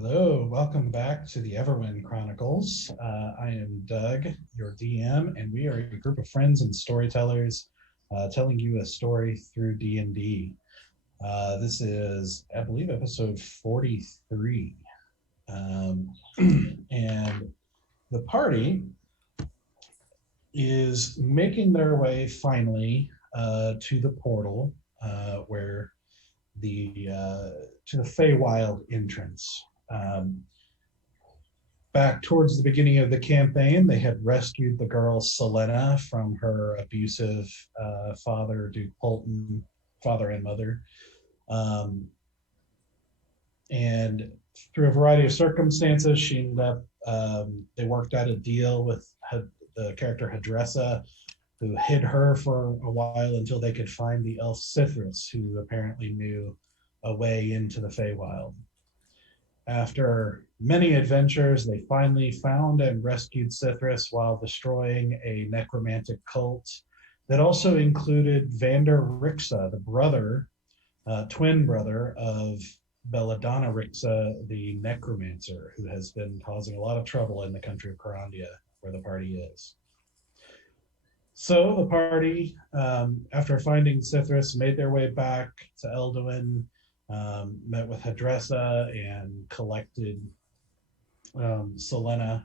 Hello, welcome back to the Everwind Chronicles. I am Doug, your DM, and we are a group of friends and storytellers telling you a story through D&D. This is, I believe, episode 43. Um, and the party is making their way finally to the portal where to the Feywild entrance. Um, Back towards the beginning of the campaign, they had rescued the girl Sylenna from her abusive father, Duke Polton, father and mother. Um, and through a variety of circumstances, she ended up, they worked out a deal with the character Hadressa, who hid her for a while until they could find the elf Sithris, who apparently knew a way into the Feywild. After many adventures, they finally found and rescued Sithris while destroying a necromantic cult that also included Vander Rixa, the brother, twin brother of Belladonna Rixa, the necromancer, who has been causing a lot of trouble in the country of Corandia, where the party is. So the party, after finding Sithris, made their way back to Elduin, met with Hadressa, and collected Sylenna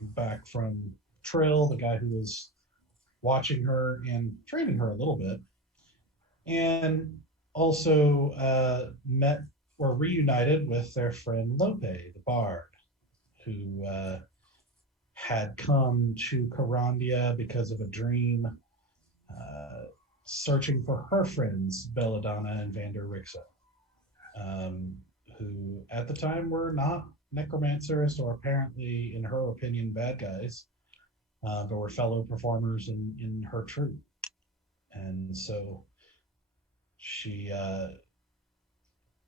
back from Trill, the guy who was watching her and training her a little bit, and also met or reunited with their friend Lope, the bard, who had come to Corandia because of a dream, searching for her friends, Belladonna and Vander Rixa, who at the time were not necromancers or apparently, in her opinion, bad guys, but were fellow performers in her troupe. And so she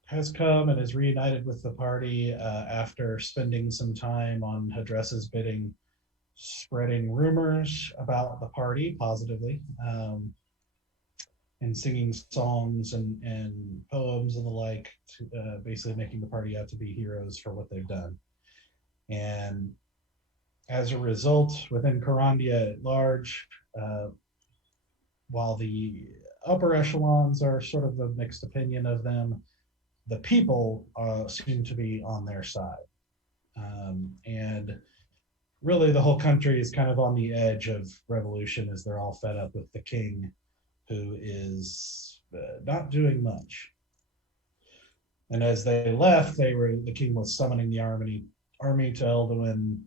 has come and is reunited with the party after spending some time on Hadressa's bidding, spreading rumors about the party positively, and singing songs and poems and the like, to, basically making the party out to be heroes for what they've done. And as a result, within Corandia at large, while the upper echelons are sort of a mixed opinion of them, the people seem to be on their side. And really, the whole country is kind of on the edge of revolution as they're all fed up with the king, who is not doing much. And as they left, the king was summoning the army to Elduin,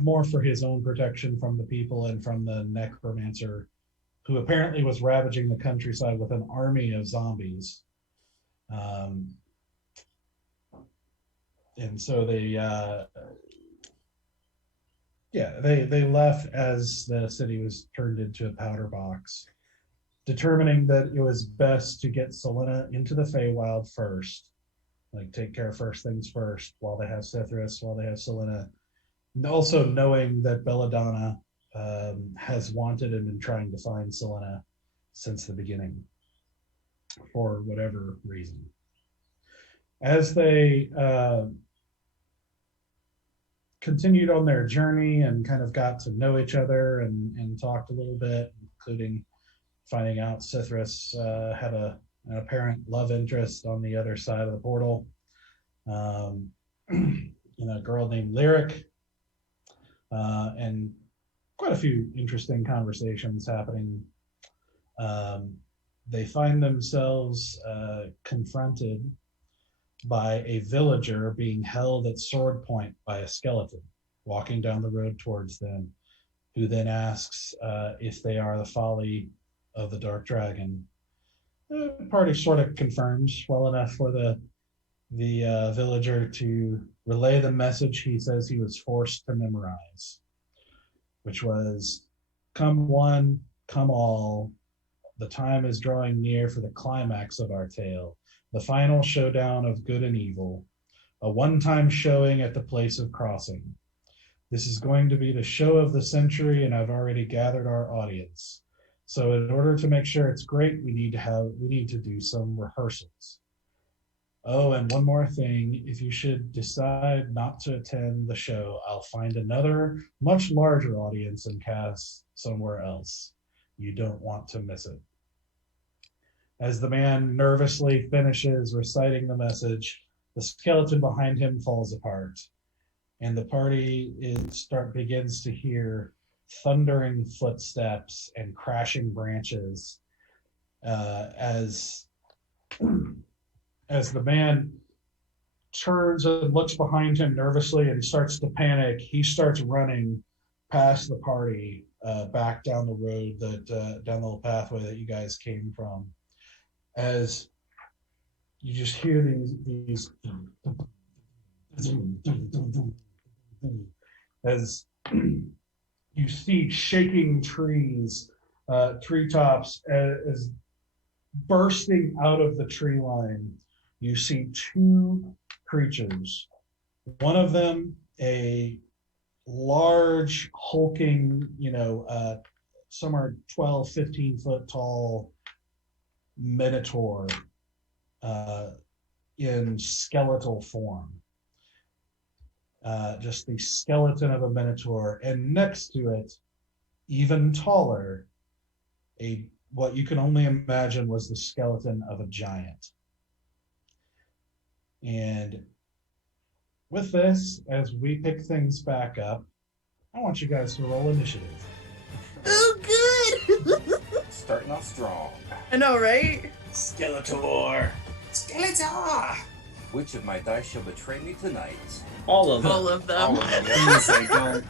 more for his own protection from the people and from the necromancer, who apparently was ravaging the countryside with an army of zombies. And so they left as the city was turned into a powder box, determining that it was best to get Sylenna into the Feywild first, like take care of first things first, while they have Sithris, while they have Sylenna, and also knowing that Belladonna has wanted and been trying to find Sylenna since the beginning, for whatever reason. As they continued on their journey and kind of got to know each other and talked a little bit, including finding out Sithris had an apparent love interest on the other side of the portal, a girl named Lyric, and quite a few interesting conversations happening. They find themselves confronted by a villager being held at sword point by a skeleton walking down the road towards them, who then asks if they are the Folly of the Dark Dragon. The party sort of confirms well enough for the villager to relay the message he says he was forced to memorize, which was, "Come one, come all. The time is drawing near for the climax of our tale, the final showdown of good and evil, a one-time showing at the place of crossing. This is going to be the show of the century, and I've already gathered our audience. So in order to make sure it's great, we need to do some rehearsals." Oh, and one more thing. If you should decide not to attend the show, I'll find another much larger audience and cast somewhere else. You don't want to miss it. As the man nervously finishes reciting the message, the skeleton behind him falls apart, and the party begins to hear thundering footsteps and crashing branches as the man turns and looks behind him nervously and starts to panic. He starts running past the party back down the road down the little pathway that you guys came from. As you just hear these as you see shaking treetops as bursting out of the tree line. You see two creatures. One of them, a large, hulking, somewhere 12, 15 foot tall minotaur in skeletal form. Just the skeleton of a minotaur, and next to it, even taller, what you can only imagine was the skeleton of a giant. And with this, as we pick things back up, I want you guys to roll initiative. Oh, good! Starting off strong. I know, right? Skeletor. Skeletor! Which of my dice shall betray me tonight? All of them. All of them. All of them, He's like, don't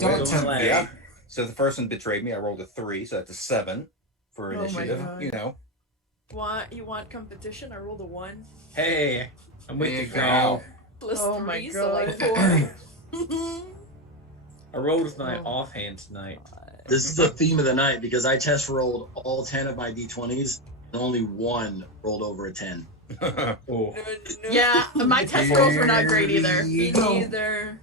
Well, tempt me. Yeah. So the first one betrayed me. I rolled a 3, so that's a 7 for Oh my initiative. God. You know. You want competition? I rolled a 1. Hey, I'm with There you, you girl. go. Plus Oh 3, my so like God. 4. I rolled with my offhand tonight. This is the theme of the night because I test rolled all 10 of my d20s and only one rolled over a 10. Oh, Yeah, my test rolls were not great either. Me neither.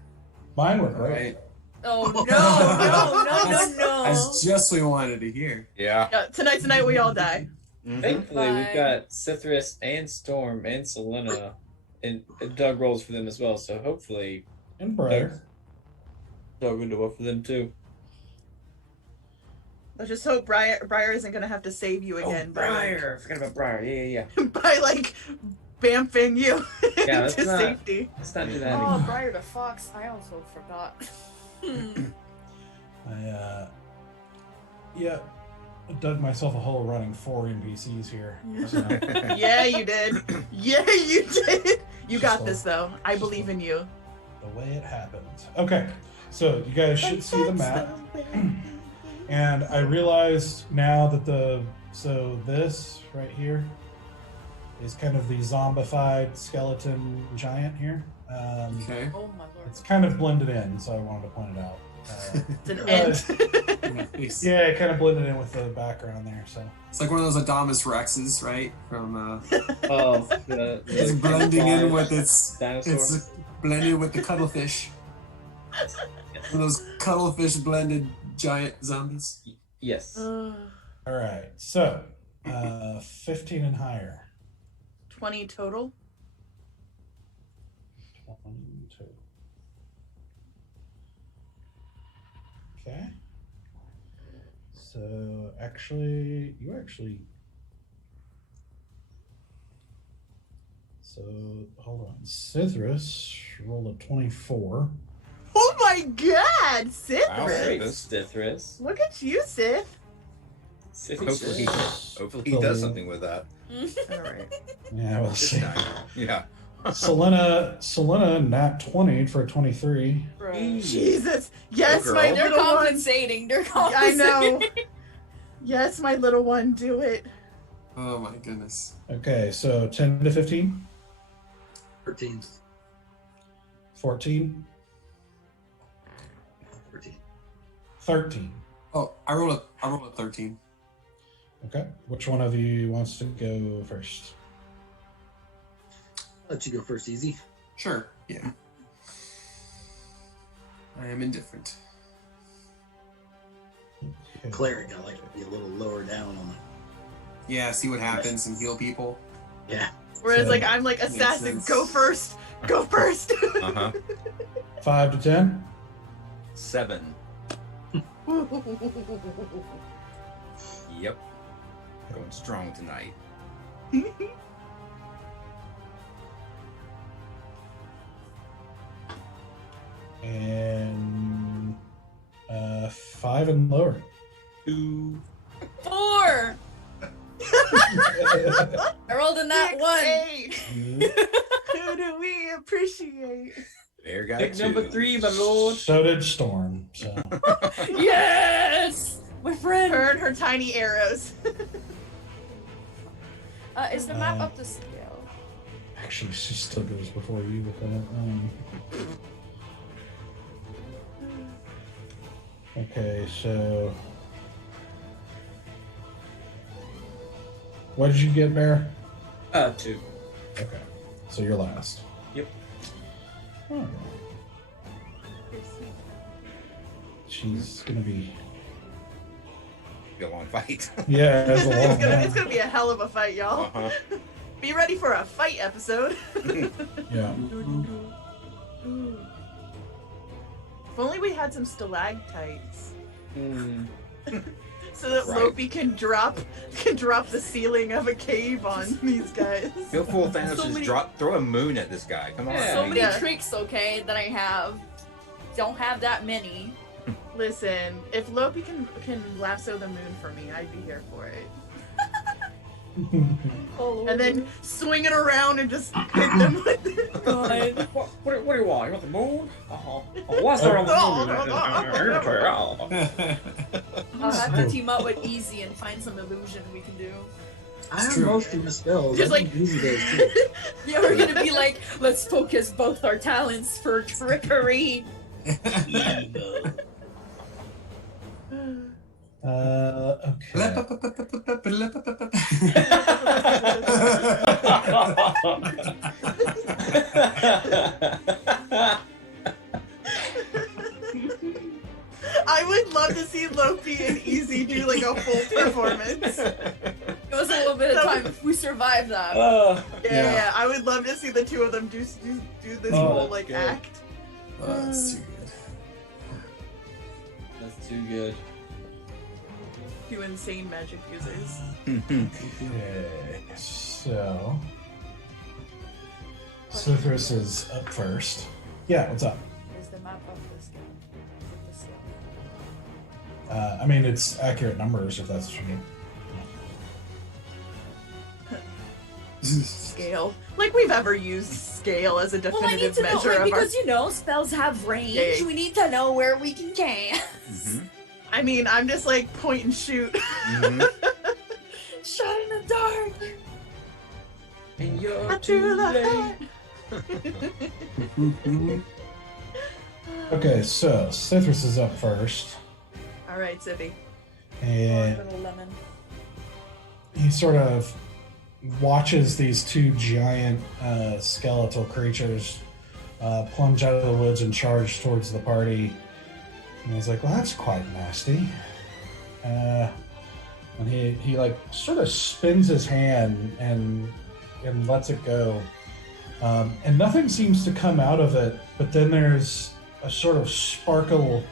Mine were great. Right. Oh no. That's just what we wanted to hear. Yeah. Yeah, tonight's the night we all die. Mhm. thankfully we've Bye. got Sithris and Storm and Sylenna, and Doug rolls for them as well. So hopefully And Briar. Doug will do well for them too. Let's just hope Briar isn't gonna have to save you again Briar! I forgot about Briar. Yeah. by like bamfing you Yeah, that's to not- safety. Let's not do that Oh, anymore. Briar the Fox. I also forgot. I dug myself a hole running 4 NPCs here. So, Yeah, you did. Yeah, you did. You got this though. I believe in you. the way it happened. Okay, so you guys should see the map. And I realized now that this right here is kind of the zombified skeleton giant here. Okay. Oh my lord. It's kind of blended in, so I wanted to point it out. It's an end. It's Yeah, it kind of blended in with the background there. So like one of those Adamus Rexes, right? From Oh, it's blending in with its dinosaur. it's blended with the cuttlefish. One of those cuttlefish blended giant zombies. Yes. all right, so 15 and higher. 20 total. 22. Okay. So so hold on. Sithris rolled a 24. Oh my god, Sith! Wow, Great, Sithris. Sithris. Look at you, Sith. Hopefully he does something with that. Alright. Yeah, we'll This see. time. Yeah. Sylenna nat 20 for a 23. Bro. Jesus. Yes, Go, my girl. They're little one. compensating. They're I compensating. know. Yes, my little one, do it. Oh my goodness. Okay, so 10 to 15, 13. 14, 13. 13. Oh, I rolled a 13. Okay, which one of you wants to go first? I'll let you go first, easy. Sure. Yeah. I am indifferent. Okay. Cleric, I like to be a little lower down on Yeah, see what happens and heal people. the. Yeah. Whereas So- like I'm like assassin, sense. go first. Go first. Uh-huh. 5 to 10. 7. Yep. Going strong tonight. And 5 and lower. 2. 4! I rolled in that one. Hey, who do we appreciate? There got Pick 2. number 3, my lord. So did Storm. So Yes! My friend! Her and her tiny arrows. Is the map up to scale? actually, she still goes before you with that. Okay, so what did you get, Bear? 2. Okay, so you're last. Yep. Oh. She's gonna be. Be a long fight. Yeah, it's a long It's one. gonna be a hell of a fight, y'all. Uh-huh. Be ready for a fight episode. Yeah. If only we had some stalactites. Mm. So that Right. Lopi can drop the ceiling of a cave on these guys. Feel full Thanos So just many- throw a moon at this guy. Come on. Yeah. So many Yeah. tricks, okay, that I have. Don't have that many. Listen, if Lopi can lasso the moon for me, I'd be here for it. Oh, And then swing it around and just hit them with it. God. What do you want? You want the moon? Oh, what's there on the moon? I'll have to team up with Easy and find some illusion we can do. I have true. most of the spells. Just I think like- Easy does too. Yeah, we're gonna be like, let's focus both our talents for trickery. Okay. I would love to see Lopi and Easy do like a full performance. Give us a little bit of time if we survive that. Yeah, I would love to see the two of them do this Oh, whole that's like good. act. Oh, that's too good. That's too good. Two insane magic users. Okay, so Sithris is up first. Yeah, what's up? Is the map up to scale? Is it to scale? I mean, it's accurate numbers if that's what you mean. Scale. Like we've ever used scale as a Well, I need definitive to know, measure like, of our. because you know, spells have range. Yeah, yeah. We need to know where we can cast. Mhm. I mean, I'm just like point and shoot. Mhm. Shot in the dark. And you're I too drew the late. Okay, so Sithris is up first, All right, Zippy. and Little lemon. he sort of watches these two giant skeletal creatures plunge out of the woods and charge towards the party. And he's like, well, that's quite nasty. And he like sort of spins his hand and lets it go. And nothing seems to come out of it, but then there's a sort of sparkle,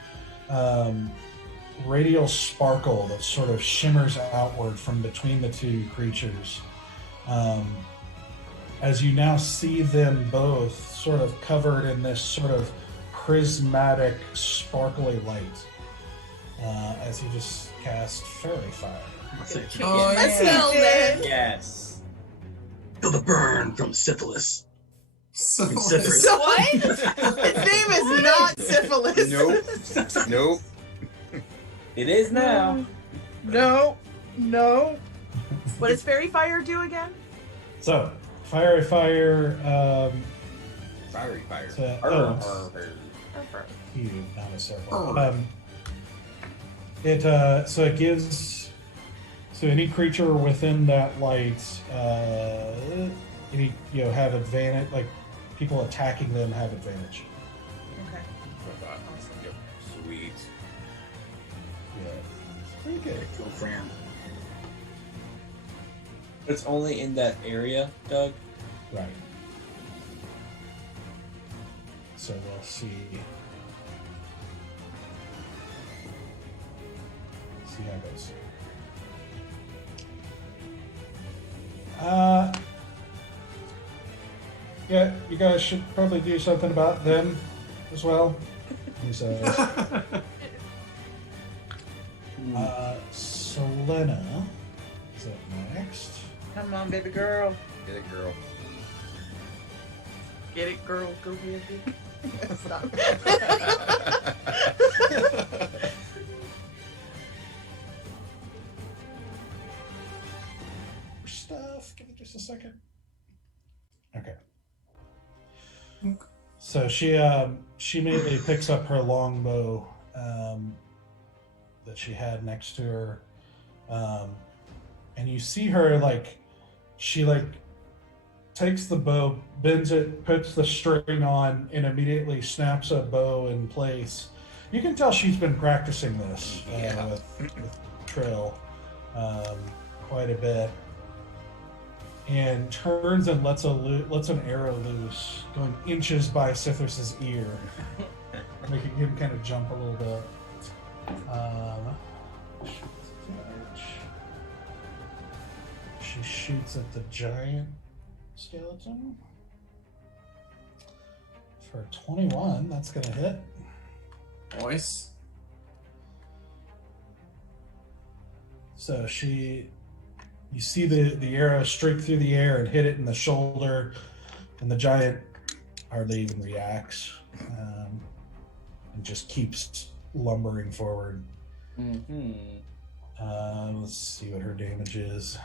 radial sparkle that sort of shimmers outward from between the two creatures. As you now see them both sort of covered in this sort of prismatic, sparkly light, as he just cast fairy fire. Oh, Let's yeah. go, man. Yes. Feel the burn from syphilis. So Sithris. What? His name is not syphilis. Nope. Nope. It is now. No. No. What does fairy fire do again? So, fiery fire, Fiery fire. to Arr, elves. arr, arr. You, not a circle. Oh. It gives any creature within that light have advantage, like people attacking them have advantage. Okay. Yep. Sweet. Yeah, it's pretty good. Go, Fran. It's only in that area, Doug. Right. So we'll see. See how it goes. Yeah, you guys should probably do something about them as well. He says. Sylenna is up next. Come on, baby girl. Get it, girl. Get it, girl. Go baby. Stop. Stuff. Give me just a second. Okay. So she immediately picks up her longbow that she had next to her, and you see her she takes the bow, bends it, puts the string on, and immediately snaps a bow in place. You can tell she's been practicing this with Trill quite a bit, and turns and lets an arrow loose, going inches by Sithris's ear, making him kind of jump a little bit. She shoots at the giant skeleton for 21. That's gonna hit. Nice. So you see the arrow streak through the air and hit it in the shoulder, and the giant hardly even reacts, and just keeps lumbering forward. Mm-hmm. Let's see what her damage is.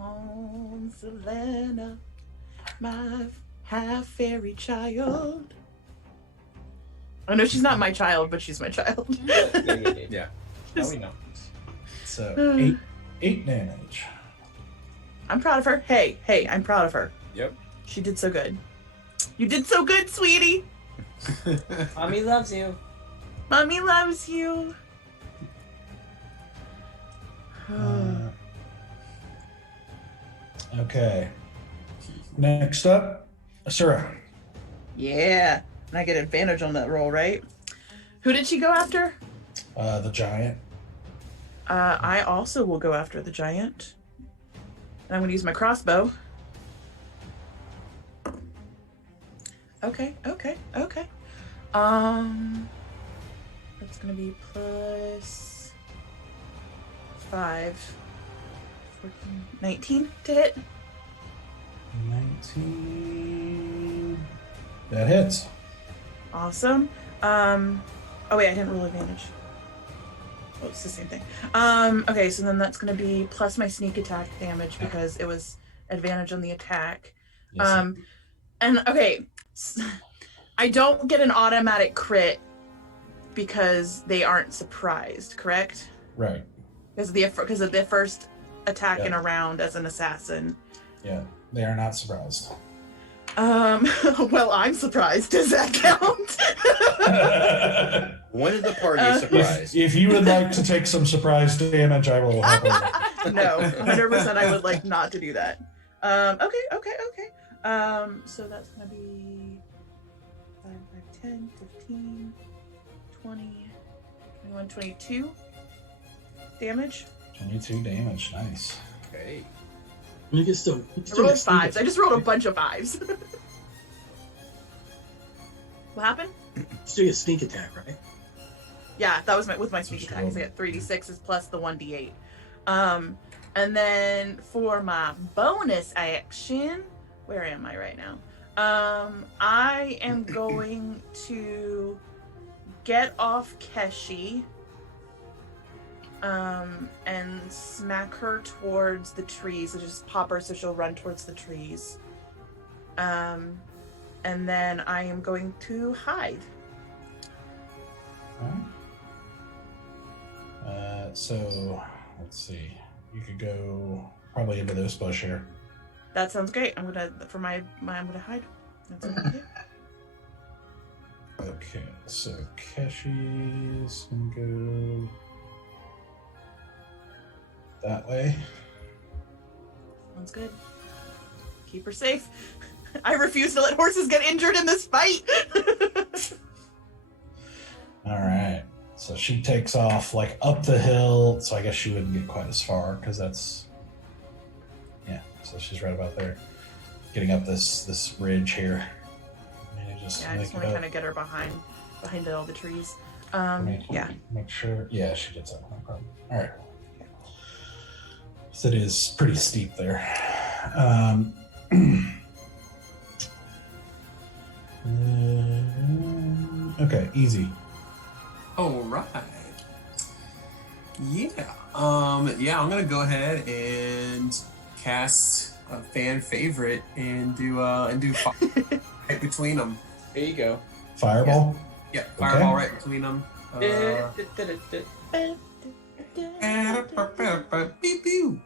Oh, Sylenna, my half fairy child. I know she's not my child, but she's my child. Yeah. Now we know. So eight damage. I'm proud of her. Hey, I'm proud of her. Yep. She did so good. You did so good, sweetie. Mommy loves you. Mommy loves you. Okay. Next up, Asura. Yeah. And I get advantage on that roll, right? Who did she go after? The giant. I also will go after the giant. And I'm going to use my crossbow. Okay. That's going to be plus 5. 14, 19 to hit. 19. That hits. Awesome. Oh wait, I didn't roll advantage. Oh, it's the same thing. Okay, so then that's gonna be plus my sneak attack damage because it was advantage on the attack. Yes. And okay, I don't get an automatic crit because they aren't surprised, correct? Right. Because of the first attack in a round as an assassin. Yeah, they are not surprised. Well, I'm surprised. Does that count? When is the party surprised? If you would like to take some surprise damage, I will help you. No, 100% I would like not to do that. Okay. So that's gonna be 5, 10, 15, 20, 21, 22 damage. 22 damage, nice. Okay. You can still. I rolled 5s. I just rolled a bunch of 5s. What happened? Still get sneak attack, right? Yeah, that was with my sneak Just attack. roll. I get 3d6s plus the 1d8. And then for my bonus action, where am I right now? I am going to get off Keshi and smack her towards the trees. So just pop her so she'll run towards the trees. And then I am going to hide. So let's see. You could go probably into this bush here. That sounds great. I'm gonna I'm gonna hide. That's what I'm gonna do. Okay, so Keshi's gonna go that way. Sounds good. Keep her safe. I refuse to let horses get injured in this fight. All right. So she takes off like up the hill. So I guess she wouldn't get quite as far because that's, yeah. So she's right about there, getting up this ridge here. I just want to kind of get her behind all the trees. Yeah. Make sure. Yeah, she gets up. No problem. All right. So it is pretty steep there. Okay, easy. All right. Yeah. Yeah, I'm gonna go ahead and cast a fan favorite and do right between them. There you go. Fireball. Yeah, fireball right between them. Beep beep.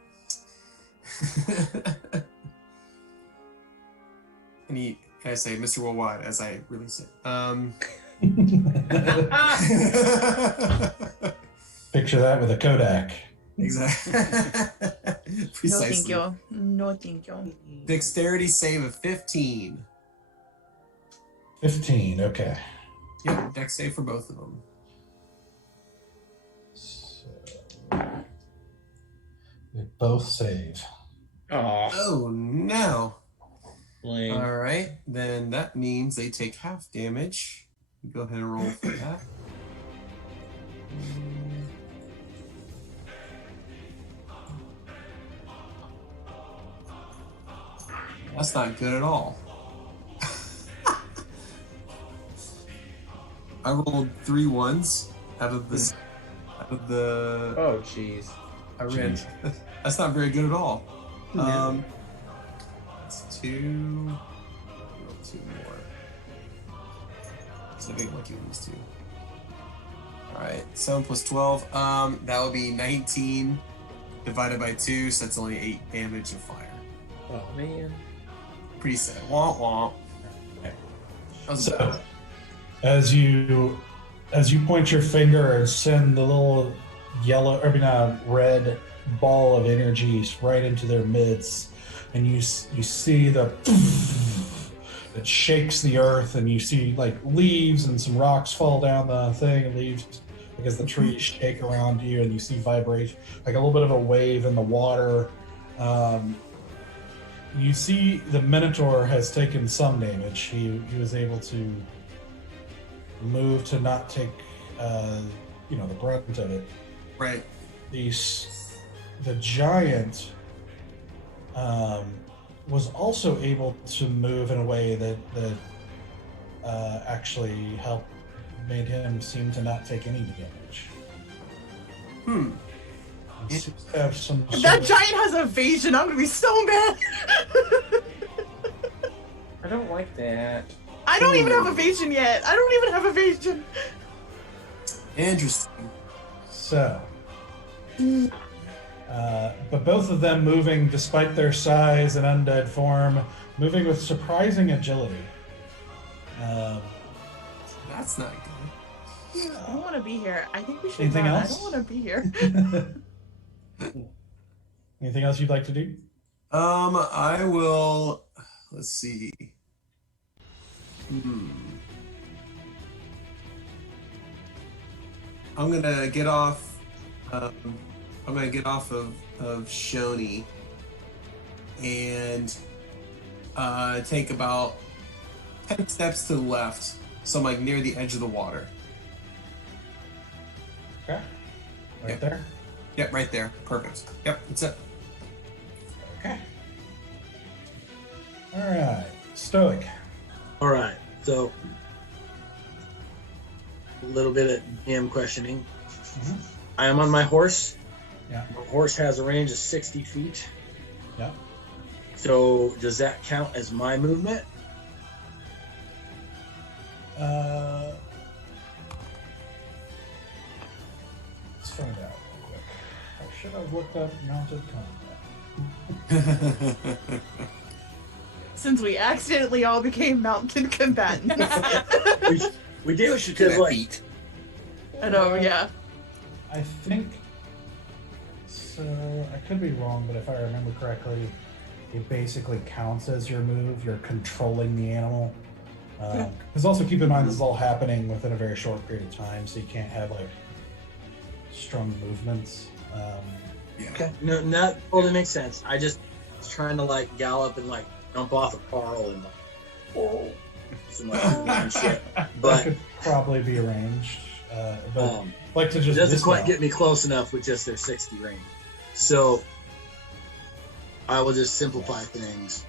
Can I say Mr. Worldwide as I release it? Picture that with a Kodak. Exactly. Precisely. No, thank you. Dexterity save of 15. 15. Okay. Yep, dex save for both of them. So they both save. Oh no. Lame. All right, then that means they take half damage. Go ahead and roll for that. That's not good at all. I rolled 3 1s out of the. Oh, jeez. I ran. That's not very good at all. It's 2. Roll 2 more. So I think lucky lose 2. All right, 7 plus 12. That would be 19 divided by 2, so that's only 8 damage of fire. Oh man. Pretty sad. Womp womp. So, as you point your finger and send the little red ball of energy right into their midst, and you see it shakes the earth, and you see like leaves and some rocks fall down the thing, and leaves because the trees shake around you, and you see vibration, like a little bit of a wave in the water. You see the Minotaur has taken some damage. He was able to move to not take the brunt of it. Right. The giant was also able to move in a way that actually made him seem to not take any damage. He seems to have some If that giant has evasion, I'm gonna be so mad. I don't like that. I don't even have evasion yet. I don't even have evasion. Interesting. So, but both of them moving, despite their size and undead form, moving with surprising agility. That's not good. I don't want to be here. I think we should Anything run. else? I don't want to be here. Anything else you'd like to do? I will. Let's see. I'm gonna get off. I'm gonna get off of Shoni and take about 10 steps to the left, so I'm like near the edge of the water. Okay. Right Yep. there? Yep, right there. Perfect. Yep, that's it. Okay. All right. Stoic. All right, so a little bit of DM questioning. I am on my horse. Yeah. My horse has a range of 60 feet. Yeah. So does that count as my movement? Let's find out real quick. I should have looked up mounted combat. Since we accidentally all became mountain combatants. We did. You should do that beat. I know, yeah. I think so. I could be wrong, but if I remember correctly, it basically counts as your move. You're controlling the animal. Because also keep in mind this is all happening within a very short period of time, so you can't have like strong movements. Okay. No, that totally makes sense. I just was trying to like gallop and like jump off of Carl and like, oh, some like weird shit. That But could probably be arranged. But like to it just doesn't quite dismount. get me close enough with just their 60 range. So I will just simplify things.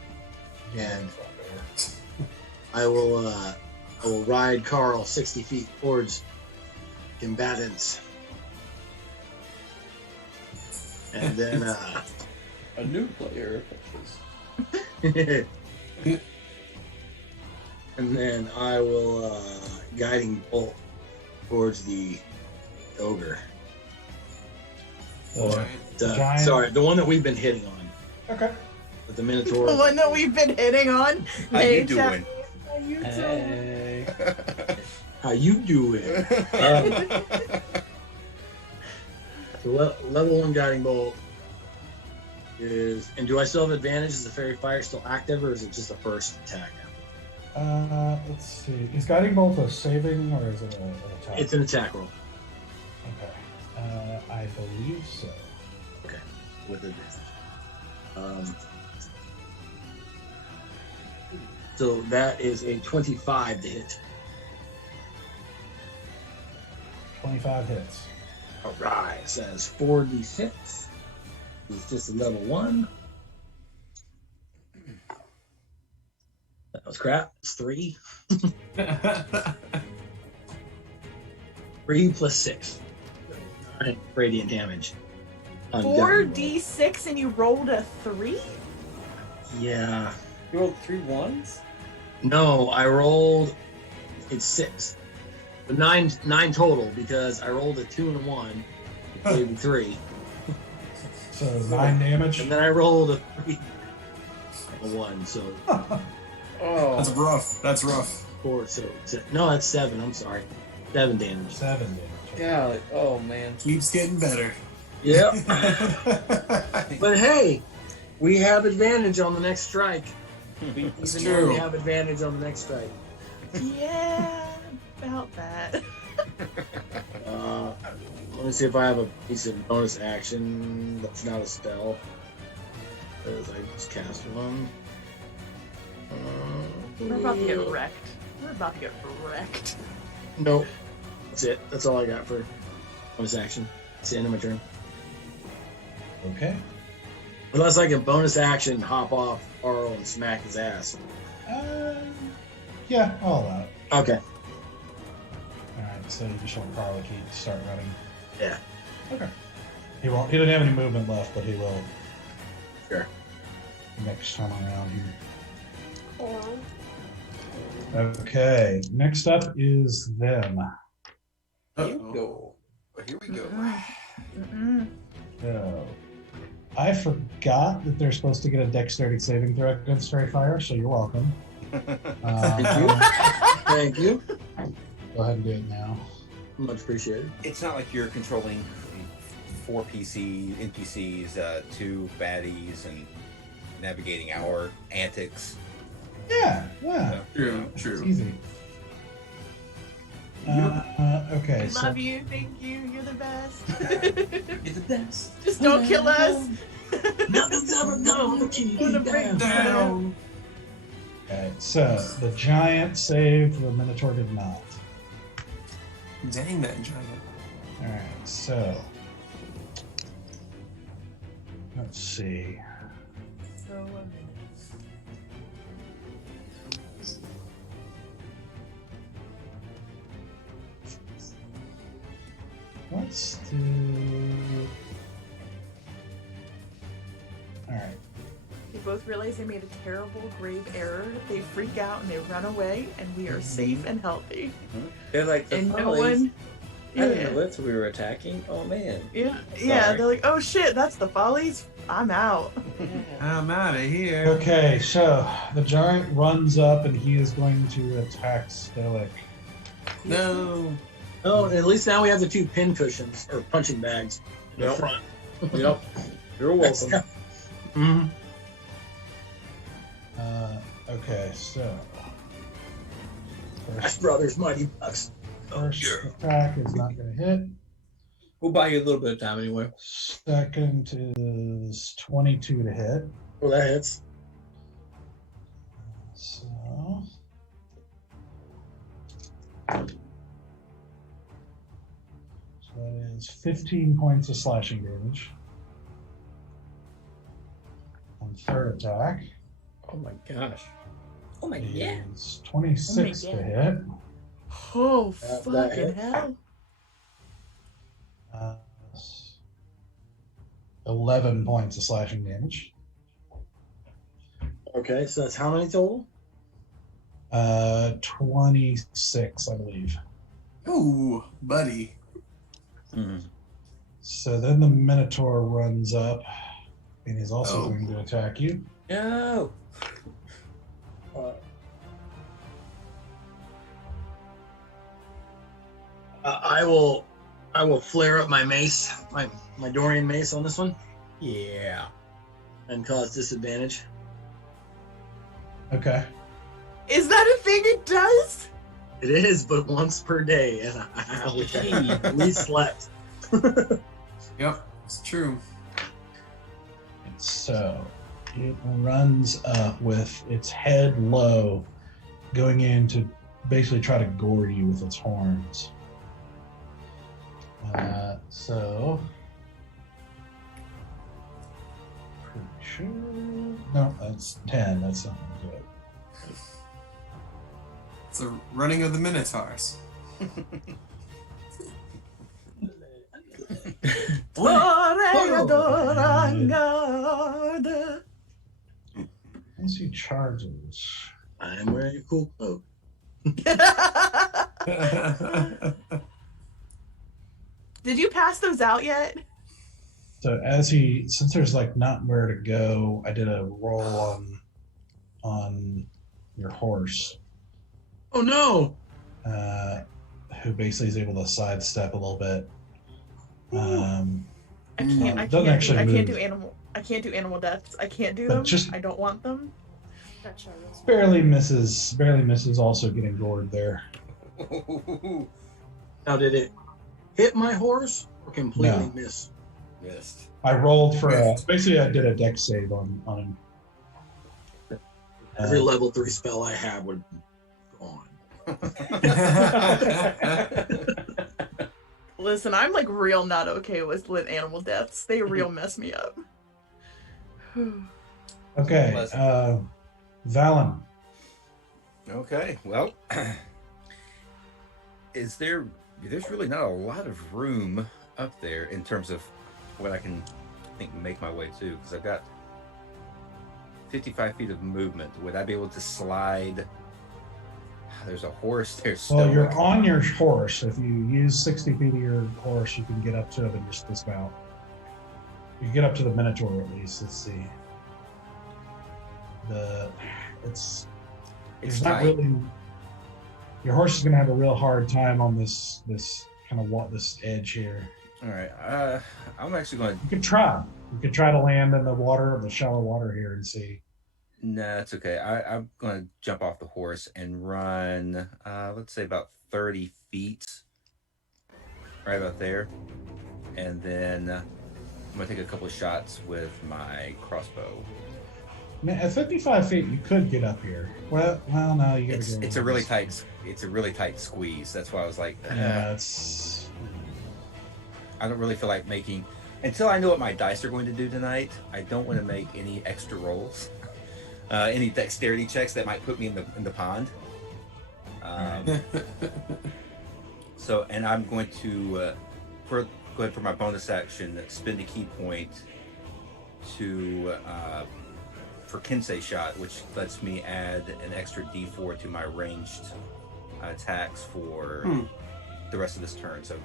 And I will ride Carl 60 feet towards combatants. And then A new player. and then I will guiding bolt towards the ogre. Giant. Sorry, the one that we've been hitting on. Okay. With the Minotaur. The one that we've been hitting on. How you doing? How you doing? Hey. How you doing? So level 1 guiding bolt is, and do I still have advantage? Is the fairy fire still active, or is it just a first attack? Let's see. Is guiding bolt a saving or is it an attack? It's an attack roll. Okay. I believe so. Okay, with advantage. So that is a 25 to hit. 25 hits. All right, says 4d6. It's just a level 1. That was crap. It's 3. 3 plus 6. All right, radiant damage. On guiding bolt. 4d6 and you rolled a 3? Yeah. You rolled 3 ones? No, I rolled. It's 6. But nine total because I rolled a 2 and a 1. Maybe 3. So 9 damage. And then I rolled a 3 and a 1. So Oh. That's rough. That's rough. 4. So no, that's 7. I'm sorry. 7 damage. 7 damage. Yeah, like, oh man. Keeps getting better. Yep. But hey, we have advantage on the next strike. Even though true. we have advantage on the next strike. Yeah, about that. Let me see if I have a piece of bonus action. That's not a spell. Because I just cast one. We're about to get wrecked. We're about to get wrecked. Nope. That's it. That's all I got for bonus action. It's the end of my turn. Okay. Unless I can bonus action, hop off Arl and smack his ass. Yeah, I'll allow it. Okay. Alright, so you just want Carl to start running. Yeah. Okay. He won't. He doesn't have any movement left, but he will. Sure. Next time around here. Okay. Next up is them. Go. Here we go. Mm-mm. So, I forgot that they're supposed to get a dexterity saving throw against fairy fire, so you're welcome. Thank you. Go ahead and do it now. Much appreciated. It's not like you're controlling 4 NPCs, 2 baddies, and navigating our antics. Yeah. True. It's True. easy. Okay. So Love you, thank you, you're the best. You're the best. Just don't kill us. Nothing's ever gonna keep Wanna me break down. okay. So the giant saved. The minotaur did not. Dang that giant. All right. So let's see. Let's do. All right. They both realize they made a terrible, grave error. They freak out and they run away, and we are safe and healthy. They're like the And no Follies. one. I didn't Yeah. know that's what we were attacking. Oh man. Yeah. Sorry. They're like, oh shit, that's the Follies. I'm out. I'm out of here. Okay. So the giant runs up and he is going to attack Stoic. No. Oh, at least now we have the 2 pin cushions or punching bags in the Yep. front. Yep. You're welcome. Mhm. Okay, so Ash Brothers Mighty Bucks. first attack is not going to hit. We'll buy you a little bit of time anyway. Second is 22 to hit. Oh, that hits. So that is 15 points of slashing damage. On third attack Oh my gosh. Oh my god. is 26 Oh to my hit. Oh, That fucking hit. hell. 11 points of slashing damage. Okay, so that's how many total? 26, I believe. Ooh, buddy. So then the Minotaur runs up and is also Oh. going to attack you. No. I will flare up my mace, my Dorian mace on this one, Yeah. and cause disadvantage. Okay. Is that a thing it does? It is, but once per day, and I wish I had at least slept. Yep, it's true. So it runs up with its head low, going in to basically try to gore you with its horns. So pretty sure. No, that's 10. That's not good. It's a running of the Minotaurs. As he charges. I'm wearing a cool cloak. Did you pass those out yet? So since there's like not where to go, I did a roll on your horse, Oh no! who basically is able to sidestep a little bit. I can't. I doesn't can't. actually I can't move. do animal. I can't do animal deaths. I can't do But them. just- I don't want them. Gotcha. Barely misses. Also getting gored there. Now, did it hit my horse or completely No. miss? Missed. I rolled for basically I did a dex save on him. Every level 3 spell I have would be gone. Listen, I'm like real not okay with animal deaths. They real mess me up. Okay, Pleasant. Valen. Okay, well, there's really not a lot of room up there in terms of what I can make my way to, because I've got 55 feet of movement. Would I be able to slide? There's a horse there. Well, you're on your horse. If you use 60 feet of your horse, you can get up to it and just dismount. You can get up to the Minotaur at least. Let's see. It's not tight. really. Your horse is going to have a real hard time on this kind of this edge here. All right, I'm actually going to. You could try. You could try to land in the shallow water here and see. Nah, it's okay. I'm going to jump off the horse and run, let's say about 30 feet, right about there. And then I'm going to take a couple of shots with my crossbow. Man, at 55 feet, you could get up here. Well, no, you got to go. It's a really tight squeeze. That's why I was like, Yeah, it's. I don't really feel like making, until I know what my dice are going to do tonight, I don't want to make any extra rolls. Any dexterity checks that might put me in the pond. So, and I'm going to go ahead for my bonus action, spend a key point to for Kinsei shot, which lets me add an extra D4 to my ranged attacks for the rest of this turn. So,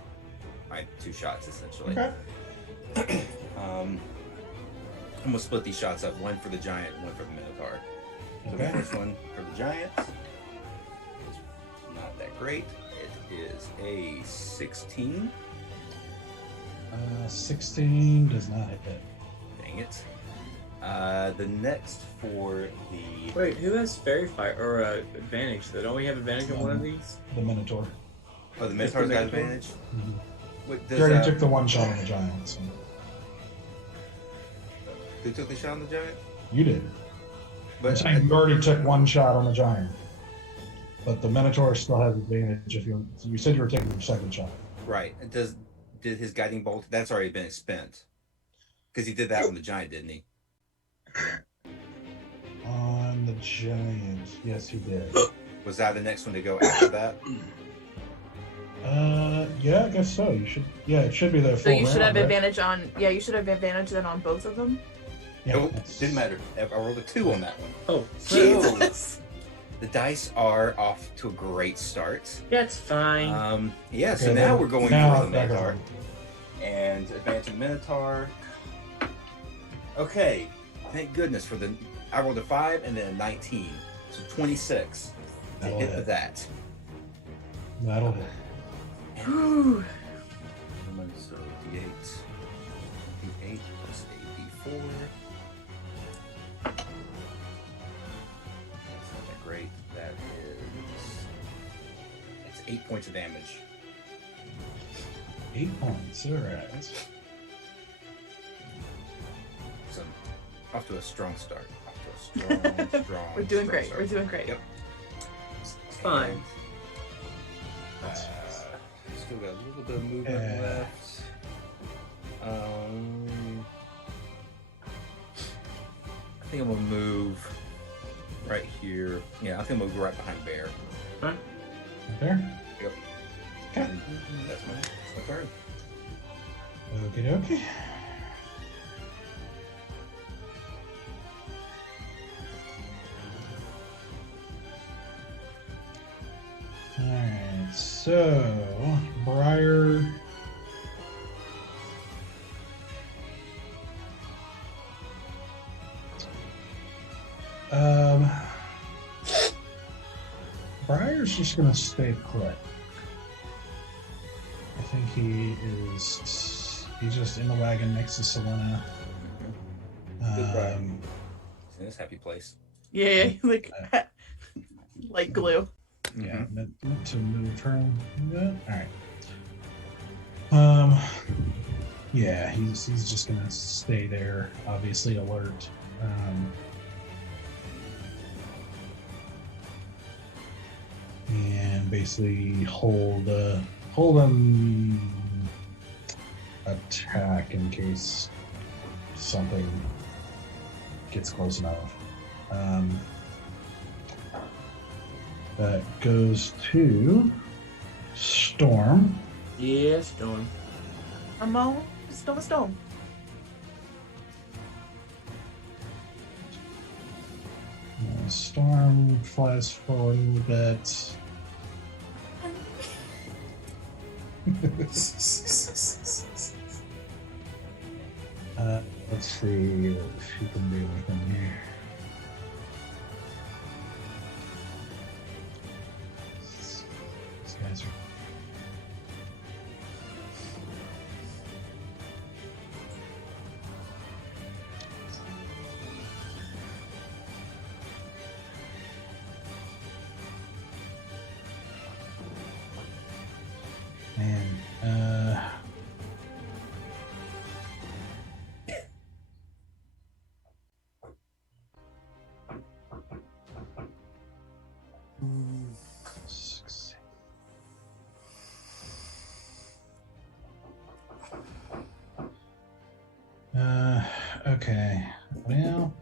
my 2 shots essentially. Okay. I'm gonna split these shots up, one for the giant, one for the Minotaur. So Okay. the first one for the giant is not that great. It is a 16. 16 does not hit it. Dang it. The next for the Wait, who has fairy fire or advantage? Though? Don't we have advantage on one of these? The Minotaur. oh the Minotaur's got Minotaur? advantage. Wait, You does, already took the one shot on the giant. So. who took the shot on the giant? You did. I'm But saying you already took one shot on the giant. But the Minotaur still has advantage if you said you were taking your second shot. right, did his guiding bolt? That's already been spent because he did that on the giant, didn't he? On the giant. Yes, he did. Was that the next one to go after that? Yeah, I guess so. You should. Yeah, it should be the So full you should round, have right? advantage on. Yeah, you should have advantage then on both of them. Yeah, Nope, that's- didn't matter. I rolled a 2 on that one. Oh, Jesus. The dice are off to a great start. that's fine. Yeah, so Okay, now then- we're going now for the back Minotaur. on. And advancing Minotaur. Okay, thank goodness for the. I rolled a 5 and then a 19. So 26 to That'll hit hit. with that. That'll hit. Whew. So D8. D8 plus a D4. That's not that great. That is. It's 8 points of damage. 8 points. All right. So off to a strong start. Off to a strong. We're doing strong great. start. We're doing great. Yep. It's fine. Still got a little bit of movement Yeah. left. I think I'm gonna move right here. Yeah, I think I'm gonna go right behind Bear. Right there. Yep. Okay. And that's my turn. Okie dokie. Alright, so Briar. Briar's just gonna stay put. I think he's just in the wagon next to Sylenna. Good Briar. It's in this happy place. Yeah, like glue. Yeah, meant to move her. All right. Yeah, he's just gonna stay there, obviously alert. And basically hold him attack in case something gets close enough. That goes to Storm. Yeah, Storm. Storm. Storm flies forward a little bit. Let's see if she can do anything here. These guys are. Man, six. Okay. Well.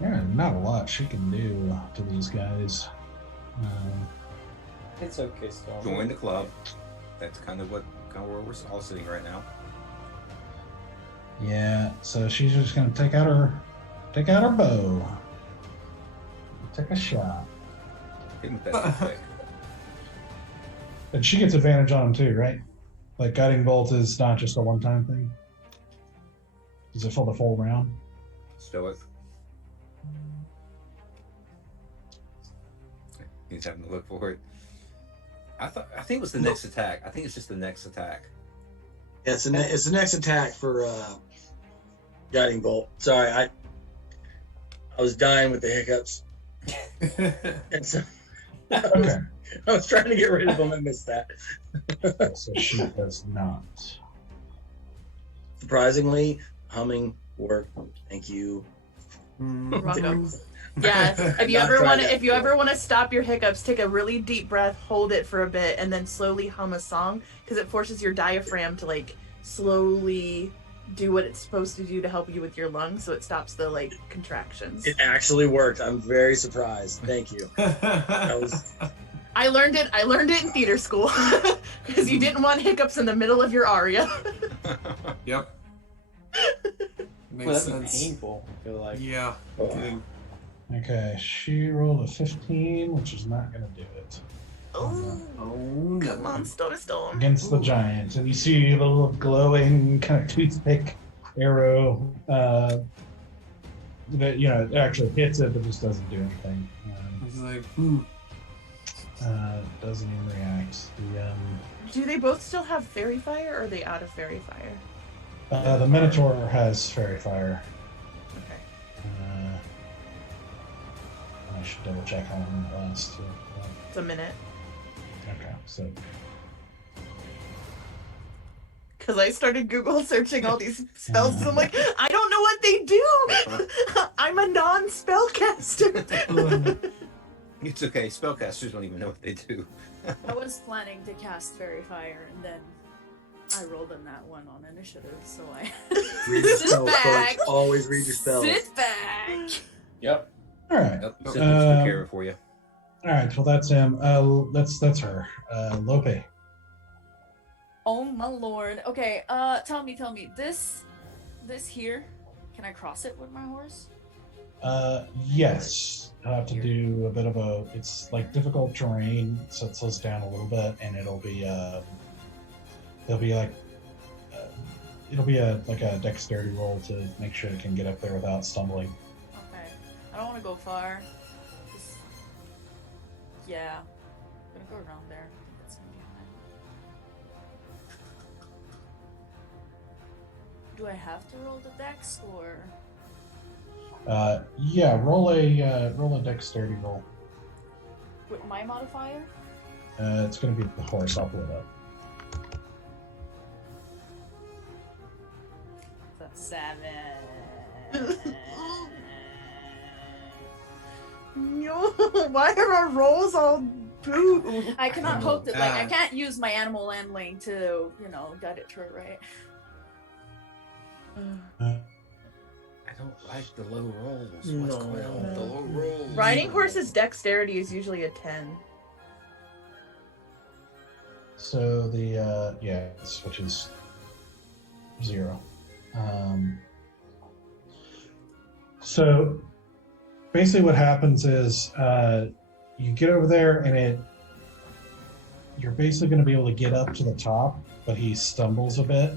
Yeah, not a lot she can do to these guys. It's okay, Storm. Join the club. That's kind of where we're all sitting right now. Yeah, so she's just gonna take out her bow. Take a shot. Hit him with that quick. And she gets advantage on him too, right? Like guiding bolt is not just a one-time thing. Is it for the full round? Stoic. He's having to look for it. I think it was the next attack. I think it's just the next attack. Yeah, it's the next attack for Guiding Bolt. Sorry, I was dying with the hiccups, and so Okay. I was trying to get rid of them and missed that. So she does not. Surprisingly, humming worked. Thank you. Welcome. Yeah. If you Not ever tried want to, that if you before. ever want to stop your hiccups, take a really deep breath, hold it for a bit, and then slowly hum a song because it forces your diaphragm to like slowly do what it's supposed to do to help you with your lungs, so it stops the like contractions. It actually worked. I'm very surprised. Thank you. I learned it in theater school because you didn't want hiccups in the middle of your aria. Yep. Well, Makes that'd be sense. painful, I feel like. Yeah. Okay, she rolled a 15, which is not going to do it. Oh, Oh, come no. on, Storm. Against the giant. And you see a little glowing kind of toothpick arrow that, you know, it actually hits it, but just doesn't do anything. It's like, Doesn't even react. Do they both still have fairy fire, or are they out of fairy fire? The Minotaur has fairy fire. Okay. I should double check how long it lasts. It's a minute. Okay, so Because I started Google searching all these spells, and I'm like, I don't know what they do. I'm a non-spellcaster. It's okay. Spellcasters don't even know what they do. I was planning to cast Fairy Fire, and then I rolled in that one on initiative, so I Read your Sit spells, back. folks. Always read your spells. sit back. Yep. all right. Nope, Sithris took care of it for you. All right, well that's him. That's her. Lope. Oh my lord. Okay, tell me, this here, can I cross it with my horse? Yes. I'll have to do a bit of it's like difficult terrain, so it slows down a little bit, and it'll be like a dexterity roll to make sure it can get up there without stumbling. Okay. I don't want to go far. Just... Yeah. I'm gonna go around there. I think that's gonna be fine. Do I have to roll the dex, or... Yeah, roll a dexterity roll. with my modifier? It's going to be the horse. I'll pull it up. That's 7. No, why are our rolls all boo? I cannot hope that, like, I can't use my animal handling to, guide it through it, right? I don't like the low rolls. What's No. going on with the low rolls? Riding horse's dexterity is usually a 10. So the which is 0. So basically, what happens is you get over there, and you're basically going to be able to get up to the top, but he stumbles a bit.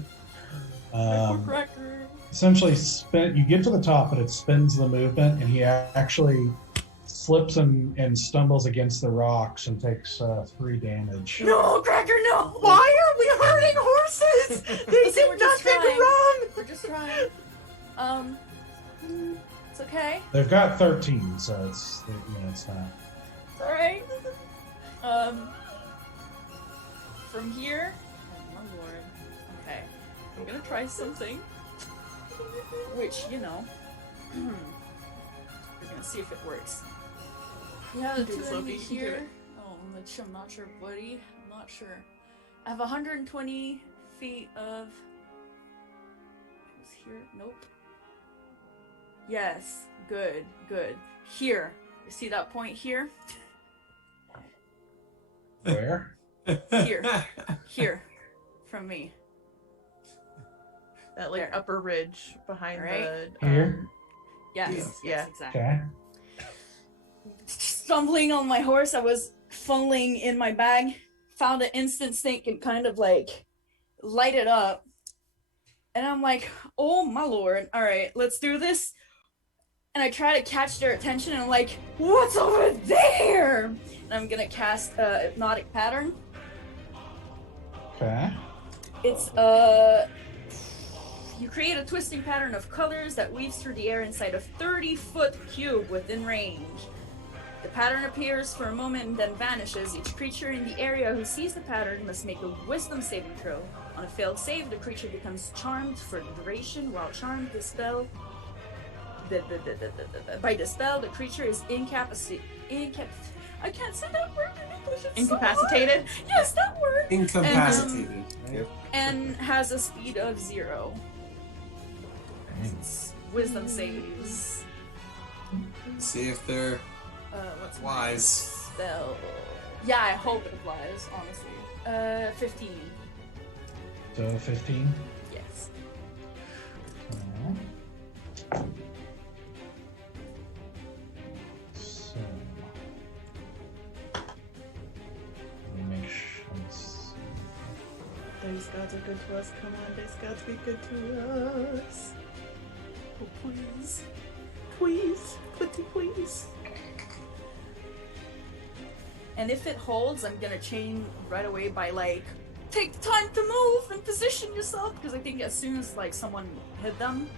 Essentially, you get to the top, but it spins the movement, and he actually slips and stumbles against the rocks and takes 3 damage. No, Cracker, no! Why are we hurting horses? They Listen, did we're just nothing trying. wrong! We're just trying. It's okay. They've got 13, so it's not. It's alright. From here. Oh my lord. Okay. I'm gonna try something. Which, we're gonna see if it works. We have Do two this, Loki, enemies you do here. it. Oh, I'm not sure, buddy. I'm not sure. I have 120 feet of. Who's here? Nope. Yes. Good. Here. You see that point here? Where? Here. From me. That like There. upper ridge behind Right. the Here? Yes. Yeah. Exactly. Okay. Stumbling on my horse, I was fumbling in my bag, found an instant snake and kind of like light it up. And I'm like, oh my lord, all right, let's do this. And I try to catch their attention and I'm like, what's over there? And I'm gonna cast Hypnotic Pattern. Okay. It's you create a twisting pattern of colors that weaves through the air inside a 30-foot cube within range. The pattern appears for a moment and then vanishes. Each creature in the area who sees the pattern must make a wisdom saving throw. On a failed save, the creature becomes charmed for the duration. While charmed, by the spell, the creature is incapacitated. I can't say that word in English. It's Incapacitated? So hard. Yes, that word. Incapacitated. And has a speed of 0. Wisdom saves. See if they're What's wise. spell? Yeah, I hope it applies, honestly. 15. So 15. Yes. So let me make sure. These gods are good to us. Come on, these gods be good to us. Oh, please. Please. Pretty please. And if it holds, I'm gonna chain right away by like, take the time to move and position yourself, because I think as soon as like someone hit them,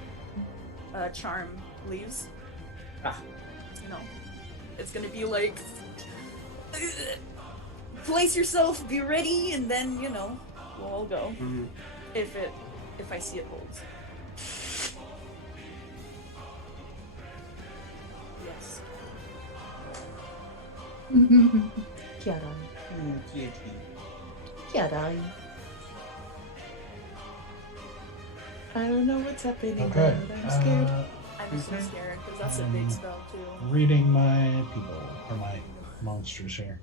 charm leaves. You know, it's gonna be like, place yourself, be ready, and then we'll all go. Mhm. If I see it holds. Yes. I don't know what's happening. Okay. But I'm scared. I'm so scared because that's a big spell too. Reading my people or my monsters here.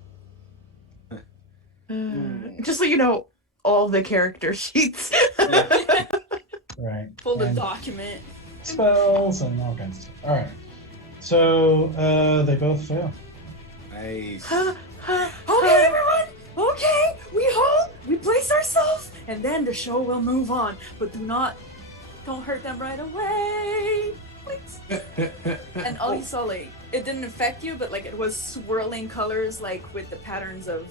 Just so you know, all the character sheets. Right. Pull the And document. spells and all kinds of stuff. All right. So they both fail. Nice. Okay, everyone. Okay, we hold. We place ourselves, and then the show will move on. But don't hurt them right away, please. And all you saw, like, it didn't affect you, but like it was swirling colors, like with the patterns of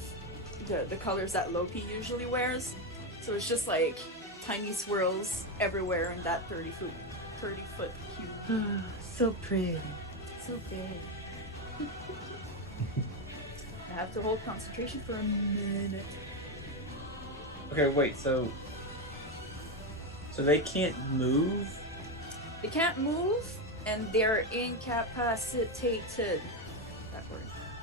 the colors that Loki usually wears. So it's just like tiny swirls everywhere in that 30-foot cube. So pretty. So big. I have to hold concentration for a minute. Okay, wait. So they can't move. They can't move, and they're incapacitated. That word.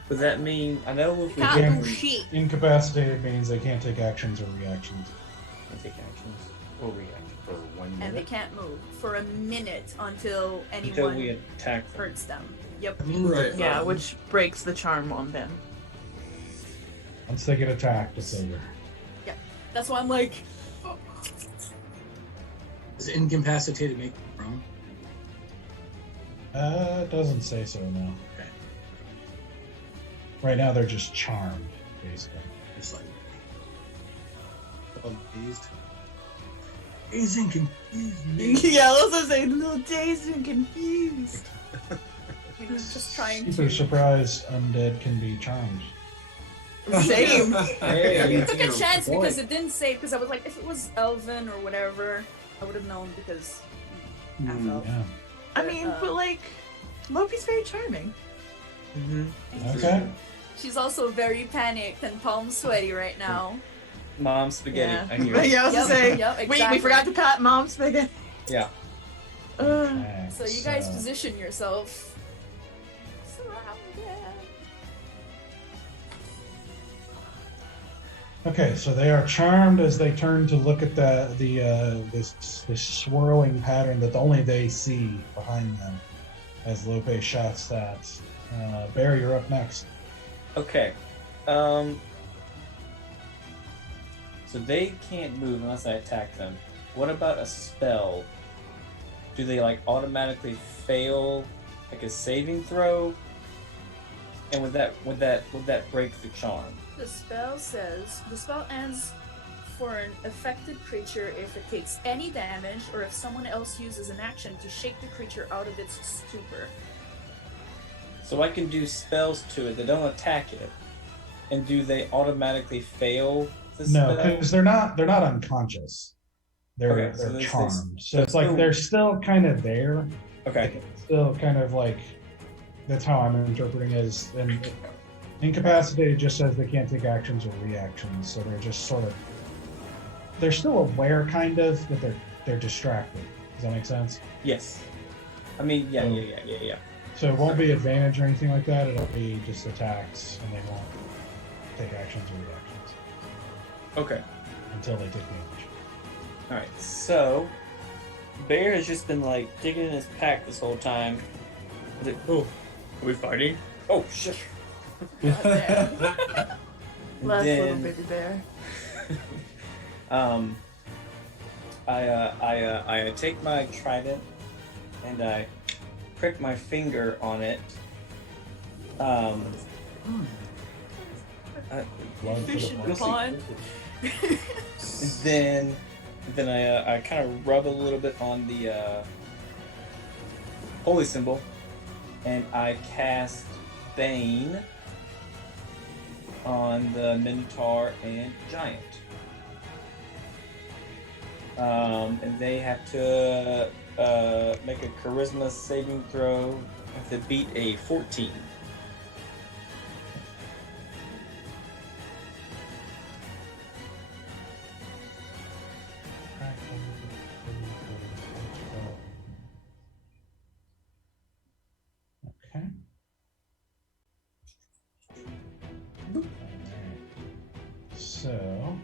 Does that mean I know if They we can't can't do shit. Incapacitated means they can't take actions or reactions. take actions or reactions For 1 And minute. they can't move for a minute until until we anyone attack them. hurts them. Yep. Right. Yeah, which breaks the charm on them. Once they get attacked, it's over. That's why I'm like, Does incapacitated make them prone? It doesn't say so, no. Okay. Right now they're just charmed, basically. Just like dazed. Dazed and confused. Yeah, I was gonna say, little dazed and confused. he was just trying Super to. surprised undead can be charmed. Same. Hey, I took a chance because it didn't say, because I was like, if it was Elven or whatever, I would have known because half elf. Yeah. I mean, but like, Loki's very charming. Okay. She's also very panicked and palm sweaty right now. Mom spaghetti. Yeah. I hear it. Yeah, I was gonna say, Yep, we exactly. forgot to pat Mom's spaghetti. Yeah. Okay, So you guys position yourself. Surrounded. Okay, so they are charmed as they turn to look at this swirling pattern that only they see behind them as Lope shots that. Barry, you're up next. Okay. So they can't move unless I attack them. What about a spell? Do they like automatically fail like a saving throw? And would that break the charm? The spell says the spell ends for an affected creature if it takes any damage or if someone else uses an action to shake the creature out of its stupor. So I can do spells to it that don't attack it. And do they automatically fail No, because they're not unconscious. They're Okay, so charmed. So so it's like still- they're still kind of there. Okay. Still kind of like, that's how I'm interpreting it. And incapacitated just says they can't take actions or reactions. So they're just sort of, they're still aware kind of, but they're distracted. Does that make sense? Yes. I mean, yeah. So it won't be advantage or anything like that. It'll be just attacks, and they won't take actions or reactions Okay. until they take damage. All right. So, Bear has just been like digging in his pack this whole time. Oh, are we fighting? Oh shit! Last little Then- baby bear. I take my trident and I prick my finger on it. Blood for the Fish in the blood. pond. Then I kind of rub a little bit on the holy symbol, and I cast Bane on the Minotaur and Giant. And they have to make a charisma saving throw. Have to beat a 14. Okay. Alright. So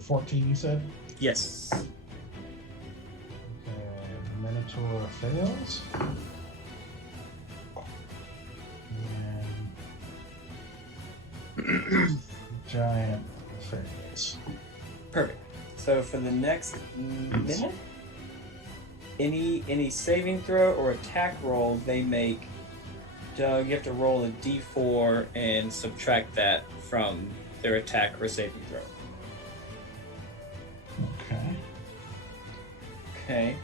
14 you said? Yes. Okay, Minotaur fails. And Giant fails. Perfect. So for the next minute, any saving throw or attack roll they make, Doug, you have to roll a d4 and subtract that from their attack or saving throw. Okay. Okay.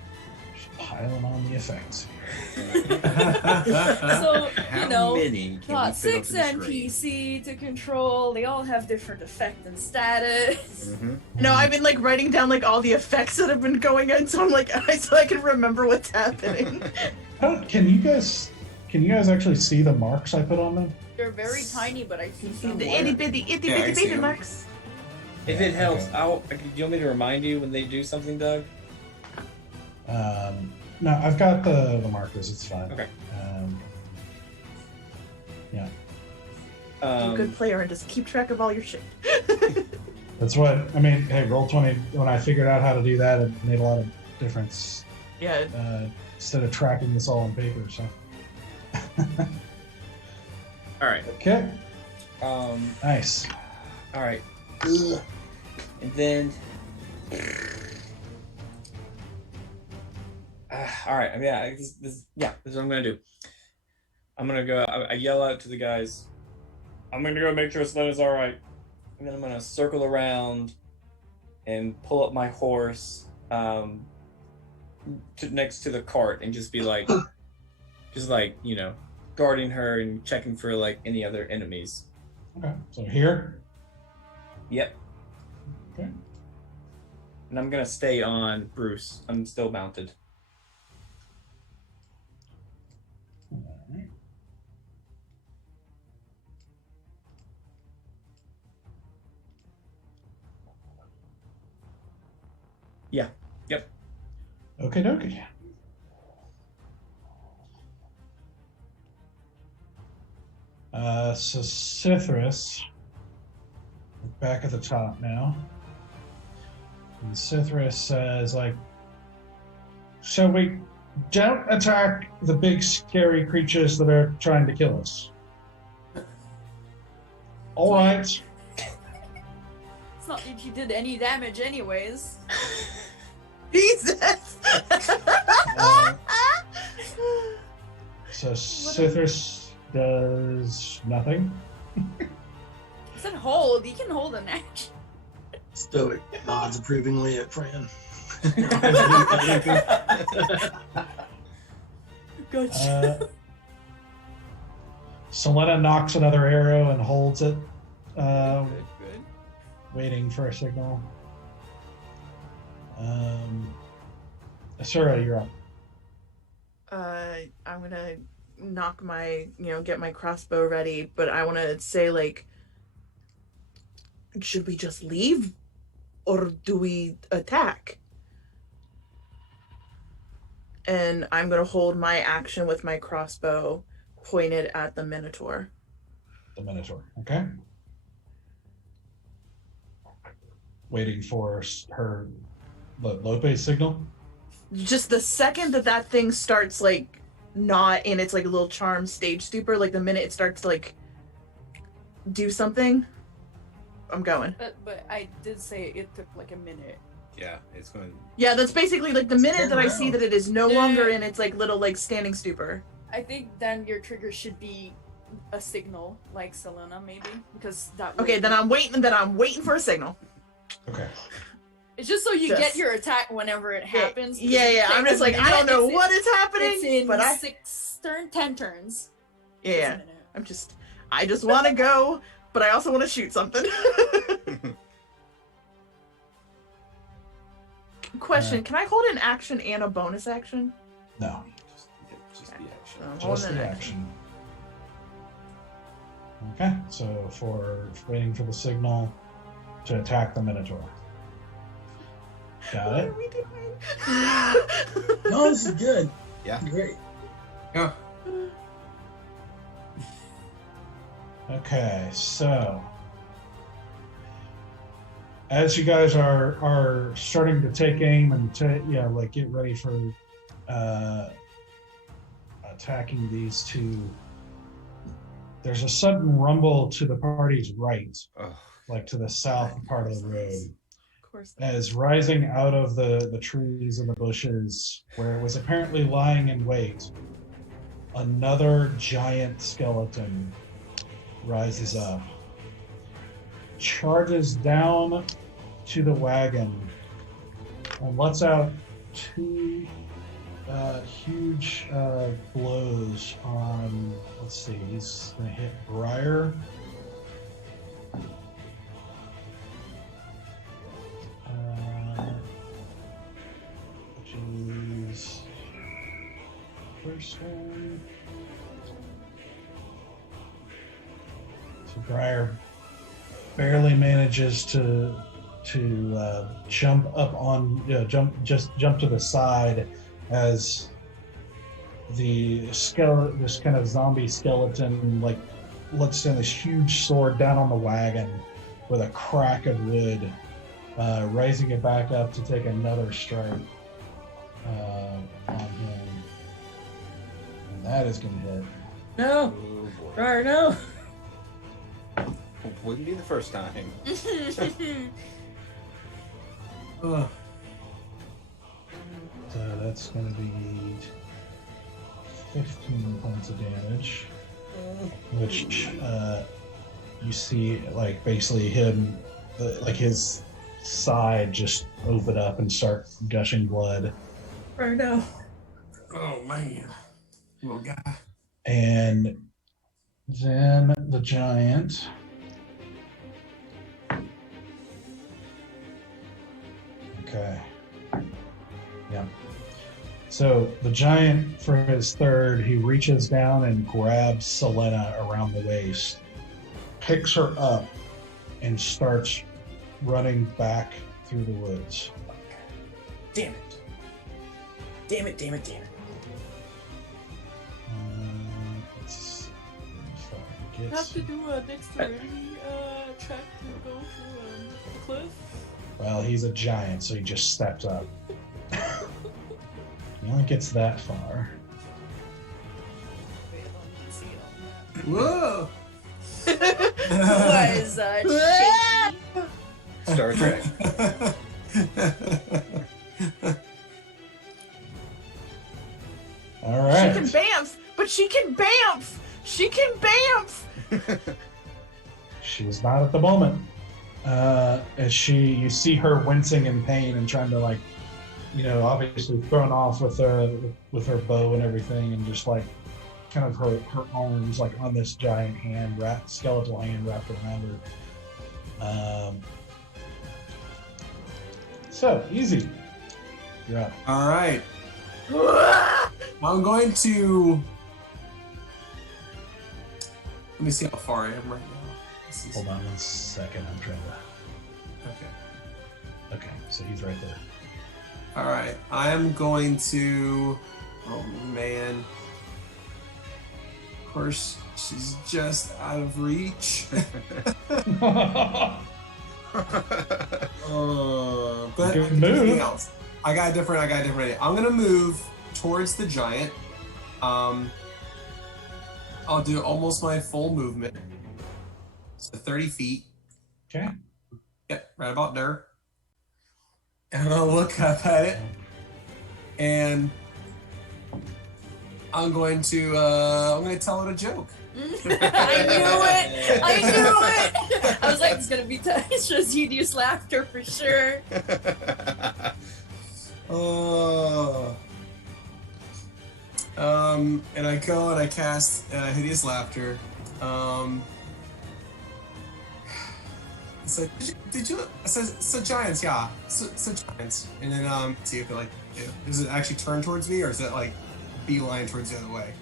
Just piling on the effects here. So, How you know, many can got we fit 6 onto the screen? NPC to control. They all have different effect and status. Mhm. No, I've been like writing down like all the effects that have been going on, so I'm like, so I can remember what's happening. Can you guys actually see the marks I put on them? They're very tiny, but I see some. The itty bitty Yeah, I bitty see baby 'em. marks. If it helps, Okay. do you want me to remind you when they do something, Doug? No, I've got the markers. It's fine. Okay. Yeah, Be a good player and just keep track of all your shit. that's what I mean. Hey, Roll20. When I figured out how to do that, it made a lot of difference. Yeah. Instead of tracking this all on paper. So. All right. Okay. All Nice. right. And then. All right. This is what I'm gonna do. I'm gonna go. I yell out to the guys. I'm gonna go make sure Sylenna's all right, and then I'm gonna circle around and pull up my horse next to the cart and just be like, guarding her and checking for like any other enemies. Okay. So here. Yep. Okay. And I'm gonna stay on Bruce. I'm still mounted. Alright. Yeah. Yep. Okay, dokie. So Sithris, back at the top now. And Sithris says, like, so we don't attack the big scary creatures that are trying to kill us. All right. It's not that you did any damage, anyways. Jesus. So Sithris does nothing. It's a hold. You can hold an action. Stoic nods approvingly at Fran. Gotcha. Sylenna knocks another arrow and holds it, Good. waiting for a signal. Asura, you're up. I'm gonna knock my, get my crossbow ready, but I want to say, like, should we just leave or do we attack? And I'm gonna hold my action with my crossbow pointed at the Minotaur. The Minotaur, okay? Waiting for her Lope signal. Just the second that thing starts, like, not in its, like, little charm stage stupor, like, the minute it starts to, like, do something, I'm going. But I did say it took like a minute. Yeah, it's going. Yeah, that's basically, like, the minute turn that I around. see that it is no longer in its, like, little, like, standing stupor. I think then your trigger should be a signal, like Sylenna, maybe, because that. Would... Okay, then I'm waiting for a signal. Okay. It's just so you Just- get your attack whenever it happens. because Yeah, it yeah. I'm takes just a like, I minute. don't know It's what is happening, It's in but 10 turns. yeah, It's a minute. I just want to go, but I also want to shoot something. Question: Can I hold an action and a bonus action? No, Just the action. I'm just holding the an action. Okay, so for waiting for the signal to attack the Minotaur. Got What it? are we doing? No, this is good. Yeah. Great. Yeah. Okay, so as you guys are starting to take aim and like get ready for attacking these two, there's a sudden rumble to the party's right, Oh, like to the south part of the road, Of course. as rising out of the trees and the bushes where it was apparently lying in wait, another giant skeleton rises up, charges down to the wagon, and lets out two huge blows on, let's see, he's gonna hit Briar. Which is first one. So Briar barely manages to jump up on jump to the side as this kind of zombie skeleton like lets down this huge sword down on the wagon with a crack of wood, raising it back up to take another strike on him, and that is going to hit. No, oh boy. Briar, no. Wouldn't be the first time. Ugh. So that's going to be 15 points of damage, which you see, like, basically him, like his side just open up and start gushing blood. Briar, no. Oh man, little guy. And then the giant. Okay. Yeah. So the giant, for his third, he reaches down and grabs Sylenna around the waist, picks her up, and starts running back through the woods. Damn it. Damn it, damn it, damn it. Let's see if I can You get have to do a dexterity check to go through a cliff. Well, he's a giant, so he just steps up. He only gets that far. Wait, let me see Whoa. What is that? Shaky? Star Trek. All She right. can bamf, but she can bamf. She can bamf. She's not at the moment. As you see her wincing in pain and trying to, like, obviously thrown off with her bow and everything, and just like kind of her arms like on this giant hand, skeletal hand wrapped around her. So easy. You're up. All right. I'm going to. Let me see how far I am right now. Hold on 1 second. I'm trying to. Okay. Okay, so he's right there. All right. I am going to. Oh man. Of course, she's just out of reach. But Good anything move. else. I got a different idea. I'm gonna move towards the giant. I'll do almost my full movement. So 30 feet. Okay. Yep, right about there. And I'll look up at it. And I'm going to tell it a joke. I knew it! I knew it! I was like, it's gonna be Tasha's hideous laughter for sure. And I go and I cast hideous laughter. It's like, did you? So giants, yeah. So giants. And then see if it does it actually turn towards me, or is it like beeline towards the other way?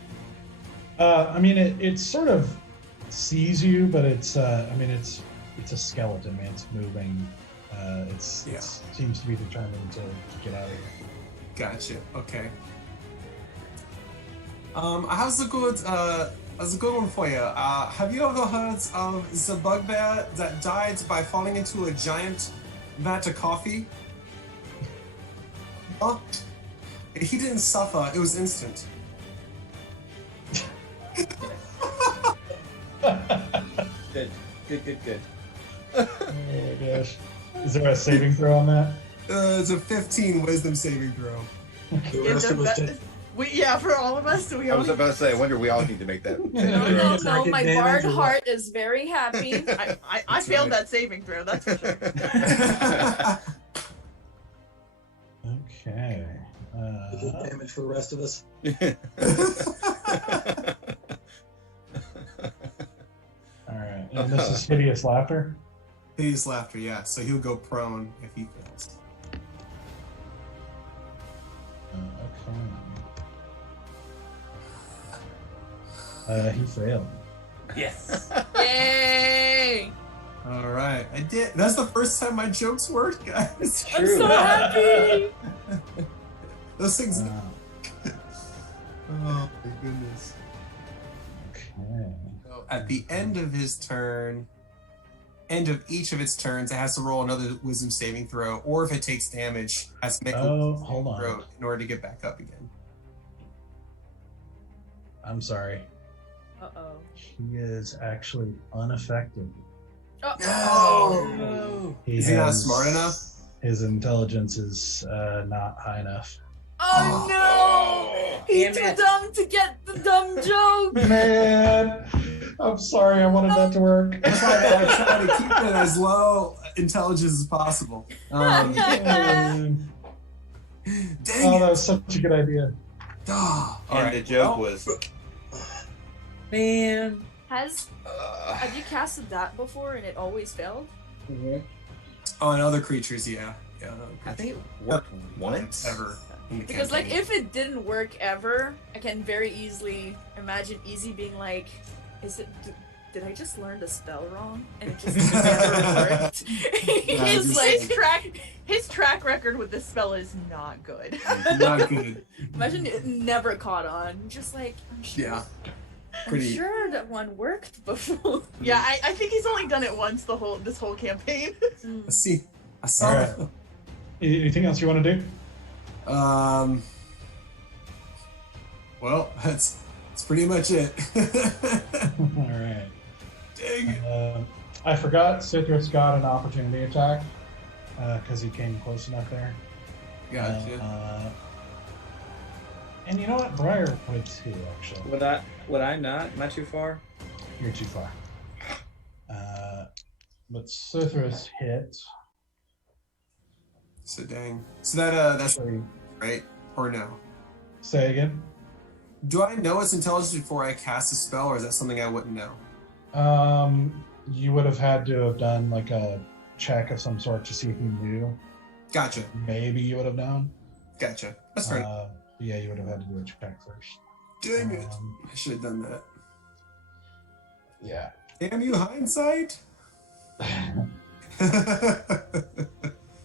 I mean, it sort of sees you, but it's it's a skeleton, man. It's moving. It seems to be determined to get out of here. Gotcha. Okay. How's a good one for you? Have you ever heard of the bugbear that died by falling into a giant vat of coffee? Oh, he didn't suffer. It was instant. Good. Oh my gosh. Is there a saving throw on that? It's a 15 wisdom saving throw. The rest of us did. For all of us, do we I all was about to say, I wonder if we all need to make that. No, Second my damage bard or what? heart is very happy. I failed that saving throw, that's for sure. Okay. Is it damage for the rest of us? All right. And this is hideous laughter. Hideous laughter, yeah. So he'll go prone if he fails. Okay. He failed. Yes. Yay! All right, I did. That's the first time my jokes worked, guys. I'm so happy! Those things. Wow. Oh my goodness. Okay. So at the end of his turn, end of each of its turns, it has to roll another wisdom saving throw, or if it takes damage, it has to make a wisdom hold saving on. throw in order to get back up again. I'm sorry. Uh-oh. He is actually unaffected. Oh. Is he not smart enough? His intelligence is not high enough. Oh no! He's too dumb to get the dumb joke! Man, I'm sorry. I wanted that to work. I try to keep it as low intelligence as possible. Man. Dang Oh, it! that was such a good idea. Ah, all And right, the joke well, was, Man. Have you casted that before and it always failed? on other creatures, yeah. Yeah, on other I think creatures. it worked once. Ever. in the Because like campaign. if it didn't work ever, I can very easily imagine Easy being like, did I just learn the spell wrong? And it just never worked. He's just like, His track record with this spell is not good. Not good. imagine it never caught on. Just like, I'm sure, Yeah. I'm Pretty. sure that one worked before. Yeah, I think he's only done it once this whole campaign. Let's see. I saw All right. Anything else you want to do? that. Well, that's pretty much it. All right. Dang. I forgot Sithris got an opportunity attack because he came close enough there. Gotcha. And you know what? Briar would too, actually. Would I not? Am I too far? You're too far. But Sithris hit. So dang. So that's Actually, right or no? say again. Do I know its intelligence before I cast a spell, or is that something I wouldn't know? You would have had to have done like a check of some sort to see if you knew. Gotcha. Maybe you would have known. Gotcha. That's right. Yeah, you would have had to do a check first. Dang it. I should have done that. Yeah. Damn you, hindsight.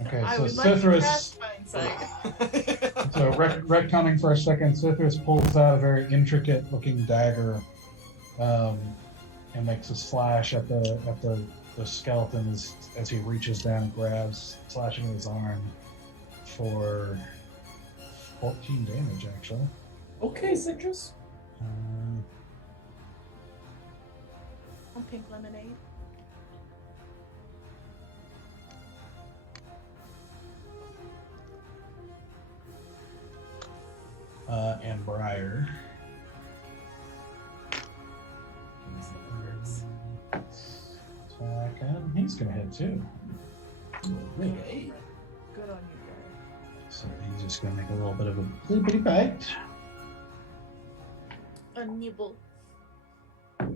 Okay, I so would like to Sithris. cast hindsight. So retconning for a second, Sithris pulls out a very intricate-looking dagger, and makes a slash at the skeleton as he reaches down and grabs, slashing his arm for 14 damage, actually. Okay, Citrus. On pink lemonade. And Briar. Attack, and he's gonna hit too. Hey. Good on you, guys. So he's just gonna make a little bit of a little bitty bite. A nibble. For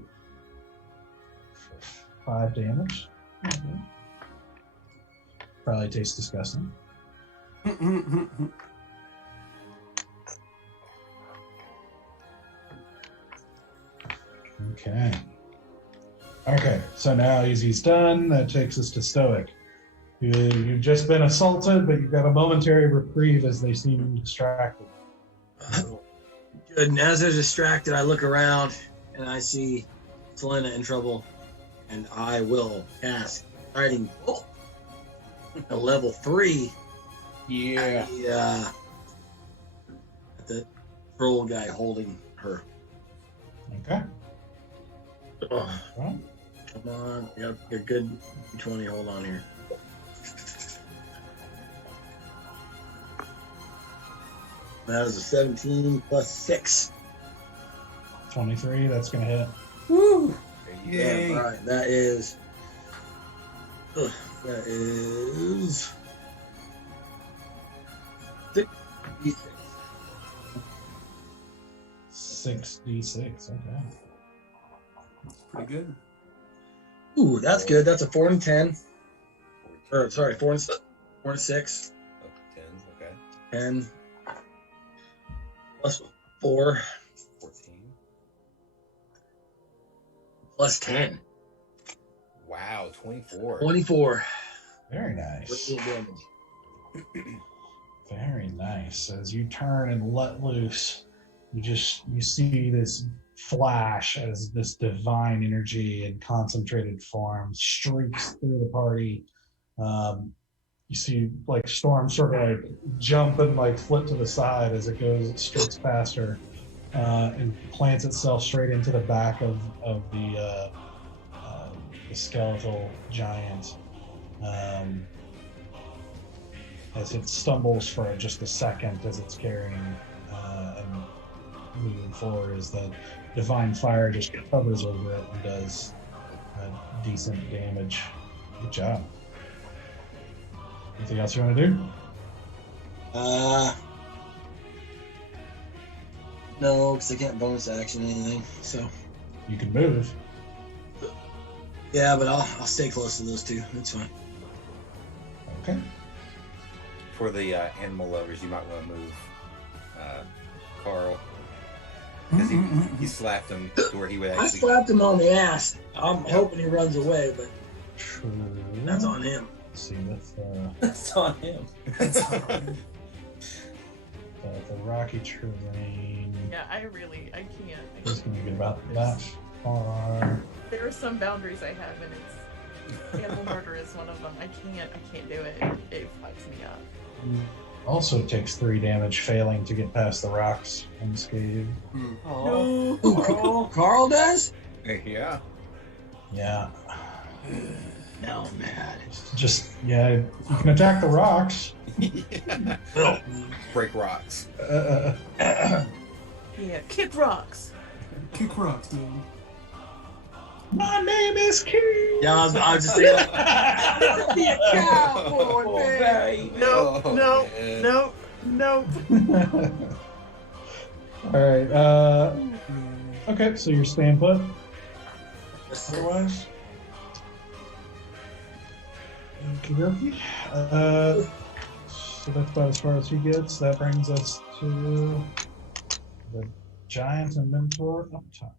5 damage. Okay. Probably tastes disgusting. Okay. Okay, so now he's done. That takes us to Stoic. You've just been assaulted, but you've got a momentary reprieve as they seem distracted. Good. And as they're distracted, I look around and I see Sylenna in trouble, and I will cast Guiding Bolt at level 3. Yeah. At the troll guy holding her. Okay. Ugh. Well, Come on, I got a good 20. Hold on here. That is a 17 plus 6. 23, that's going to hit. Woo! Yay. Yeah, right. That is. That is. 6d6. 6d6, okay. Pretty good. Ooh, that's good. That's a 4 and 10. Or sorry, 4 and 6. Oh, 10, okay. 10 plus 4 14. plus 10. Wow, 24. 24. Very nice. Radiant damage. Very nice. As you turn and let loose, you see this flash as this divine energy in concentrated form streaks through the party. You see like Storm sort of like jump and like flip to the side as it streaks faster, and plants itself straight into the back of the skeletal giant. As it stumbles for just a second as it's carrying and moving forward, as the divine fire just covers over it and does decent damage. Good job. Anything else you want to do? No, because I can't bonus action anything. So You can move. yeah, but I'll stay close to those two. That's fine. Okay. For the animal lovers, you might want to move Carl. Because he slapped him to where he would I actually. slapped him on the ass. I'm hoping he runs away, but True. that's on him. Let's see, with That's on him. the rocky terrain, Yeah, I can't. it's going to get about that far. There are some boundaries I have, and it's animal murder is one of them. I can't do it. It fucks me up. Also takes 3 damage, failing to get past the rocks unscathed. Oh. Ooh, Carl does? Yeah. Yeah. No, I'm mad. You can attack the rocks. No. Break rocks. Yeah, kick rocks. Kick rocks, man. My name is King. Yeah, I was just thinking like, I want to be a cowboy, Oh, man. right. No, Oh, no, man. no, no. All right. Okay, so you're staying put. Otherwise. Okey-dokey. So that's about as far as he gets. That brings us to the giant and mentor up top.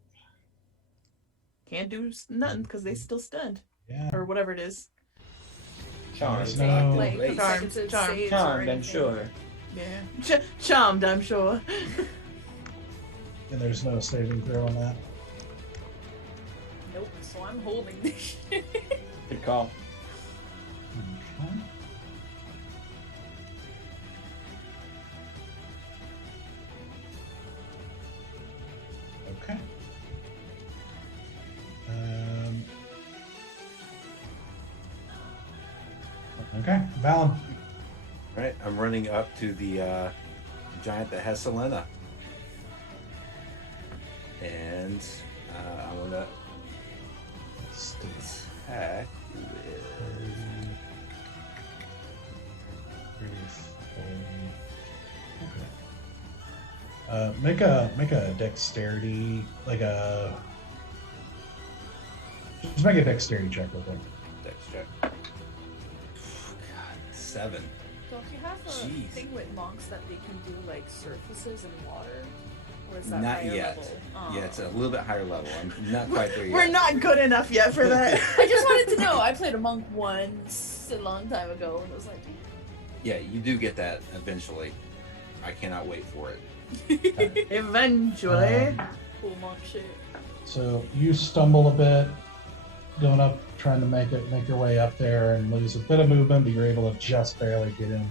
Can't do nothing because they still stunned. Yeah. Or whatever it is. Charmed. No. Like Race. consecutive Charmed. saves or Charmed, I'm anything. sure. Yeah. Charmed, I'm sure. And there's no saving throw on that. Nope. So I'm holding this shit. Good call. Okay. Okay. Okay, Valen. All right, I'm running up to the giant that has Sylenna. And I want to attack with... Make a dexterity, like a just make a dexterity check with him. Dex check. God, 7. Don't you have a Jeez. thing with monks that they can do like surfaces and water? Or is that Not higher yet. level? Yeah, it's a little bit higher level. I'm not quite there yet. We're not good enough yet for that. I just wanted to know. I played a monk once a long time ago, and I was like, Yeah, you do get that eventually. I cannot wait for it. Eventually. cool monk shit. So you stumble a bit, going up, trying to make your way up there, and lose a bit of movement, but you're able to just barely get in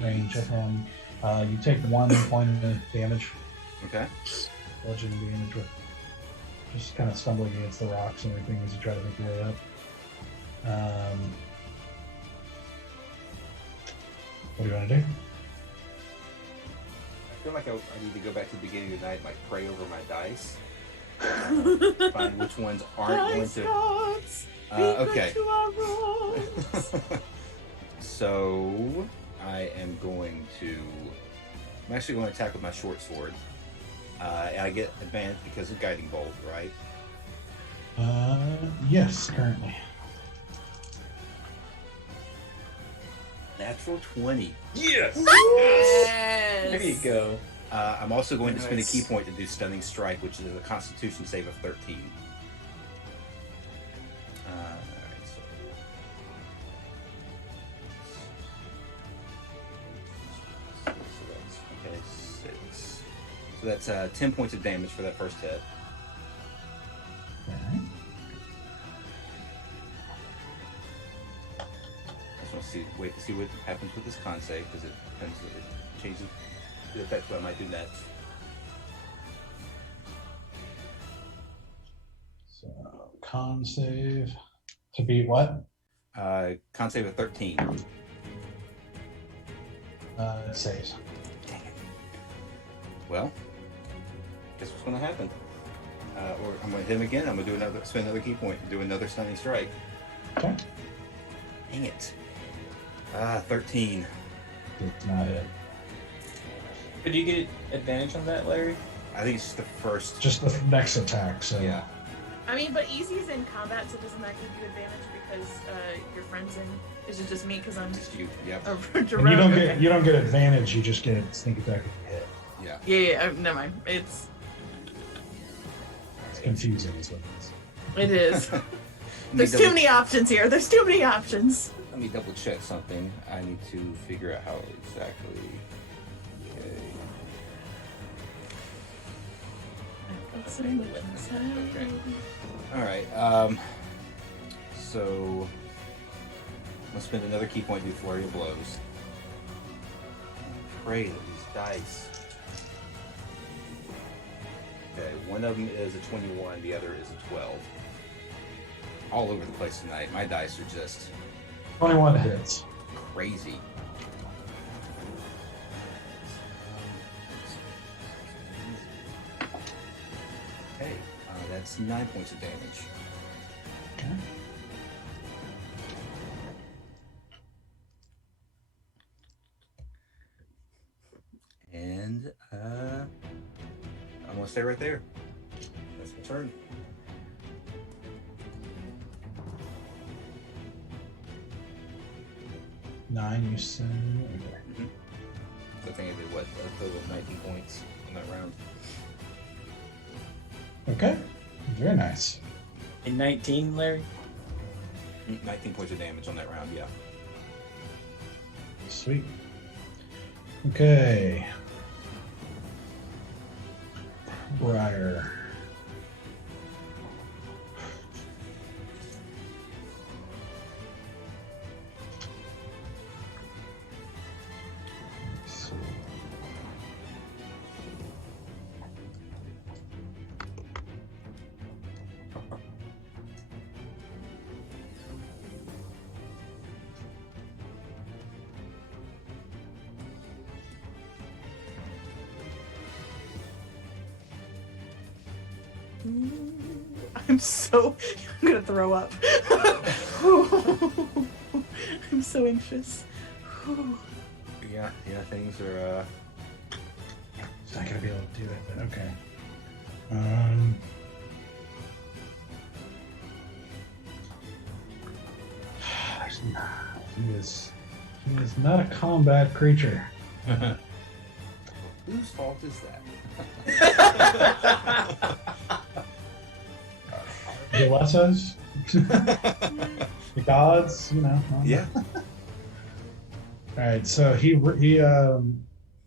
range of him. You take 1 point of damage, Okay. bludgeoning damage, with just kind of stumbling against the rocks and everything as you try to make your way up. What do you want to do? I feel like I need to go back to the beginning of the night and like pray over my dice. Find which ones aren't going Dice to. gods, be good Okay. to our rolls. So I am going to. I'm actually going to attack with my short sword. And I get advantage because of guiding bolt, right? Yes, currently. Natural 20. Yes. There you go. I'm also going to spend a Nice. key point to do stunning strike, which is a Constitution save of 13. Alright, so. Okay, 6. So that's 10 points of damage for that first hit. Alright. I just want to wait to see what happens with this con save because it depends. It changes the effect of what I might do next. So con save to beat what? Con save of 13. It saves. Dang it. Well, guess what's going to happen? Or I'm going to hit him again. I'm going to spend another key point and do another stunning strike. Okay. Dang it. 13. It's not it. Could you get advantage on that, Larry? I think it's just the first. Just the next attack. So Yeah. I mean, but Easy's in combat, so doesn't that give you advantage because your friend's in? Is it just me because I'm Just you. Yep. a And drone? you don't get advantage. You just get sneak attack if you hit. Yeah. Yeah, never mind. It's Confusing is what it is. it is. Let me There's too many options here. There's too many options. Let me double check something. I need to figure out how exactly. Okay. All right. So I'm gonna spend another key point to do flurry of blows. Pray that these dice. Okay, one of them is a 21, the other is a 12. All over the place tonight. My dice are just 21 hits. crazy. Okay, that's 9 points of damage. Okay. And gonna stay right there. That's my turn. Nine, you said. So I think I did what? A total of 19 points on that round. Okay. Very nice. In 19, Larry? 19 points of damage on that round, yeah. Sweet. Okay. Briar. So. I'm gonna throw up. I'm so anxious. Yeah, things are, It's not gonna be able to do it, but okay. He is not a combat creature. whose fault is that? The Lessas? The gods, you know. Yeah. Alright, so he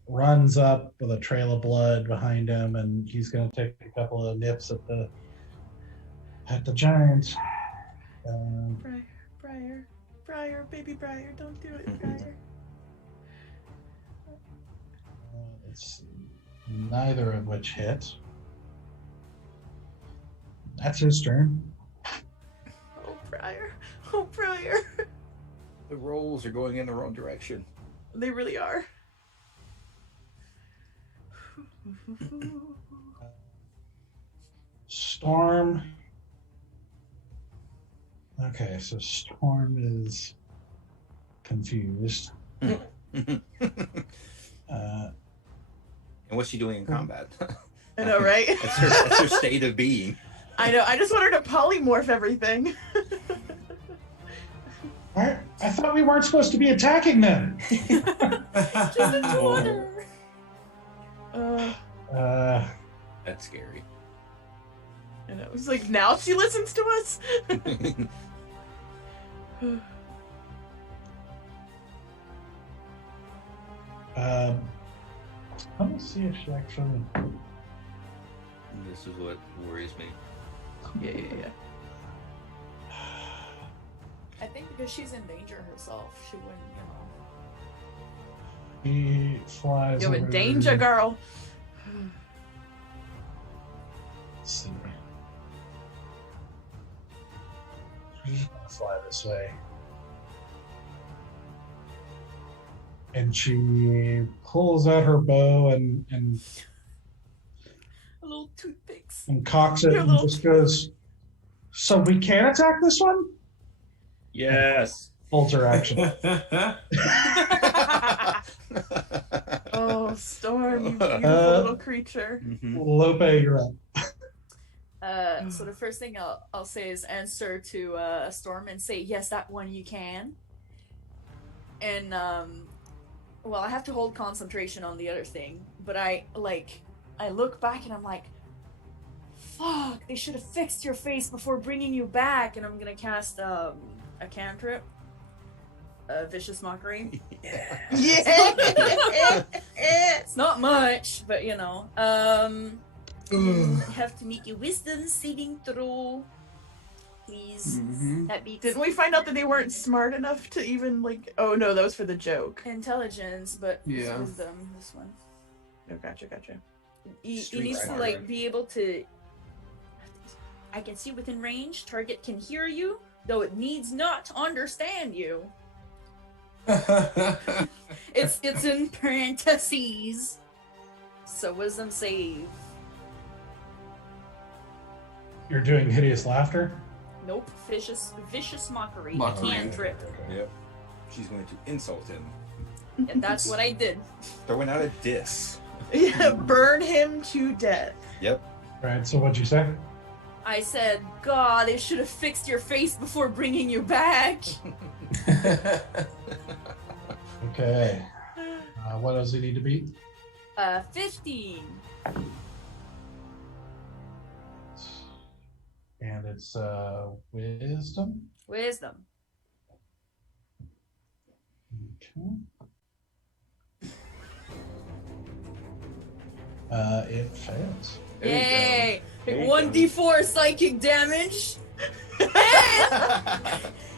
runs up with a trail of blood behind him, and he's gonna take a couple of nips at the giant. Briar, baby Briar, don't do it, Briar. Let's see. Neither of which hit. That's his turn. Oh, Briar. The rolls are going in the wrong direction. They really are. Storm. Okay, so Storm is confused. And what's she doing in combat? I know, right? That's her state of being. I know. I just want her to polymorph everything. I thought we weren't supposed to be attacking them. Just into water. That's scary. I know. It's like, now she listens to us? Let me see if she actually. This is what worries me. Yeah. I think because she's in danger herself, she wouldn't, He flies. You're in over- danger, girl. Let's see. She's just gonna fly this way. And she pulls out her bow and A little toothpicks. cocks it Your and little- just goes, "So we can attack this one?" Yes. Bolter action. Oh, Storm, you beautiful little creature. Lope, you're up. So the first thing I'll say is answer to Storm and say, yes, that one you can. And, well, I have to hold concentration on the other thing, but I look back and I'm like, fuck, they should have fixed your face before bringing you back, and I'm gonna cast a cantrip. Vicious Mockery. Yeah. It's not much, but you know. Have to make a wisdom saving throw. Please. That beats Didn't we find out that they weren't smart enough to even, like... Oh, no, that was for the joke. intelligence, but it's Yeah. wisdom, this one. Oh, gotcha. He Street needs to smart, like right? be able to. I can see within range. Target can hear you, though it needs not to understand you. It's in parentheses. So wisdom save. You're doing hideous laughter? Nope. Vicious mockery. Mockery. A cantrip. Yep. She's going to insult him. And that's what I did. Throwing out a diss. Yeah, burn him to death. Yep. Right. So what'd you say? I said, God, they should have fixed your face before bringing you back. Okay. What does he need to beat? 15. And it's wisdom. Wisdom. Okay. It fails. There you go. Yay! There you 1d4 psychic damage. And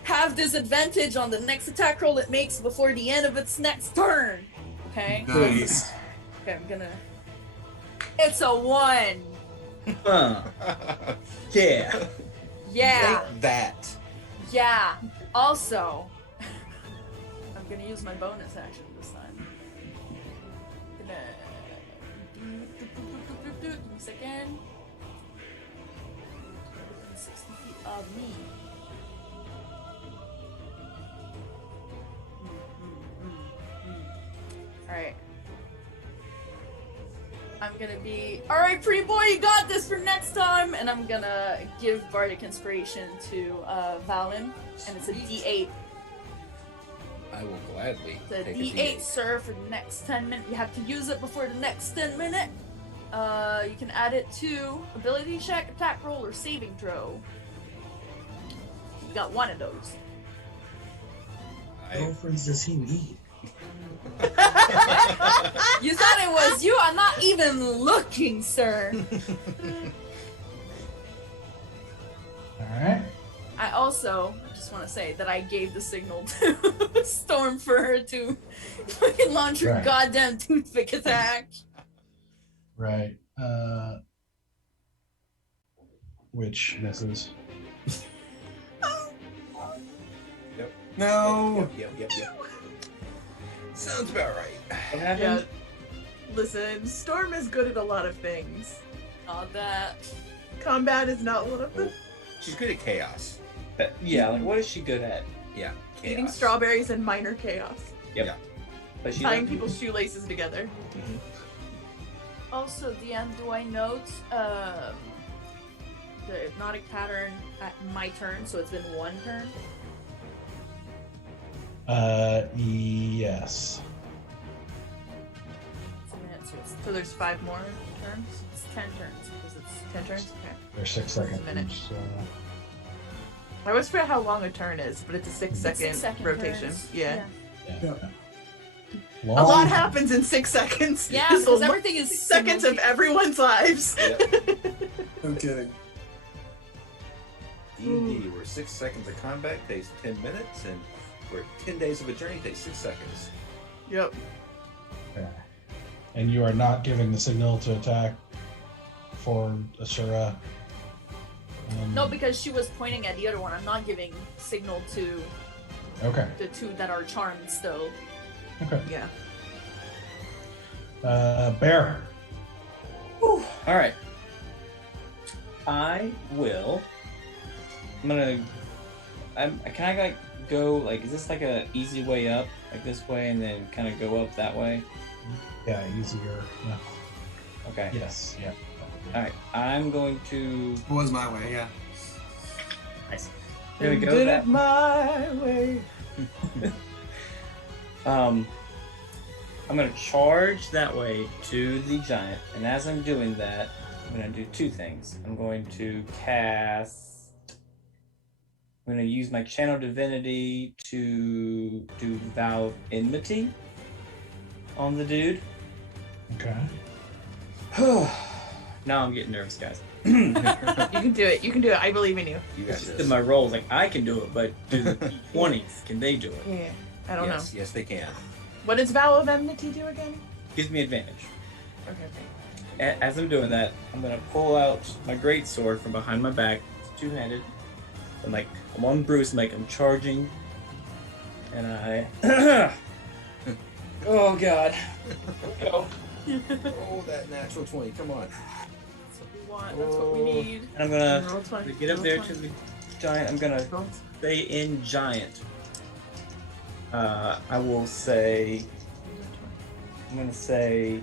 have disadvantage on the next attack roll it makes before the end of its next turn. Okay? Nice. Okay, I'm gonna. It's a 1. Huh. Yeah. Yeah. Take that. Yeah. Also, I'm gonna use my bonus action this time. Gonna give me a second. 60 feet of me. Alright. I'm gonna be, alright, pretty boy, you got this for next time! And I'm gonna give Bardic Inspiration to Valen, and it's a D8. I will gladly It's a take D8, sir, for the next 10 minutes. You have to use it before the next 10 minutes. You can add it to ability check, attack roll, or saving throw. You got one of those. Girlfriends does he need? You thought it was you? I'm not even looking, sir. Alright. I also just want to say that I gave the signal to Storm for her to fucking launch her Right. goddamn toothpick attack. Right. Which misses. No. Yep. Sounds about right. What happened? Yeah. Listen, Storm is good at a lot of things. Not that. Combat is not one of them. She's good at chaos. Yeah, like what is she good at? Yeah. Eating chaos. strawberries and minor chaos. But she Tying people's shoelaces together. Also, DM, do I note the hypnotic pattern at my turn? So it's been one turn. Yes. So there's 5 more turns? It's 10 turns because it's 10 turns? Okay. There's 6 So it's a seconds minute. each, so I always forget how long a turn is, but it's a 6-second 6-second rotation. turns. Yeah. yeah. A Long. lot happens in 6 seconds. Yeah, It's because a everything is 6 seconds of everyone's lives. No kidding. D&D, where 6 seconds of combat takes 10 minutes, and where 10 days of a journey takes 6 seconds. Yep. Okay. And you are not giving the signal to attack for Asura. No, because she was pointing at the other one. I'm not giving signal to Okay. the 2 that are charmed still. Okay. Yeah. Bear. All right. I will. I'm gonna. Can I like go like? Is this like a easy way up, like this way, and then kind of go up that way? Yeah, easier. Yeah. Okay. Yes. Yeah. All right. I'm going to. It was my way, yeah. Nice. I'm gonna go Did that. it my way. I'm gonna charge that way to the giant, and as I'm doing that, I'm gonna do 2 things. I'm going to cast. I'm gonna use my channel divinity to do vow of enmity on the dude. Okay. Now I'm getting nervous, guys. You can do it. You can do it. I believe in you. You got It's just this. in my rolls, like I can do it, but do the 20s, can they do it? Yeah. I don't Yes, yes, they can. know. What does Vow of Enmity do again? Gives me advantage. Okay. As I'm doing that, I'm gonna pull out my great sword from behind my back. It's 2-handed. I'm on Bruce, I'm charging, and I. Oh God. Go. Oh, that natural 20. Come on. That's what we want. That's what we need. And I'm gonna Roll 20. get up Roll there 20. to the giant. I'm gonna Roll. say in giant. I will say. I'm gonna say.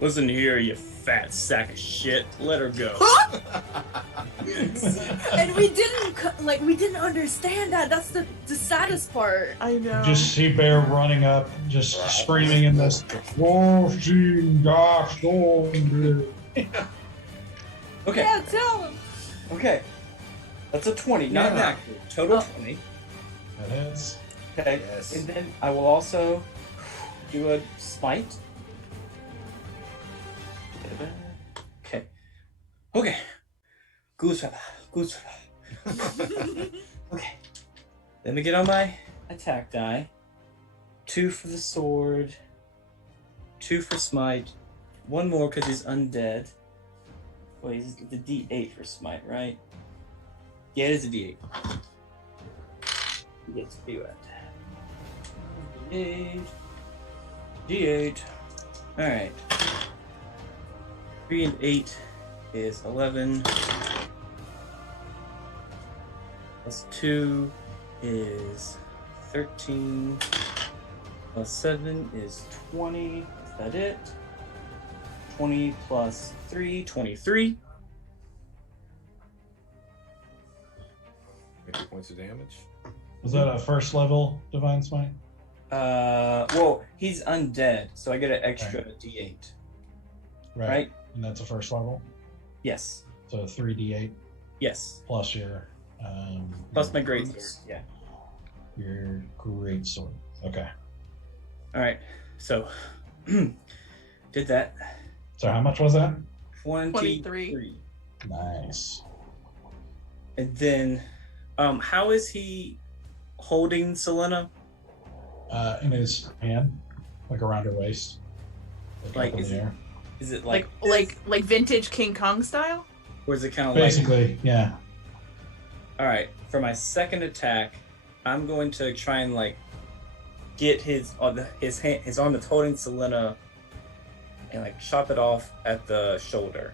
Listen here, you fat sack of shit. Let her go. And we didn't understand that. That's the saddest part. I know. Just see Bear running up, just screaming in this. Okay. Yeah, tell him. Okay. That's a 20, not an Yeah. actual. Total 20. That hits. Okay. Yes. And then I will also do a smite. Okay. Okay. Goose fella. Okay. Let me get on my attack die. 2 for the sword. 2 for smite. 1 more because he's undead. Wait, he's the D8 for smite, right? Yeah, it is a D8. He gets Feywild. D8. Alright. 3 and 8 is 11. Plus 2 is 13. Plus 7 is 20. Is that it? 20 plus 3, 23. 50 points of damage. Was that a first level Divine Smite? Well, he's undead, so I get an extra D8. Right? And that's a first level. Yes. So 3d8 Yes. plus your Plus my great sword. Yeah. your great sword. Okay. All right. So did that. So how much was that? 23. Nice. And then, how is he holding Sylenna? In his hand, like around her waist. Like, up in is the it- air. Is it like like, vintage King Kong style. or is it kind of like? Basically, yeah. All right. For my second attack, I'm going to try and like get his arm that's holding Sylenna, and like chop it off at the shoulder.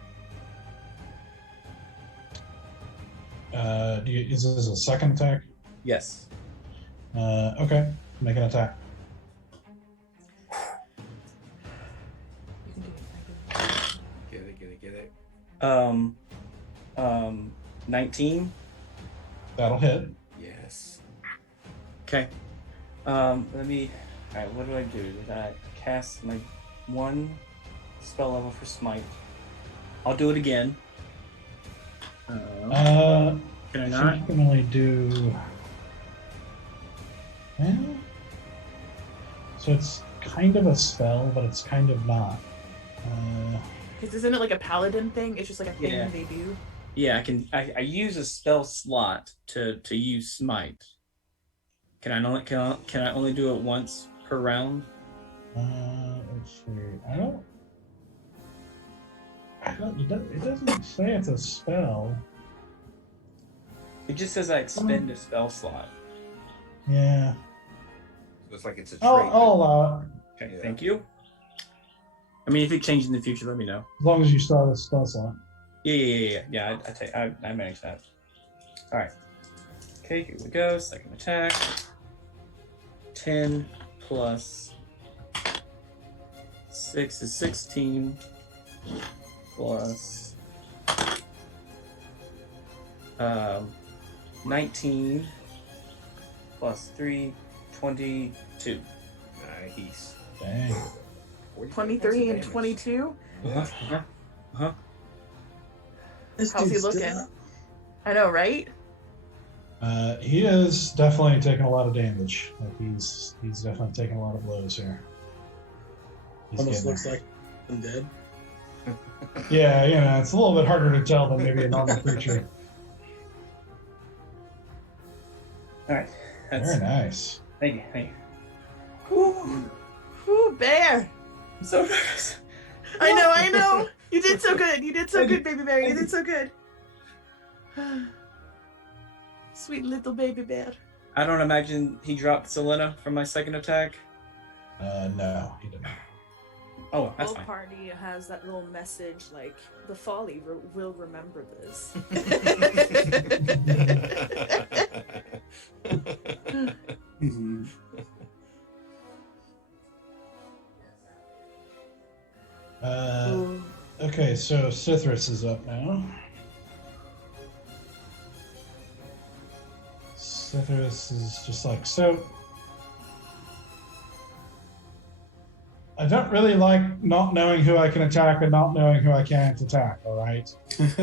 Is this a second attack? Yes. Okay. Make an attack. Get it. 19. That'll hit. Yes. Okay. Let me. All right. What do I do? Did I cast my 1 spell level for smite? I'll do it again. Can I I not? think you can only do. Well, so it's kind of a spell, but it's kind of not. Because isn't it like a paladin thing? It's just like a thing Yeah. they do. Yeah, I can. I use a spell slot to use smite. Can I only do it once per round? Let's see. It doesn't say it's a spell. It just says I expend a spell slot. Yeah. Looks like it's a I'll trait. allow it. Okay, Yeah. thank you. I mean, if it changes in the future, let me know. As long as you still have a spell slot. Yeah. I manage that. All right. Okay, here we go. Second attack. 10 plus 6 is 16. Plus 19 plus 3, 22. Nice. Dang. 23 and 22. This How's he dude's looking? still- I know, right? He is definitely taking a lot of damage. Like he's definitely taking a lot of blows here. He's Almost getting looks there. like undead. Yeah, it's a little bit harder to tell than maybe a normal creature. All right. That's, Very nice. Thank you. Whew, Bear. I'm so nervous. I know. You did so good. You did so good, baby bear. You did so good. Sweet little baby bear. I don't imagine he dropped Sylenna from my second attack. No, he didn't. Oh, that's Whole fine. party has that little message like the Folly will remember this. Mhm. Okay, so Sithris is up now. Sithris is just like, so I don't really like not knowing who I can attack and not knowing who I can't attack, all right? Thanks,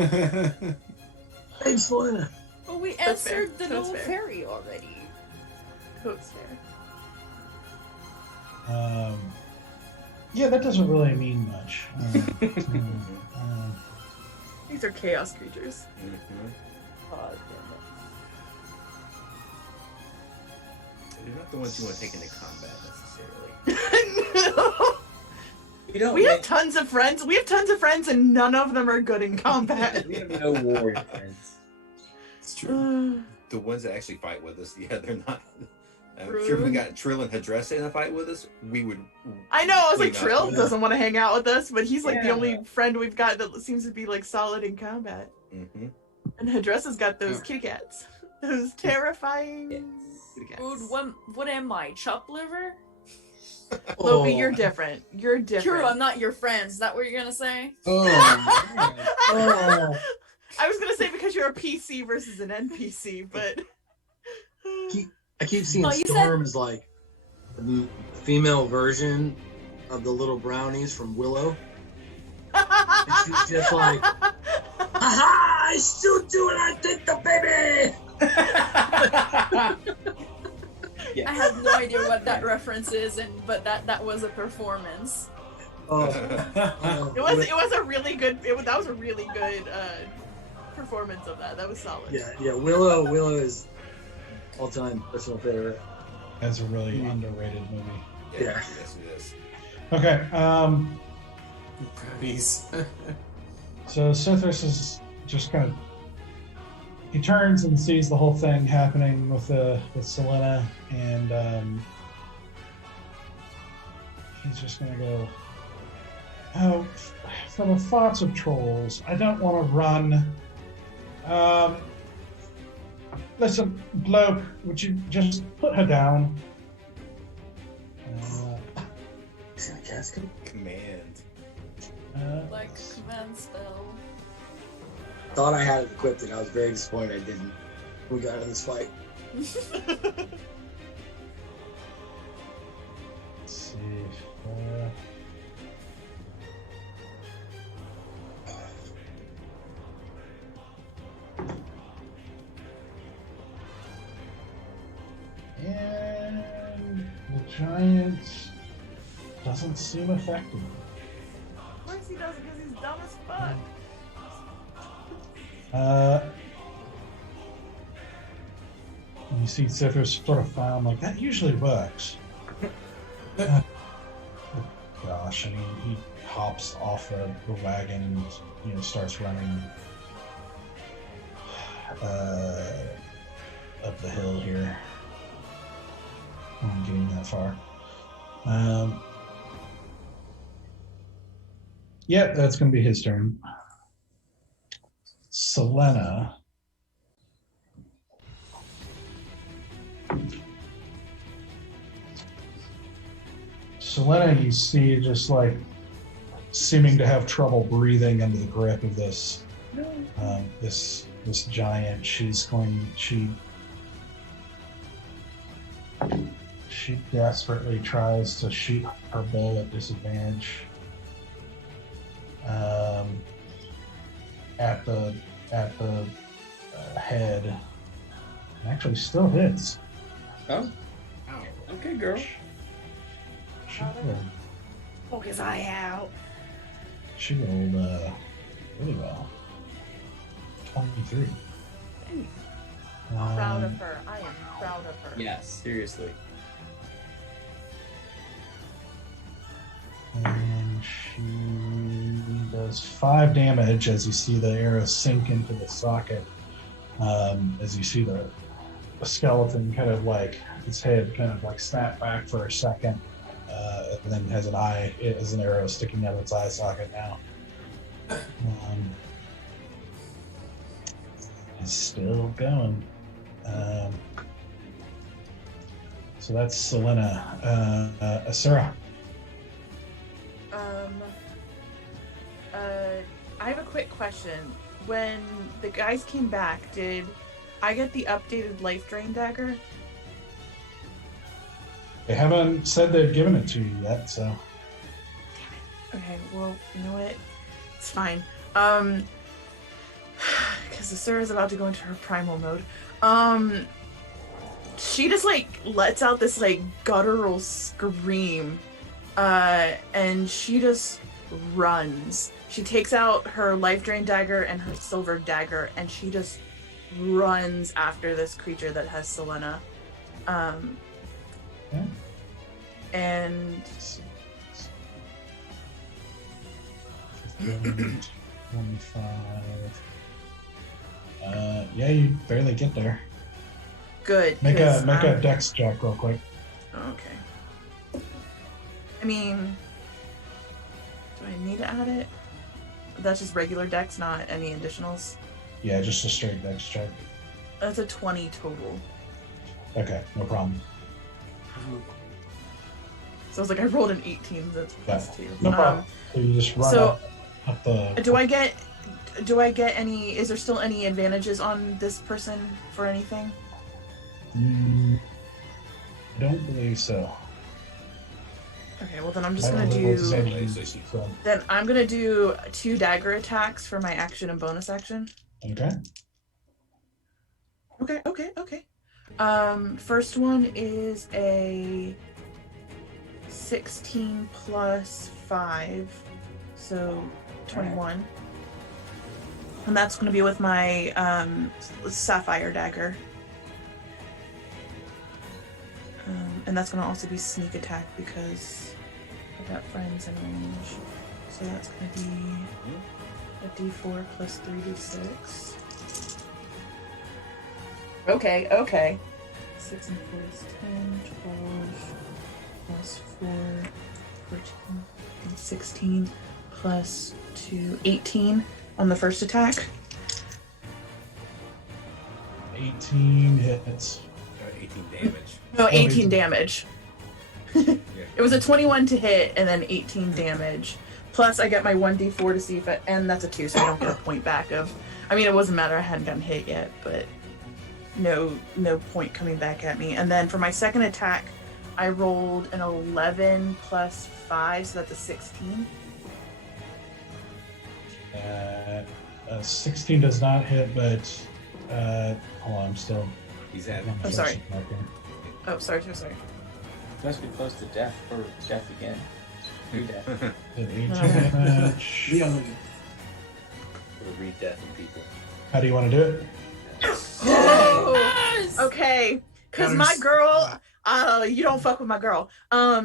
Sylenna. Well, we That's fair. answered the That's little fair. fairy already. That's fair. Yeah, that doesn't really mean much. These are chaos creatures. God They're not the ones you want to take into combat necessarily. No. We don't. We have tons of friends. We have tons of friends, and none of them are good in combat. We have no warrior friends. It's true. The ones that actually fight with us, yeah, they're not. I'm Rude. sure if we got Trill and Hadressa in a fight with us, we would. I know. I was like, not- Trill doesn't want to hang out with us, but he's like the Yeah. only friend we've got that seems to be like solid in combat. Mm-hmm. And Hadressa's got those kitty cats, those terrifying kitty cats. Dude, what am I? Chop liver? Lobi, you're different. You're different. True, I'm not your friend. Is that what you're gonna say? Oh, man. Oh, I was gonna say because you're a PC versus an NPC, but I keep seeing No, you Storm as like the female version of the little brownies from Willow. And she's just like, aha! I still do it. I take the baby. I have no idea what that reference is, but that was a performance. Oh, it was a really good. That was a really good performance of that. That was solid. yeah. Willow is all-time personal favorite. That's a really underrated movie. Yeah. Yes, it is. Okay, Brownies. so Sithris is just kind of, he turns and sees the whole thing happening with Sylenna, and he's just gonna go, oh, for the thoughts of trolls, I don't want to run. Listen, bloke, would you just put her down? Can I cast him? Command. Like command spell. Thought I had it equipped, and I was very disappointed I didn't. We got in this fight. Let's see. And the giant doesn't seem effective. Of course he does, because he's dumb as fuck. You see Sithris sort of frown like, that usually works. Gosh, I mean, he hops off the wagon and, starts running up the hill here. I'm getting that far. Yeah, that's going to be his turn. Sylenna. Sylenna, you see, just like seeming to have trouble breathing under the grip of this this giant. She desperately tries to shoot her bow at disadvantage at the head. And actually still hits. Oh, okay, girl. She rolled, Poke his eye out. she rolled really well. 23. Proud of her. I am proud of her. Yeah, seriously. And she does 5 damage as you see the arrow sink into the socket. As you see the skeleton kind of like its head kind of like snap back for a second, and then has an eye, it has an arrow sticking out of its eye socket now. It's still going. So that's Sylenna. Asura. I have a quick question. When the guys came back, did I get the updated life drain dagger? They haven't said they've given it to you yet, so. Okay, well, you know what? It's fine. Because the Sir is about to go into her primal mode. She just, like, lets out this, like, guttural scream. And she just runs. She takes out her life drain dagger and her silver dagger, and she just runs after this creature that has Sylenna. Yeah. And 15, 25. Yeah, you barely get there. good. Make 'cause, a dex check real quick. Okay. I mean, do I need to add it? That's just regular dex, not any additionals. Yeah, just a straight dex check. That's a 20 total. Okay, no problem. So I was like, I rolled an 18. That's plus 2. No problem. So you just run so up the. Do I get any? Is there still any advantages on this person for anything? I don't believe so. Okay, well then I'm just I gonna don't believe do. it's any, so. Then I'm gonna do 2 dagger attacks for my action and bonus action. Okay. Okay. First one is a 16 plus 5, so 21. And that's going to be with my sapphire dagger. And that's going to also be sneak attack because I've got friends in range. So that's going to be a d4 plus 3d6. Okay. 6 and 4 is 10, 12, plus 4, 14, and 16, plus 2, 18 on the first attack. 18 hits. 18 damage. No, 18 damage. It was a 21 to hit and then 18 damage. Plus I get my 1d4 to see if it, and that's a 2, so I don't get a point back of, I mean, it wasn't matter, I hadn't gotten hit yet, but no point coming back at me. And then for my second attack, I rolled an 11 plus 5, so that's a 16. 16 does not hit, but hold on, I'm still. He's at. I'm sorry. Oh, sorry. Must be close to death or death again. New death. 18 damage. Leon. We'll read death in people. How do you want to do it? Oh, okay. Cause my girl, you don't fuck with my girl.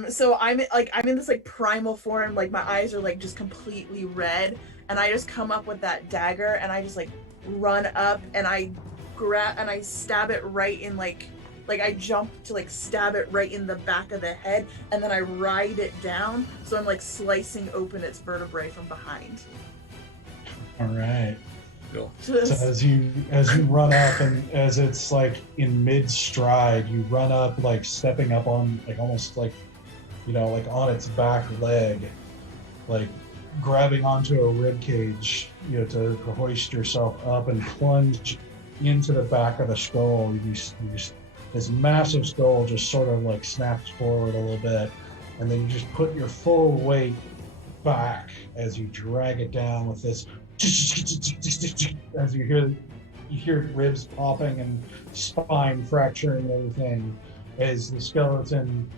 So I'm in this like primal form, like my eyes are like just completely red, and I just come up with that dagger, and I just like run up, and I grab and I stab it right in like I jump to like stab it right in the back of the head, and then I ride it down, so I'm like slicing open its vertebrae from behind. All right. Cool. So as you run up, and as it's like in mid stride, you run up like stepping up on like almost like, you know, like on its back leg, like grabbing onto a rib cage, you know, to hoist yourself up and plunge into the back of the skull. This massive skull just sort of like snaps forward a little bit, and then you just put your full weight back as you drag it down with this. As you hear ribs popping and spine fracturing and everything, as the skeleton,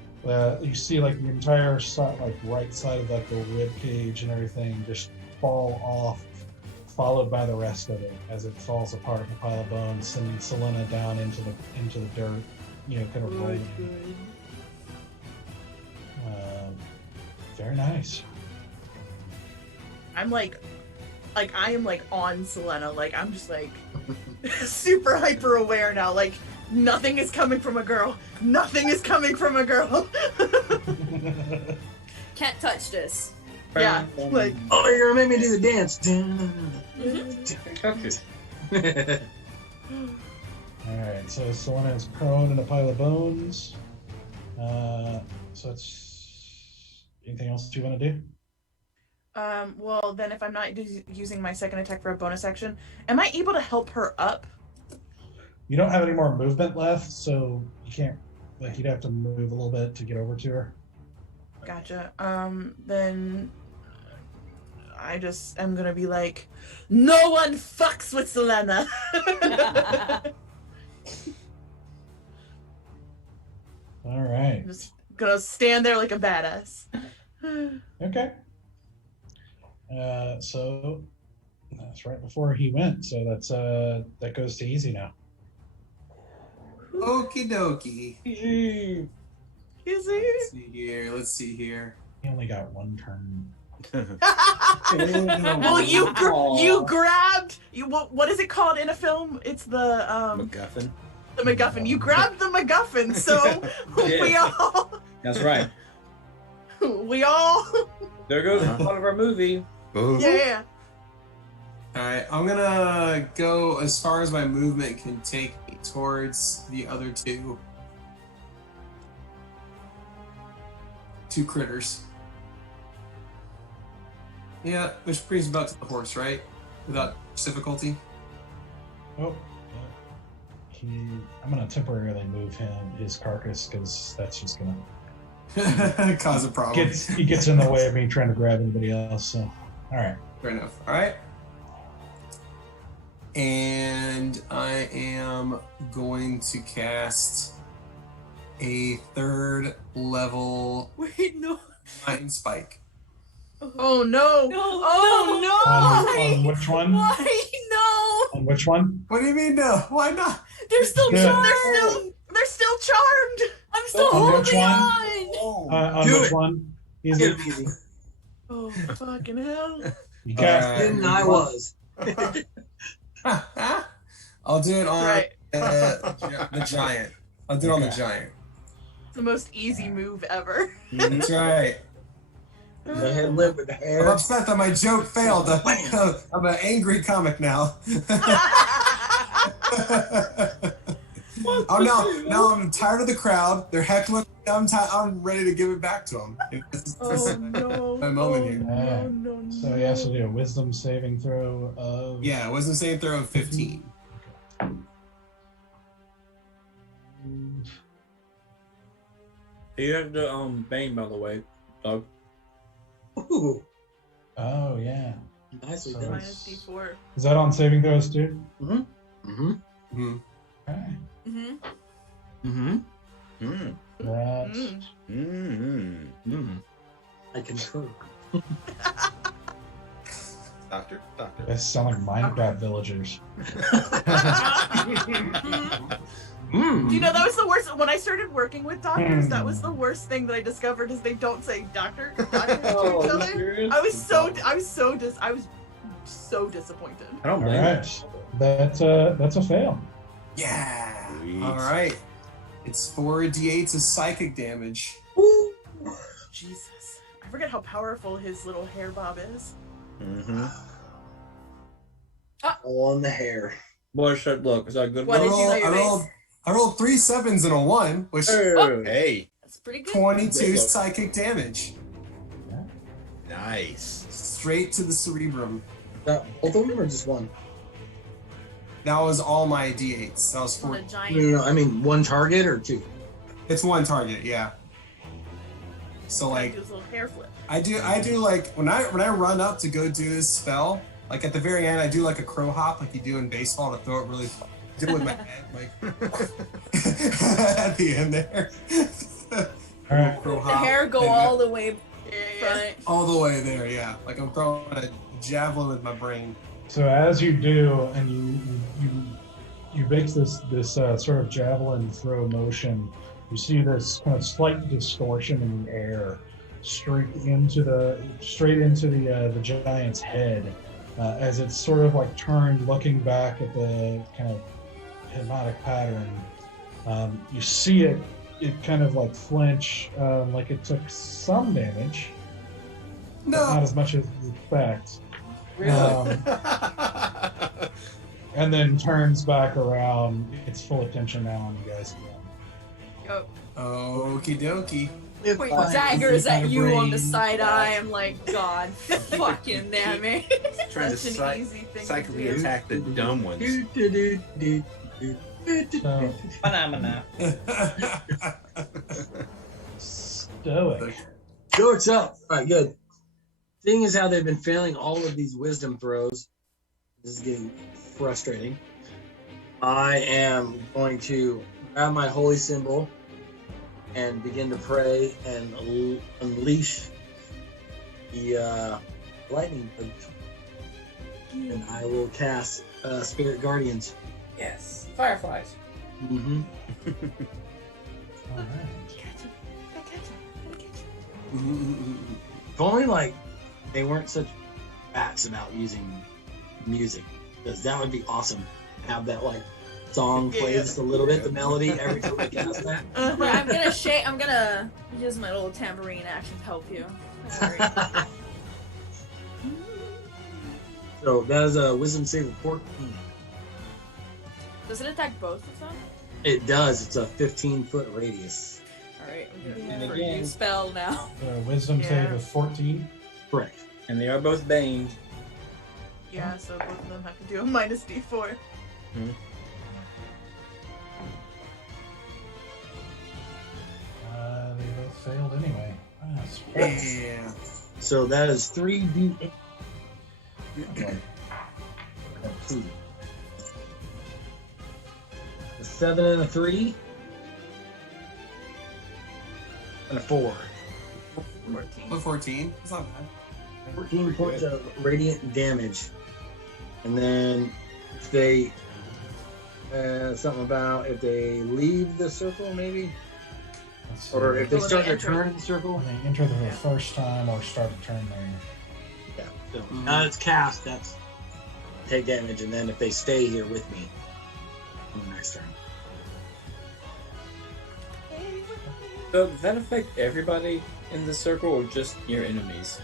you see like the entire side, like right side of like the rib cage and everything just fall off, followed by the rest of it as it falls apart in a pile of bones, sending Sylenna down into the dirt, you know, kind of rolling. Very nice. I'm like I am like on Sylenna, like I'm just like super hyper aware now, like nothing is coming from a girl. Can't touch this. Yeah, like Oh, you're gonna make me do the dance. Alright, so Sylenna is prone in a pile of bones. So it's anything else you want to do? Well, then if I'm not using my second attack for a bonus action, am I able to help her up? You don't have any more movement left, so you can't. Like, you'd have to move a little bit to get over to her. Gotcha. Then I just am gonna be like, no one fucks with Sylenna. All right. Just gonna stand there like a badass. Okay. So that's right before he went. So that's that goes to easy now. Okie dokie. Is he? Let's see here. He only got one turn. Well, you grabbed what is it called in a film? It's the MacGuffin. The MacGuffin. You grabbed the MacGuffin, so we all. That's right. We all. There goes part of our movie. Yeah. Alright, I'm gonna go as far as my movement can take me towards the other two critters. Yeah, which brings me back to the horse, right? Without difficulty. Oh. I'm gonna temporarily move his carcass because that's just gonna cause a problem. he gets in the way of me trying to grab anybody else. So, all right. Fair enough. All right. And I am going to cast a 3rd level Wait, no. Lightning Spike. Oh no! No, Oh no! On which one? Why? No! On which one? What do you mean no? Why not? They're still Yeah. charmed! They're still charmed. I'm still On which holding one? on! On Do which it. one? Is Get it? it easy. Oh fucking hell! You cast Alright. Didn't I was. I'll do it on Right. the giant. I'll do it on the giant. It's the most easy move ever. That's right. The head lip with the I'm hair. upset that my joke failed. I'm an angry comic now. Now I'm tired of the crowd. They're heckling. I'm ready to give it back to them. Oh no! My moment here. No, no, no, So he has to do a wisdom saving throw of. Yeah, wisdom saving throw of 15. You have to bang, by the way, Doug. Ooh, Oh yeah. nicely So done. Minus D4. Is that on saving throws too? Mm-hmm. Okay. Mm-hmm. Mm-hmm. Mm. That's Mm. Mm. I concur. Doctor. They sound like Minecraft villagers. Do you know that was the worst? When I started working with doctors, that was the worst thing that I discovered is they don't say doctor to each other. I was so disappointed. I don't All blame right. That's a fail. Yeah. Sweet. All right. It's 4 d8s of psychic damage. Ooh. Jesus, I forget how powerful his little hair bob is. Mm-hmm. All on the hair. Boy, shut look. Is that a good What one? did you do, I rolled 3 7s and a 1, which Hey, That's pretty good. 22 psychic damage. nice. Straight to the cerebrum. Both of them or just one? That was all my d8s. That was On 4. a No, giant. no, no. I mean, one target or two? It's one target, yeah. So Like like do his little hair flip. I do like when I run up to go do this spell, like at the very end I do like a crow hop like you do in baseball to throw it really far. I do it with my head like at the end there. All right. Crow The hop, hair go and all the way Yeah. front. all the way there, yeah. Like I'm throwing a javelin with my brain. So as you do, and you make this sort of javelin throw motion, you see this kind of slight distortion in the air, straight into the giant's head, as it's sort of like turned, looking back at the kind of hypnotic pattern. You see it kind of like flinch, like it took some damage, but not No. as much as you expect. Really? And then turns back around. It's full attention now on you guys again. Yo, Okie dokie. If Point I- daggers Kind at of you on the brain. side eye. I'm like, God, fucking damn it. Trying to Such an easy thing to psychically do. attack the dumb ones. So Phenomena. stoic. So it's up. All right, good. Seeing as how they've been failing all of these wisdom throws, this is getting frustrating. I am going to grab my holy symbol and begin to pray and unleash the lightning bolt. And I will cast Spirit Guardians. Yes. Fireflies. Mm-hmm. All right. If only like they weren't such bats about using music, because that would be awesome. Have that like song play Yeah. just a little bit, the melody every time I cast that. Yeah, I'm gonna use my little tambourine action to help you. Alright. So that is a wisdom save of 14. Does it attack both of them? It does. It's a 15-foot radius. Alright, I'm gonna And do a again- new spell now. Wisdom Yeah. save of 14. Correct. And they are both baned. Yeah, so both of them have to do a minus D4. They both failed anyway. Ah, Yeah. So that is 3d8. okay. A 7 and a 3. And a 4. 14. 14. It's not bad. 14 points of radiant damage. And then if they something about if they leave the circle maybe, Let's see. or if they Well, start they their enter. turn in the circle. When they enter the Yeah. first time or start a turn there. Yeah. So now it's cast. That's take damage, and then if they stay here with me on the next turn. So does that affect everybody in the circle or just your enemies?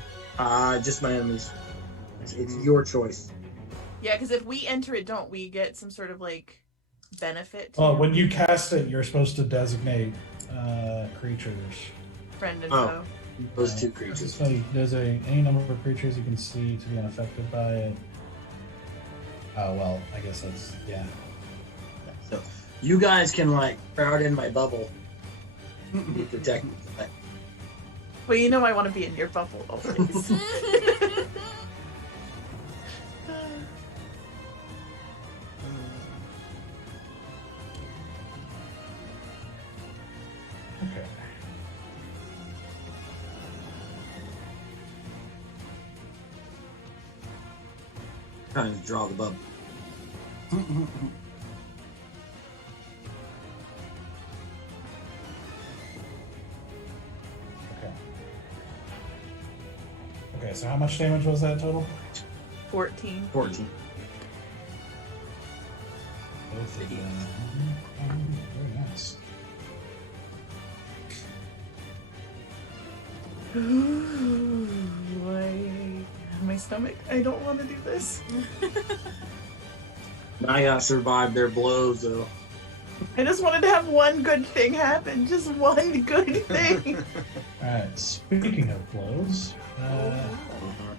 Just my enemies. It's your choice. Yeah, because if we enter it, don't we get some sort of like benefit? Well, when you cast it, you're supposed to designate creatures. friend and Oh. foe. Those two creatures. So there's any number of creatures you can see to be unaffected by it. Oh well, I guess that's yeah. So you guys can like crowd in my bubble. Be protected. Well, you know I want to be in your bubble always. Okay. Trying to draw the bubble. Okay. Okay. So how much damage was that total? 14. 14. Both of them. Very nice. My stomach. I don't want to do this. Now I gotta survive their blows though. I just wanted to have one good thing happen. Just one good thing. All right. Speaking of blows,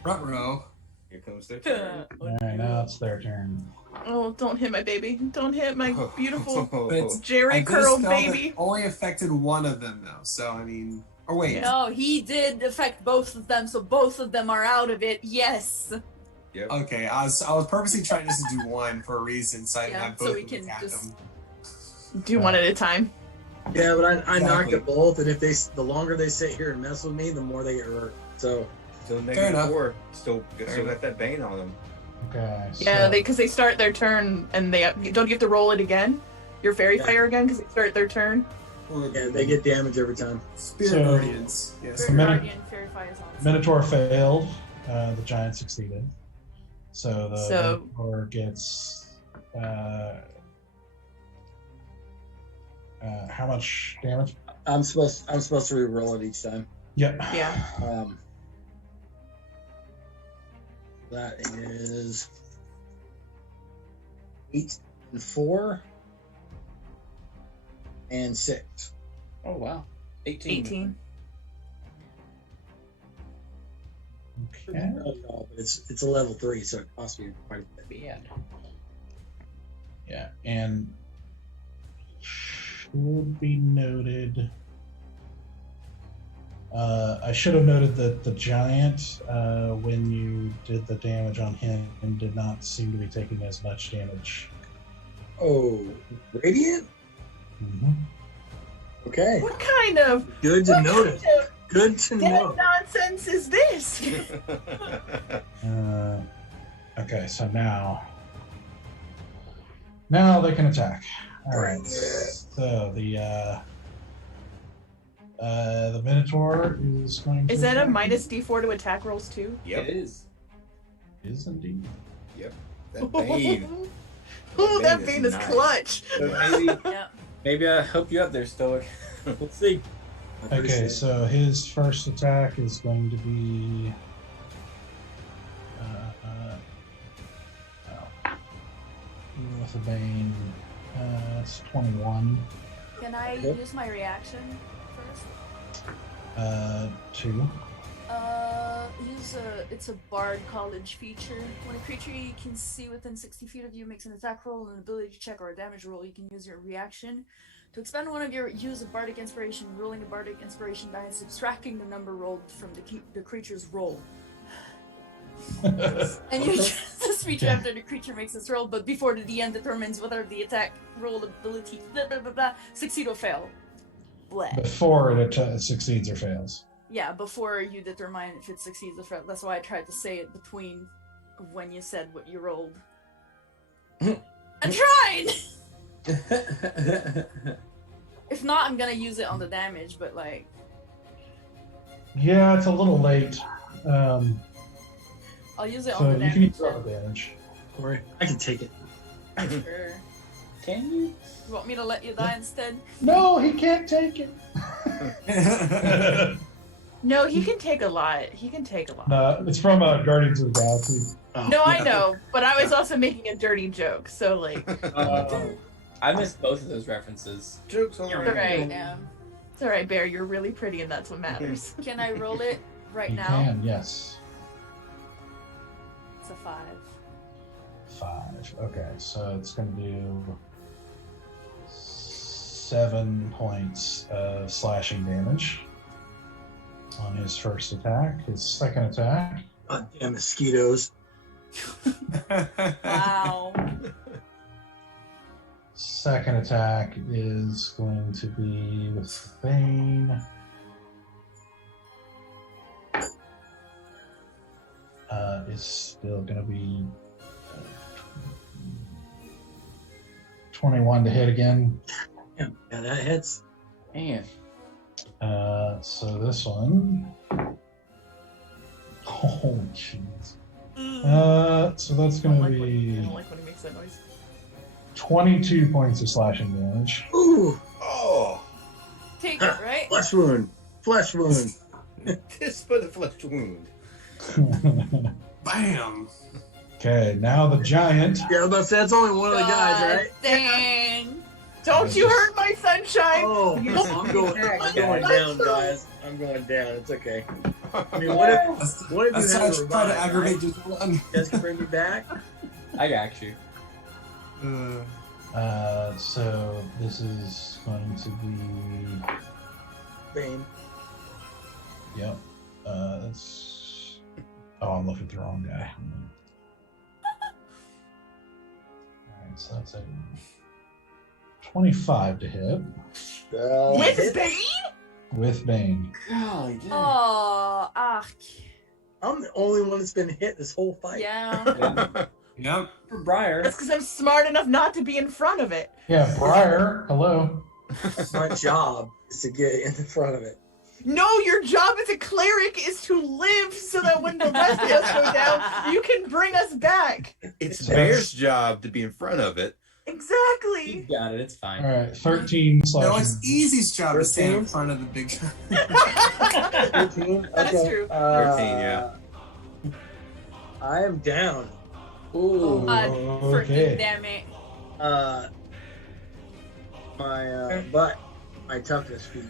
Ruh-roh. Here comes their turn. all right, now it's their turn. Oh, don't hit my baby. Don't hit my beautiful But it's Jerry I did a curl spell that baby. only affected one of them though. So I mean, or wait, No, he did affect both of them, so both of them are out of it. Yes. Yep. okay. I was purposely trying just to do one for a reason, so I didn't Yeah, have so both we of them can attack just- them. Do one at a time. Yeah, but I knocked Exactly. at both, and if the longer they sit here and mess with me, the more they get hurt. So Still Fair enough. -4. Still got that bane on them. Okay. Yeah, so- because they start their turn and they don't you have to roll it again, your fairy Yeah. fire again because they start their turn. yeah, they get damage every time. Spirit So- Guardians. Yes. Spirit Mini- Guardian Fairy Fire is on. Minotaur failed. The giant succeeded. So the So- Minotaur gets how much damage? I'm supposed to re-roll it each time. Yep. Yeah. That is 8 and 4 and 6. Oh wow. 18. 18. Yeah. But it's a level 3, so it costs me quite a bit. Man. Yeah, and should be noted. I should have noted that the giant, when you did the damage on him, did not seem to be taking as much damage. Oh, radiant? Mm-hmm. Okay. What kind of Good to notice. Good to dead know. nonsense is this? Okay, so now they can attack. All right. So the Minotaur is going to. Is that a attack. minus D4 to attack rolls too? Yep. It is. Is indeed. That bane. Oh, that Bane bane is is nice. clutch. So maybe, Yeah. maybe I help you out there, Stoic. We'll see. I appreciate Okay, it. so his first attack is going to be. With a bane, it's 21. Can I Yep. use my reaction first? 2. It's a Bard College feature. When a creature you can see within 60 feet of you makes an attack roll, an ability check, or a damage roll, you can use your reaction to expend one of your use of Bardic Inspiration, rolling a Bardic Inspiration die and subtracting the number rolled from the creature's roll. And you choose this feature after the creature makes its roll, but before the DM determines whether the attack roll ability blah blah blah blah succeed or fail. Blah. Before it succeeds or fails. Yeah, before you determine if it succeeds or fails. That's why I tried to say it between when you said what you rolled. I tried! If not, I'm gonna use it on the damage, but like... Yeah, it's a little late. I'll use it So on the you can damage. use all the damage. Don't worry, I can take it. Sure. Can you? You want me to let you die instead? No, he can't take it. No, he can take a lot. He can take a lot. No, it's from Guardians of the Galaxy. Oh, No, I yeah. know, but I was also making a dirty joke, so like, I missed both of those references. Jokes on It's You're right. Yeah. it's all right, Bear. You're really pretty, and that's what matters. Can I roll it right You now? can, yes. It's a 5. 5. Okay, so it's going to do 7 points of slashing damage on his first attack. His second attack, God damn mosquitoes. Wow. second attack is going to be with Bane. It's still going to be 21 to hit again. Yeah, that hits. Man. So this one. Oh, jeez. So that's I going don't to like when- I be don't like when he makes that noise. 22 points of slashing damage. Ooh, Oh, Take it, right? flesh wound. Flesh wound. this for the flesh wound. Bam! Okay, now the giant. Yeah, I was about to say that's only one of the guys, God right? Dang. Don't you hurt my sunshine! Oh, You I'm going down, guys. I'm going down. It's okay. I mean, what if you That's had how I a try to revive, aggravate right? just one. You guys can bring me back? I got you. So this is going to be. Bane. Yep. That's. Oh, I'm looking at the wrong guy. Alright, so that's a 25 to hit With Bane? with Bane. Golly, damn. Oh, ah. I'm the only one that's been hit this whole fight. Yeah. Yep. For Briar. That's because I'm smart enough not to be in front of it. Yeah, Briar, hello. My job is to get in the front of it. No, your job as a cleric is to live so that when the rest of us go down, you can bring us back. It's Bear's job to be in front of it. You Exactly. got it. It's fine. Alright, 13 slashing. No, it's Easy's job to stand in 13? front of the big guy. 13? That is true. 13, yeah. I am down. Ooh. God Okay. freaking damn it. My toughness feat.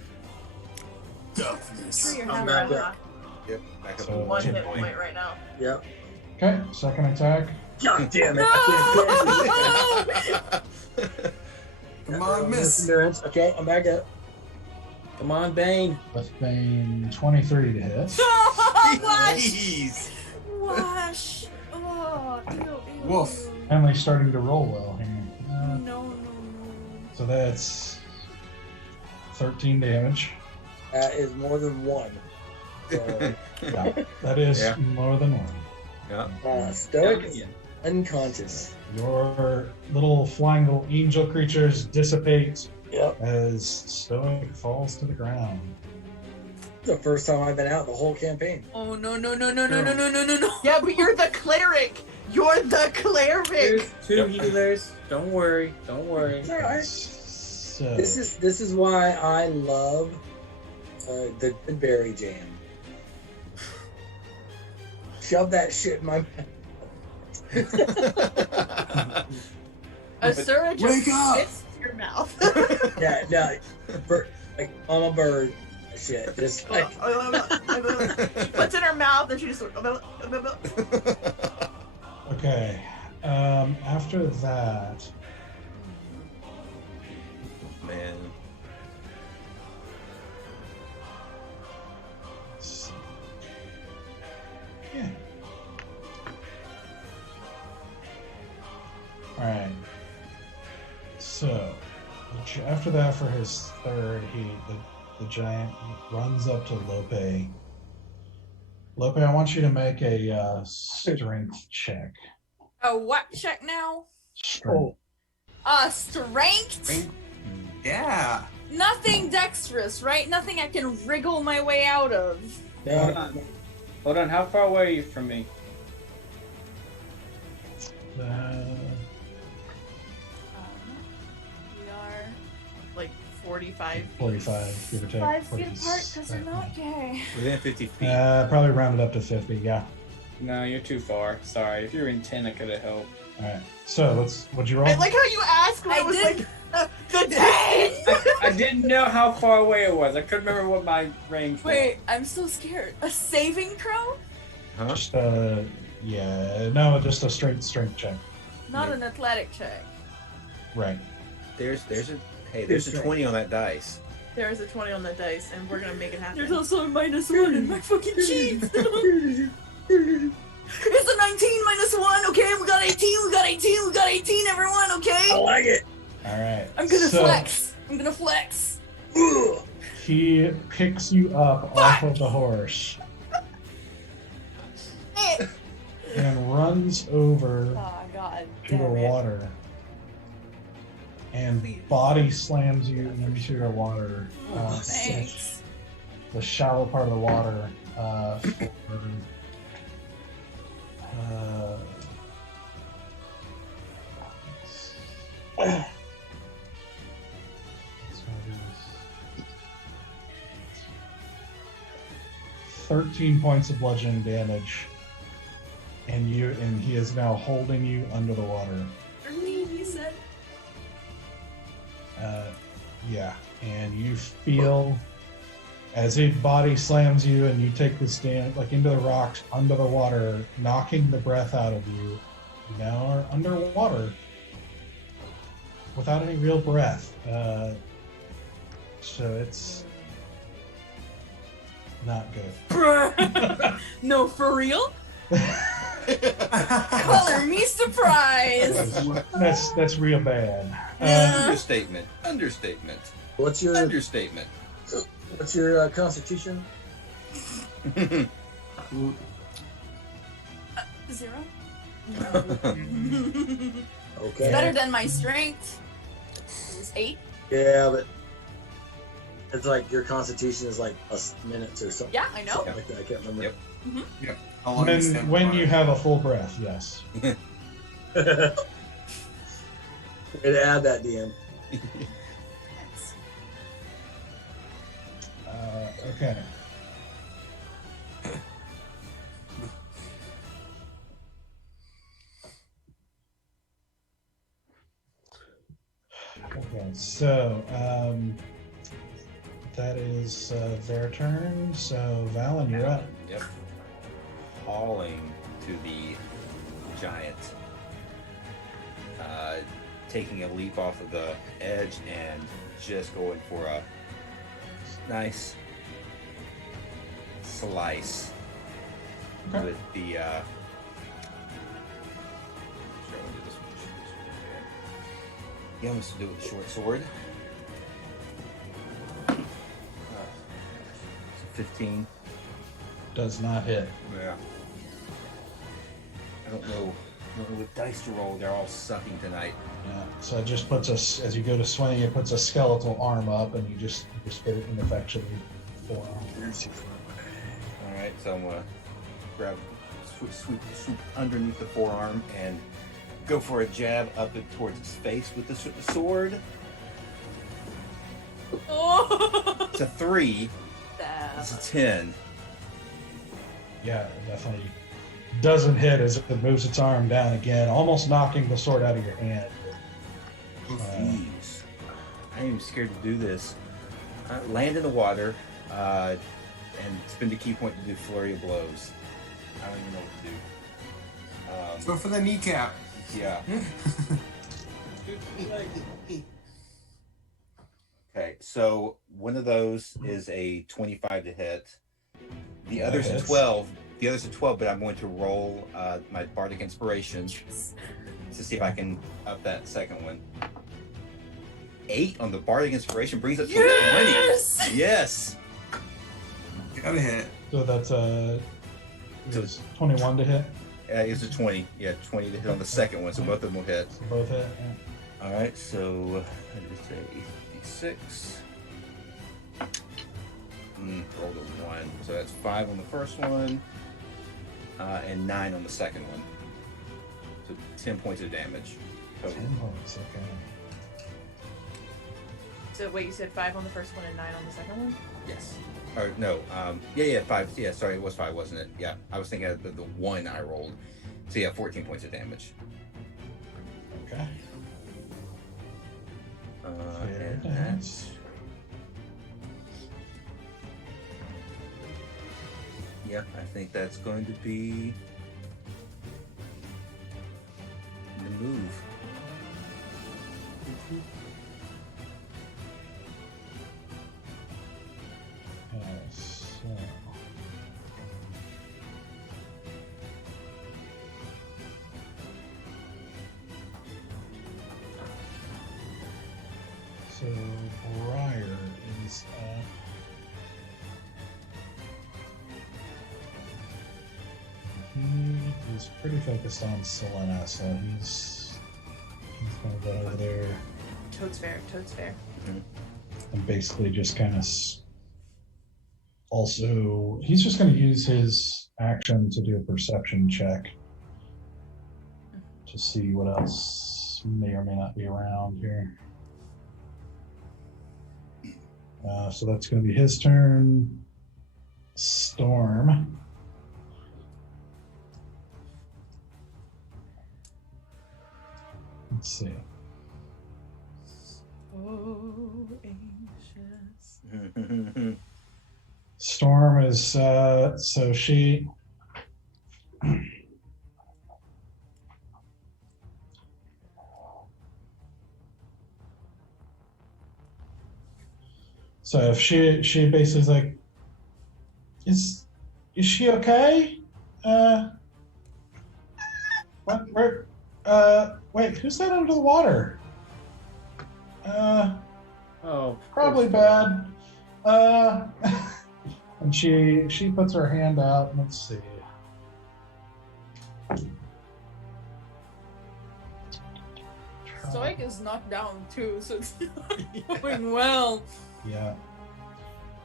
Sure you're I'm having back a up. Yep. Back up So, to One two hit point. point right now. Yep. Okay, second attack. God damn it! I can't Come on, miss. Endurance. Okay, I'm back up. Come on, Bane. With Bane 23 to hit. Jeez. Wash. Oh, ew, ew, Woof. ew. Finally starting to roll well here. No. So that's 13 damage. That is more than one. So, Yeah, that is Yeah. more than one. Yeah. Stoic Yeah. is unconscious. Your little flying little angel creatures dissipate Yep. as Stoic falls to the ground. The first time I've been out the whole campaign. Oh no. Yeah, but you're the cleric. You're the cleric. There's two Yep. healers. Don't worry. Don't worry. It's all right. So This is why I love the good berry jam. Shove that shit in my mouth. Asura just Wake up! spits in your mouth. Yeah, no, like I'm a bird. Shit, just like She puts it in her mouth and she just. okay. After that, Man. let's see. Yeah. All right. So after that, for his third, the giant runs up to Lope. Lope, I want you to make a strength check. A what check now? Strength. Strength? Yeah. Nothing dexterous, right? Nothing I can wriggle my way out of. Hold no. on. Hold on. How far away are you from me? We are Like 45. 45, give or take. 5 feet apart because we're 47. not gay. Within 50 feet. Probably rounded up to 50, yeah. No, you're too far. Sorry. If you were in 10, I could have helped. All right. So would you roll? I like how you asked when I it was did- like the 10. I didn't know how far away it was. I couldn't remember what my range was. Wait, I'm so scared. A saving throw? Huh? Just yeah, no, just a straight strength check. Not Yeah. an athletic check. Right. There's a There's 20 on that dice. There is a 20 on the dice, and we're gonna make it happen. There's also a -1 in my fucking sheet. It's a 19 -1. Okay, we got 18. We got 18. We got 18. Everyone, I okay? like it. All right. I'm gonna So flex. I'm gonna flex. Ugh. he picks you up off of the horse and runs over Oh god. to the Damn it. water and Please. body slams you into the water. Thanks. The shallow part of the water. So it is 13 points of bludgeoning damage, and he is now holding you under the water. 13, you said? Yeah, and you feel as his body slams you, and you take this stand like into the rocks under the water, knocking the breath out of you. You now are underwater without any real breath. So it's not good. No, for real? Color me surprised. That's real bad. Understatement. Understatement. What's your Understatement. constitution? 0. Okay. Better than my strength. It was 8. Yeah, but it's like your constitution is like minutes or something. Yeah, I know. Something like that. I can't remember. Yep. How long is that When for? you have a full breath, yes. Way to add that, DM. Okay. Okay, so that is their turn. So Valen, you're up. Yep. Hauling to the giant. Taking a leap off of the edge and just going for a nice slice Okay. with the. Sure, I'll do this one. Yeah, I'm just gonna do it with the short sword. 15. Does not hit. Yeah. I don't know what dice to roll. They're all sucking tonight. Yeah. So it just puts us, as you go to swing, it puts a skeletal arm up, and you just hit it ineffectually. Forearm. All right, so I'm gonna grab, swoop underneath the forearm and go for a jab up it towards his face with the sword. Oh. It's a 3. It's a 10. Yeah, it definitely doesn't hit as it moves its arm down again, almost knocking the sword out of your hand. Jeez. I am scared to do this. Land in the water and spend a key point to do flurry of blows. I don't even know what to do. Go for the kneecap. Yeah. Okay, so one of those is a 25 to hit. The other's a 12. The other's a 12, but I'm going to roll my bardic inspiration to see if I can up that second one. 8 on the bardic inspiration brings it to 20. Yes. Gotta hit. So that's is 21 to hit. It's a 20. Yeah, 20 to hit on the second one, so both of them will hit. So both hit. Yeah. All right, so that is a d6. Rolled a 1, so that's 5 on the first one, and 9 on the second one. So 10 points of damage. 10 points. Okay. So wait, you said 5 on the first one and 9 on the second one? Yes. Or no. Yeah. 5. Yeah. Sorry, it was 5, wasn't it? Yeah. I was thinking of the 1 I rolled. So yeah, 14 points of damage. Okay. And nice. that's. Yeah, I think that's going to be the move. So Briar is up. He is pretty focused on Sylenna, so he's gonna go over there Toad's fair. and basically just kind of also he's just going to use his action to do a perception check to see what else may or may not be around here. So that's going to be his turn. Storm. Let's see. So anxious. Storm is so she so if she basically is like, is she okay? What? Where? Wait, who's that under the water? Oh, Probably bad. And she puts her hand out. Let's see. Stoic is knocked down too, so it's not going well. Yeah.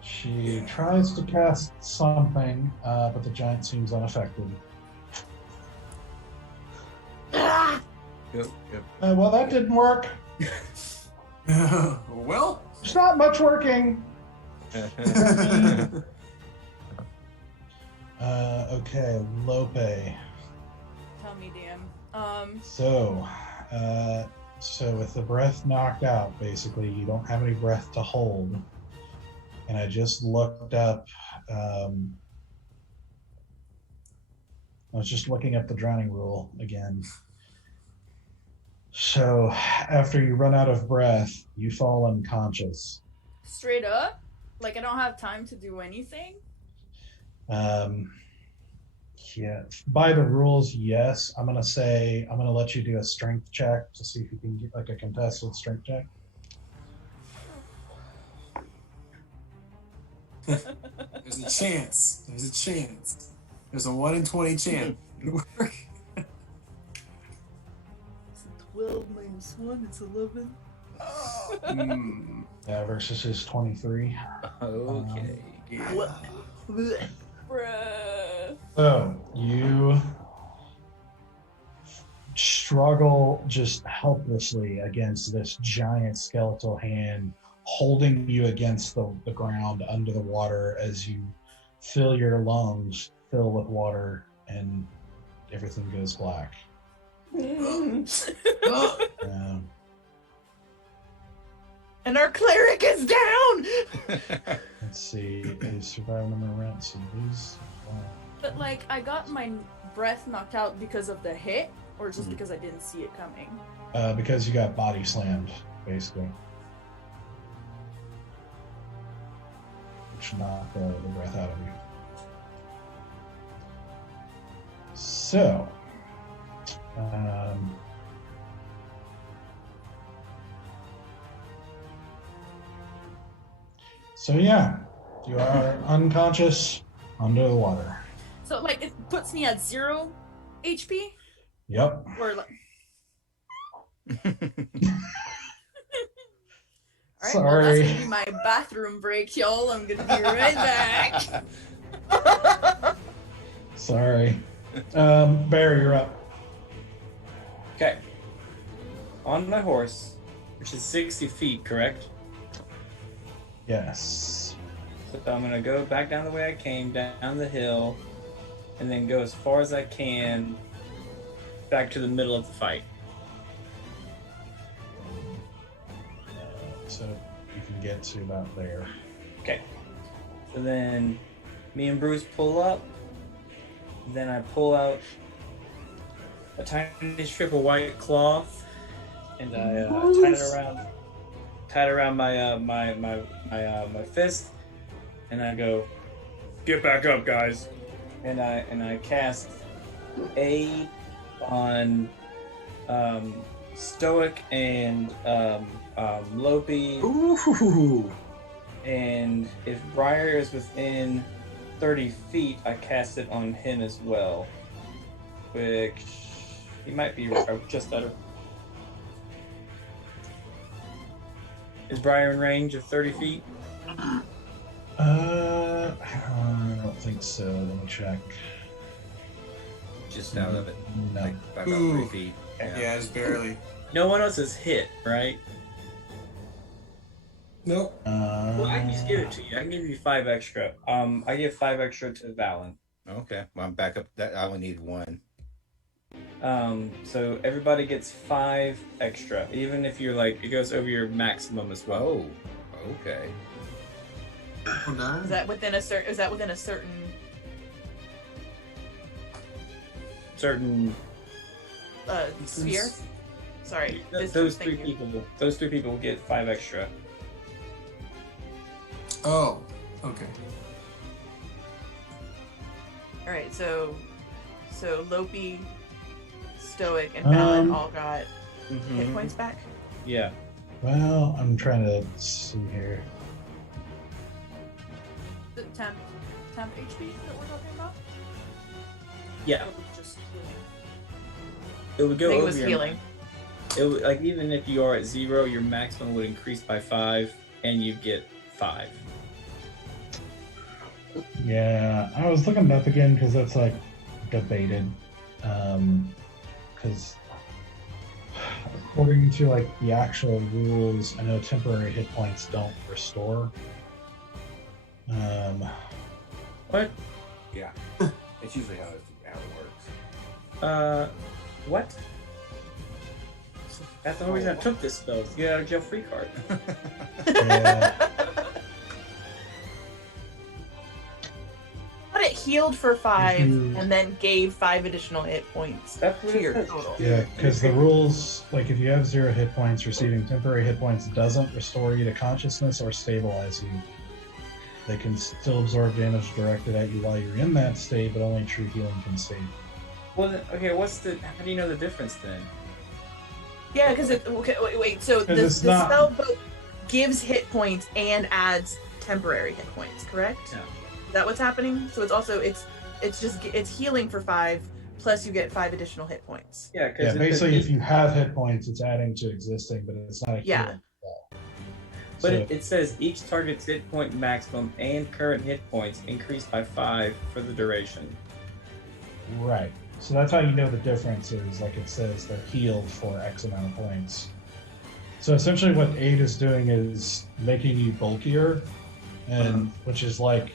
She tries to cast something, but the giant seems unaffected. Yep. Well, that didn't work. Well. It's not much working. Okay, Lope. Tell me, DM. So with the breath knocked out, basically, you don't have any breath to hold. and I just looked up. I was just looking up the drowning rule again. So after you run out of breath, you fall unconscious. Straight up? Like I don't have time to do anything? Yeah, by the rules, yes. I'm gonna let you do a strength check to see if you can get like a contested strength check. There's a chance. There's a chance. There's a 1 in 20 chance. It'll work. 12 minus 1, it's 11. Yeah, versus his 23. Okay. What? Bruh. So you struggle just helplessly against this giant skeletal hand holding you against the ground under the water as you fill your lungs fill with water and everything goes black. And our cleric is down! Let's see. Is survival number rent? So these. But like I got my breath knocked out because of the hit, or just because I didn't see it coming? Because you got body slammed, basically. Which knocked the breath out of you. So, yeah, you are unconscious under the water. So like it puts me at 0 HP? Yep. Or like Alright, well Sorry. that's gonna be my bathroom break, y'all. I'm gonna be right back. Sorry. Barry, you're up. Okay. On my horse, which is 60 feet, correct? Yes. So I'm gonna go back down the way I came, down the hill, and then go as far as I can back to the middle of the fight. So you can get to about there. Okay. So then me and Bruce pull up. Then I pull out a tiny strip of white cloth, and I tie it around my my fist, and I go, "Get back up, guys!" And I cast aid on Stoic and Lopi. Ooh. And if Briar is within 30 feet, I cast it on him as well. Which he might be just better. Is Briar in range of 30 feet? I don't think so. Let me check. Just out of it. No. Like by about Ooh. 3 feet. Yeah, it's barely. No one else is hit, right? Nope. Well, I can just give it to you. I can give you 5 extra. I give 5 extra to Valen. Okay. Well, I'm back up. That I only need 1. So everybody gets 5 extra, even if you're like, it goes over your maximum as well. Oh. Okay. Oh, Is that within a certain Certain sphere? Sorry. those three people get 5 extra. Oh, okay. All right, so Lopi, Stoic, and Valen all got hit points back. Yeah. Well, I'm trying to see here. The temp HP that we're talking about? Yeah. Or was it just healing? It would I go think it over was your, healing. It would, like, even if you are at 0, your maximum would increase by 5, and you get 5. Yeah, I was looking it up again because that's like debated. Because according to like the actual rules, I know temporary hit points don't restore. What? Yeah. It's usually how it works. What? That's the only reason I took this spell. To get out of jail free card. Yeah. healed for 5 you- and then gave 5 additional hit points That's what to it your says. total. Yeah, because the rules, like if you have 0 hit points, receiving temporary hit points doesn't restore you to consciousness or stabilize you. They can still absorb damage directed at you while you're in that state, but only true healing can save. Well, then, okay, how do you know the difference then? Yeah, because okay, wait. So 'Cause the it's not- spell both gives hit points and adds temporary hit points. Correct? Yeah. Is that what's happening? So it's healing for 5 plus you get 5 additional hit points. Yeah, because Yeah, basically, if you have hit points, it's adding to existing, but it's not a Yeah. healing spell. But So- it says each target's hit point maximum and current hit points increased by 5 for the duration. Right. So that's how you know the difference is, like it says, they're healed for X amount of points. So essentially what Aid is doing is making you bulkier, and which is like,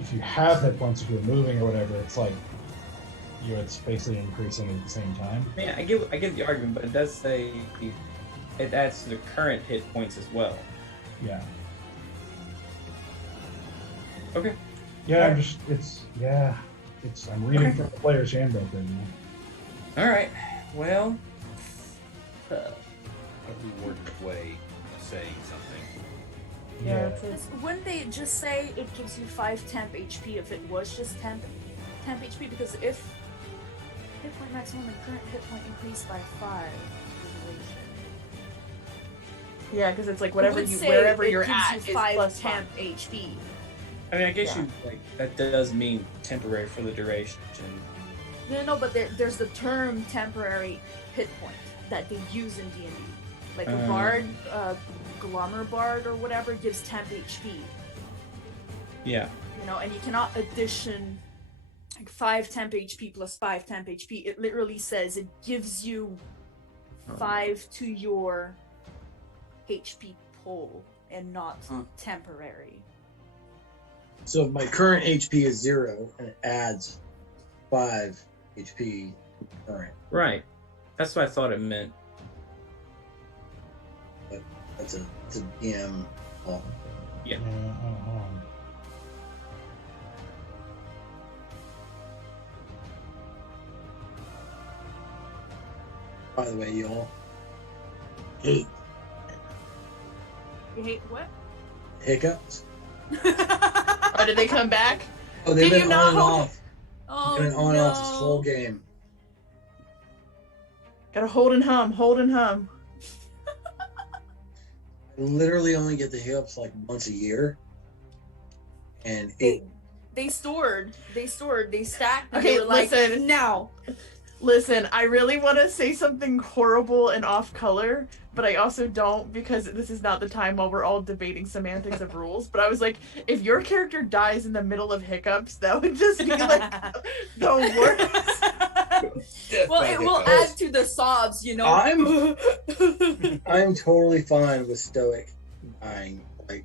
if you have hit points, if you're moving or whatever, it's like, it's basically increasing at the same time. Yeah, I get the argument, but it does say it adds to the current hit points as well. Yeah. Okay. Yeah, I'm reading Okay. from the player's handbook right now. All right. Well, How do we work the way of saying something? Yeah. Wouldn't they just say it gives you 5 temp HP if it was just temp HP? Because if hit point maximum and current hit point increased by 5 duration. Yeah, because it's like It wherever would you say wherever it you're gives at you is 5 plus temp 5. HP. I mean, I guess Yeah. that does mean temporary for the duration. No, but there's the term temporary hit point that they use in D&D. Like a bard, Glommer bard or whatever gives temp HP. Yeah. You know, and you cannot addition like 5 temp HP plus 5 temp HP. It literally says it gives you 5 to your HP pull and not temporary. So if my current HP is 0 and it adds 5 HP current, Right. That's what I thought it meant. it's a DM call. Yeah. By the way, y'all hate You hate what? hiccups. Oh, did they come back? Oh, they've Did you been not on and hold- off. Oh, They've been on and off this whole game. Gotta hold and hum, hold and hum. I literally only get the hiccups like once a year, and They stored, they stacked. And Okay, they were like, listen. now. Listen, I really want to say something horrible and off color, but I also don't because this is not the time while we're all debating semantics of rules. But I was like, if your character dies in the middle of hiccups, that would just be like the worst. Well, it will add to the sobs, you know. I'm totally fine with Stoic dying. Like,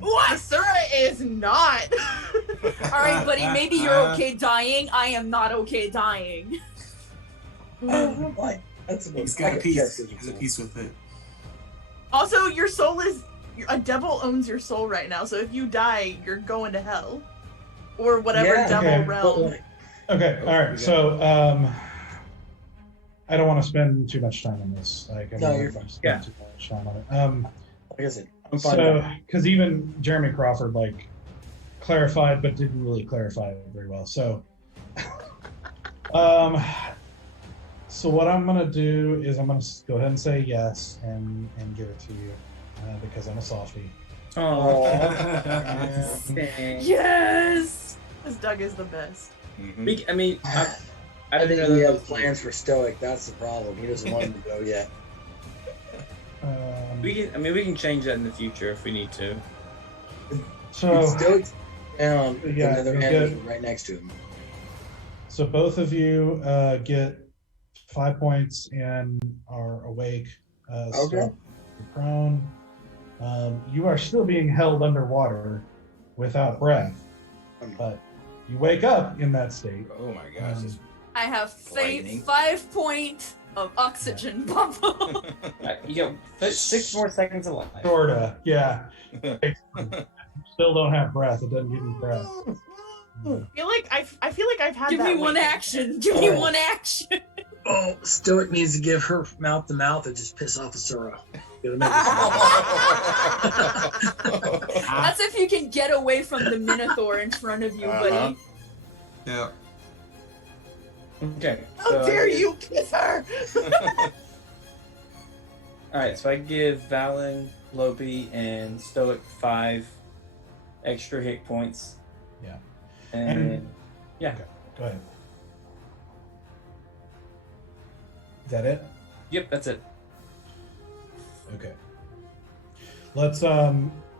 What? Sura is not. All right, buddy. Maybe you're okay dying. I am not okay dying. like that's He's got a piece. He's a piece with it. Also, your soul is a devil owns your soul right now. So if you die, you're going to hell, or whatever Yeah, devil okay, realm. but like, Okay, all right. So, I don't want to spend too much time on this. Like, No, I'm you're not fine. spend too much time on it. like I said, I'm fine. So, because even Jeremy Crawford like clarified, but didn't really clarify it very well. So, so what I'm gonna do is I'm gonna go ahead and say yes and give it to you because I'm a softie. Oh. And- Yes. This Doug is the best. Mhm. I mean, I I didn't think know he that has was- plans for Stoic. That's the problem. He doesn't want him to go yet. We can change that in the future if we need to. so, Stoic's down with Yeah, another you're enemy good. right next to him. so both of you get 5 points and are awake. Okay. So you're prone. You are still being held underwater without breath, but you wake up in that state. Oh my gosh. It's I have Lightning. 5 points of oxygen bubble. You got 6 more seconds of life. Sorta, yeah. Still don't have breath. It doesn't give me breath. I feel like I've had Give that me one lately. action. Give me one action. Oh, Stoic needs to give her mouth to mouth and just piss off Asura. That's if you can get away from the Minotaur in front of you, buddy. Yeah. Okay. How dare you kiss her? Alright, so I give Valen, Lopi, and Stoic 5 extra hit points. Yeah. And yeah. Okay, go ahead. Is that it? Yep, that's it. Okay. Let's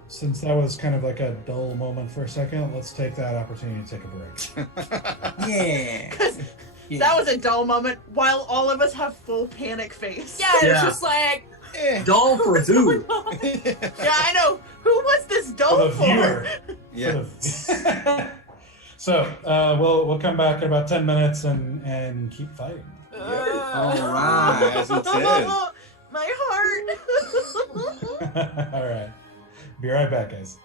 since that was kind of like a dull moment for a second, let's take that opportunity to take a break. Yeah. Because that was a dull moment while all of us have full panic face. Yeah, it's Yeah. just like, Dull for who? Yeah, I know. Who was this For dull the for? viewer. Yeah. So we'll come back in about 10 minutes and keep fighting. All right. As intended. My heart. All right. Be right back, guys.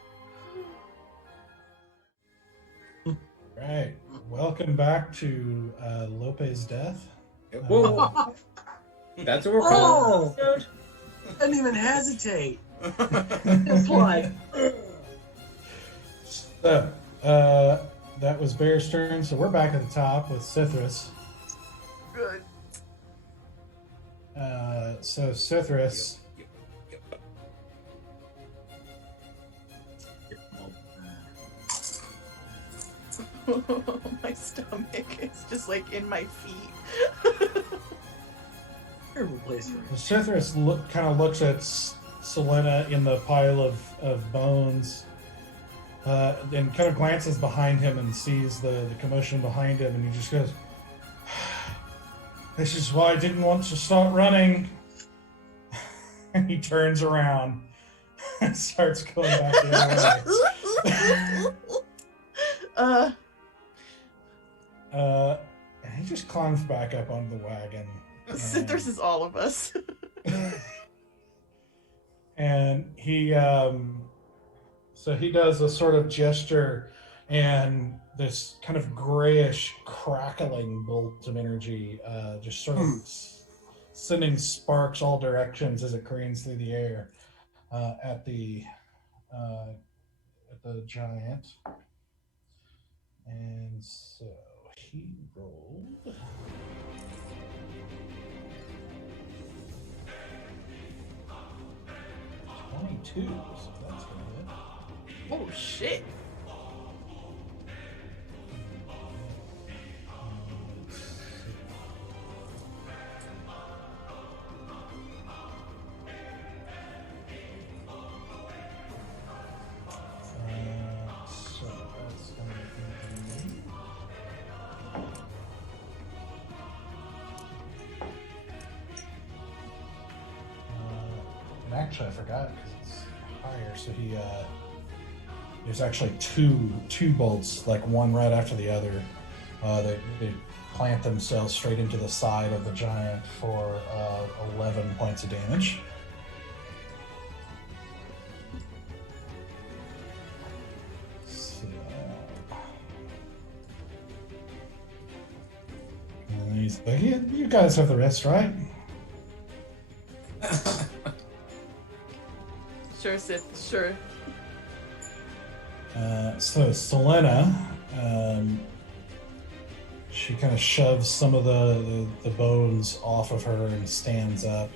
All right. Welcome back to Lope's death. Whoa. That's what we're calling Oh, it. I didn't even hesitate. It's like, So, that was Bear's turn. So we're back at the top with Sithris. Good. So Sithris, My stomach is just like in my feet. terrible place for it. Sithris kind of looks at Sylenna in the pile of bones, and kind of glances behind him and sees the commotion behind him, and he just goes, "This is why I didn't want to start running." And he turns around and starts going back the other way. And he just climbs back up onto the wagon. Sithris is all of us. And he so he does a sort of gesture, and this kind of grayish crackling bolt of energy just sort of sending sparks all directions as it cranes through the air at the giant. And so he rolled. So that's gonna Oh shit. So that's gonna be. And actually, I forgot because it's higher. So there's actually two bolts, like one right after the other. They plant themselves straight into the side of the giant for 11 points of damage. So, and he's like, you guys have the rest, right? Sure, Sith. Sure. So Sylenna, she kind of shoves some of the bones off of her and stands up,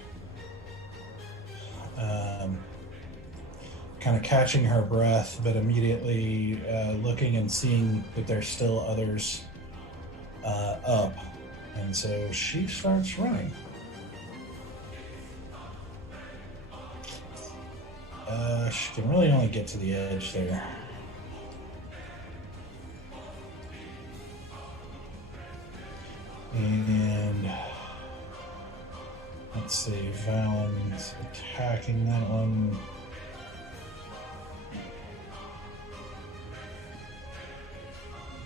kind of catching her breath, but immediately looking and seeing that there's still others up, and so she starts running. She can really only get to the edge there. And let's see, Valen's attacking that one.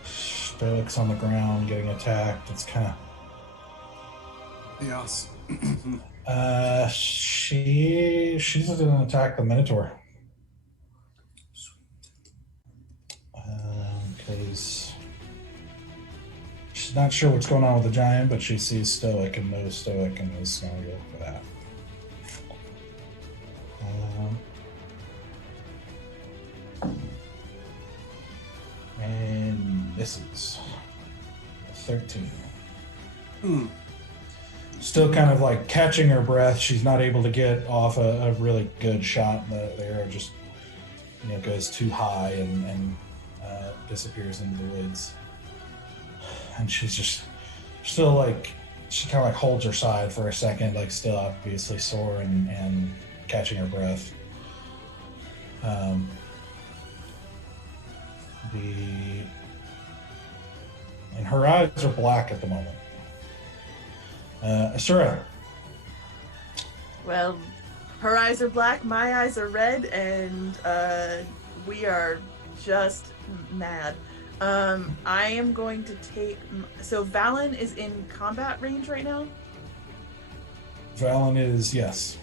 Stoic's on the ground getting attacked. It's kind of Yes. she's gonna attack the Minotaur. She's not sure what's going on with the giant, but she sees Stoic and knows Stoic and is going to go for that. And misses. 13. Still kind of like catching her breath. She's not able to get off a really good shot. The arrow just goes too high and disappears into the woods. And she's just still like, she kind of like holds her side for a second, like still obviously sore and catching her breath. And her eyes are black at the moment. Asura. Well, her eyes are black, my eyes are red, and we are just mad. I am going to take... So Valen is in combat range right now? Valen is, yes.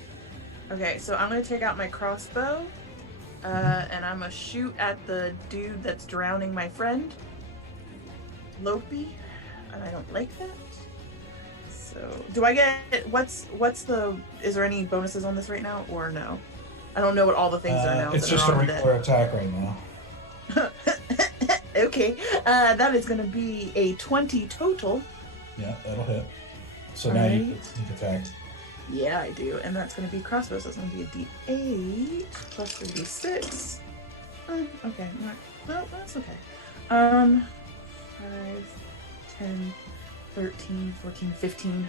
Okay, so I'm going to take out my crossbow, and I'm going to shoot at the dude that's drowning my friend, Lopi, and I don't like that. So, do I get... What's the... Is there any bonuses on this right now, or no? I don't know what all the things are now. It's just a regular attack right now. Okay, that is going to be a 20 total. Yeah, that'll hit. So All now you right. get sneak attacked. Yeah, I do, and that's going to be crossbow, so it's going to be a d8 plus 3d6. Okay, no, that's okay. 5, 10, 13, 14, 15.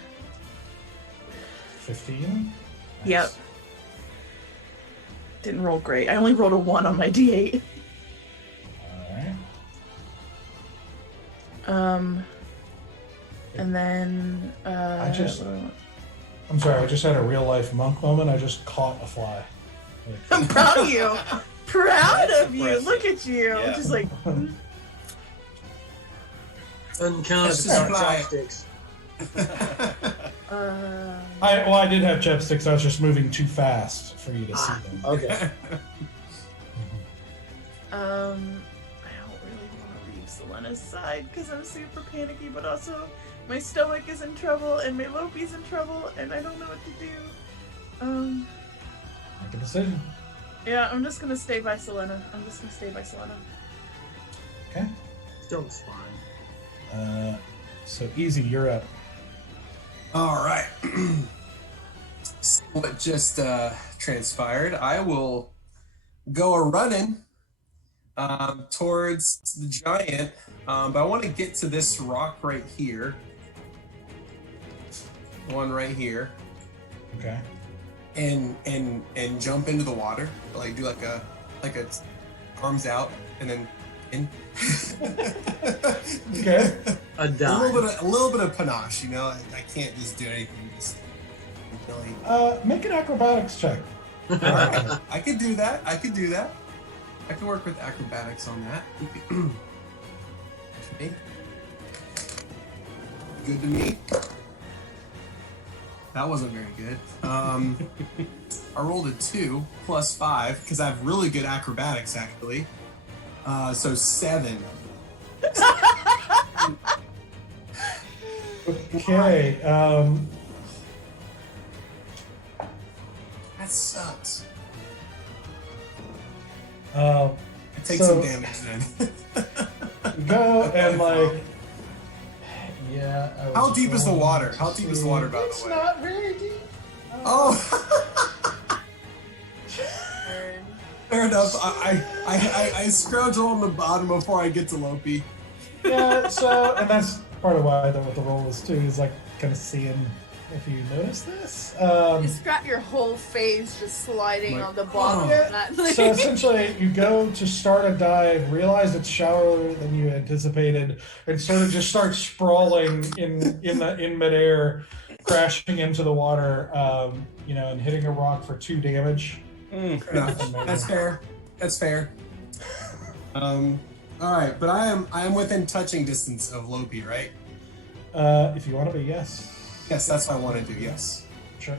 15? Yep. Didn't roll great. I only rolled a 1 on my d8. Alright. And then I'm sorry, I just had a real life monk moment. I just caught a fly. I'm proud of you. Proud of you. Impressive. Look at you. Yeah. Just like Doesn't count That's as just power right. chopsticks. I did have chopsticks. I was just moving too fast for you to see them. Okay. I don't really want to leave Sylenna's side because I'm super panicky, but also my stomach is in trouble and my Lopi's in trouble and I don't know what to do. Make a decision. Yeah, I'm just gonna stay by Sylenna. Okay. Still fine. So easy, you're up. All right. So what just transpired? I will go a running towards the giant, but I want to get to this rock right here. One right here, Okay. and jump into the water. Like do like a arms out and then in. Okay. A A dive. little bit of panache, I can't just do anything. Just really, Make an acrobatics check. I could do that. I can work with acrobatics on that. Okay. Good to me. That wasn't very good. I rolled a 2 plus 5 because I have really good acrobatics actually. So 7. Okay. That sucks. Take So- some damage then. You go and like. Yeah. I was How deep is the going water? to How deep is the see- water, by the It's way? not very deep. Oh. Fair enough. I scrounge along the bottom before I get to Lopi. Yeah. So, and that's part of why what the roll is too, is like kind of seeing if you notice this. Just got your whole face just sliding Like, on the bottom oh. of that. So essentially, you go to start a dive, realize it's shallower than you anticipated, and sort of just start sprawling in midair, crashing into the water, and hitting a rock for 2 damage. Fair enough. That's fair. That's fair. All right, but I am within touching distance of Lopi, right? If you want to be, yes. Yes, that's what I want to do. Yes. Sure.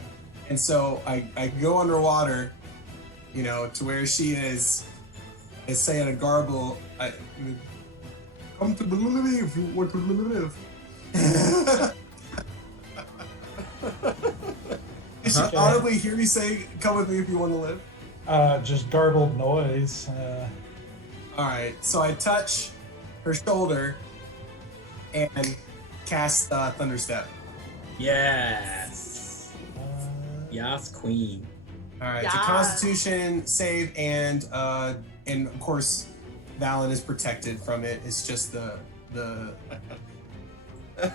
And so I go underwater, to where she is saying a garble. Come to believe if you want to live. You should audibly hear me say, "Come with me if you want to live." Just garbled noise. All right, so I touch her shoulder and cast Thunderstep. Yes. Yes, queen. All right, Yeah. it's a Constitution save, and of course, Valen is protected from it. It's just the. I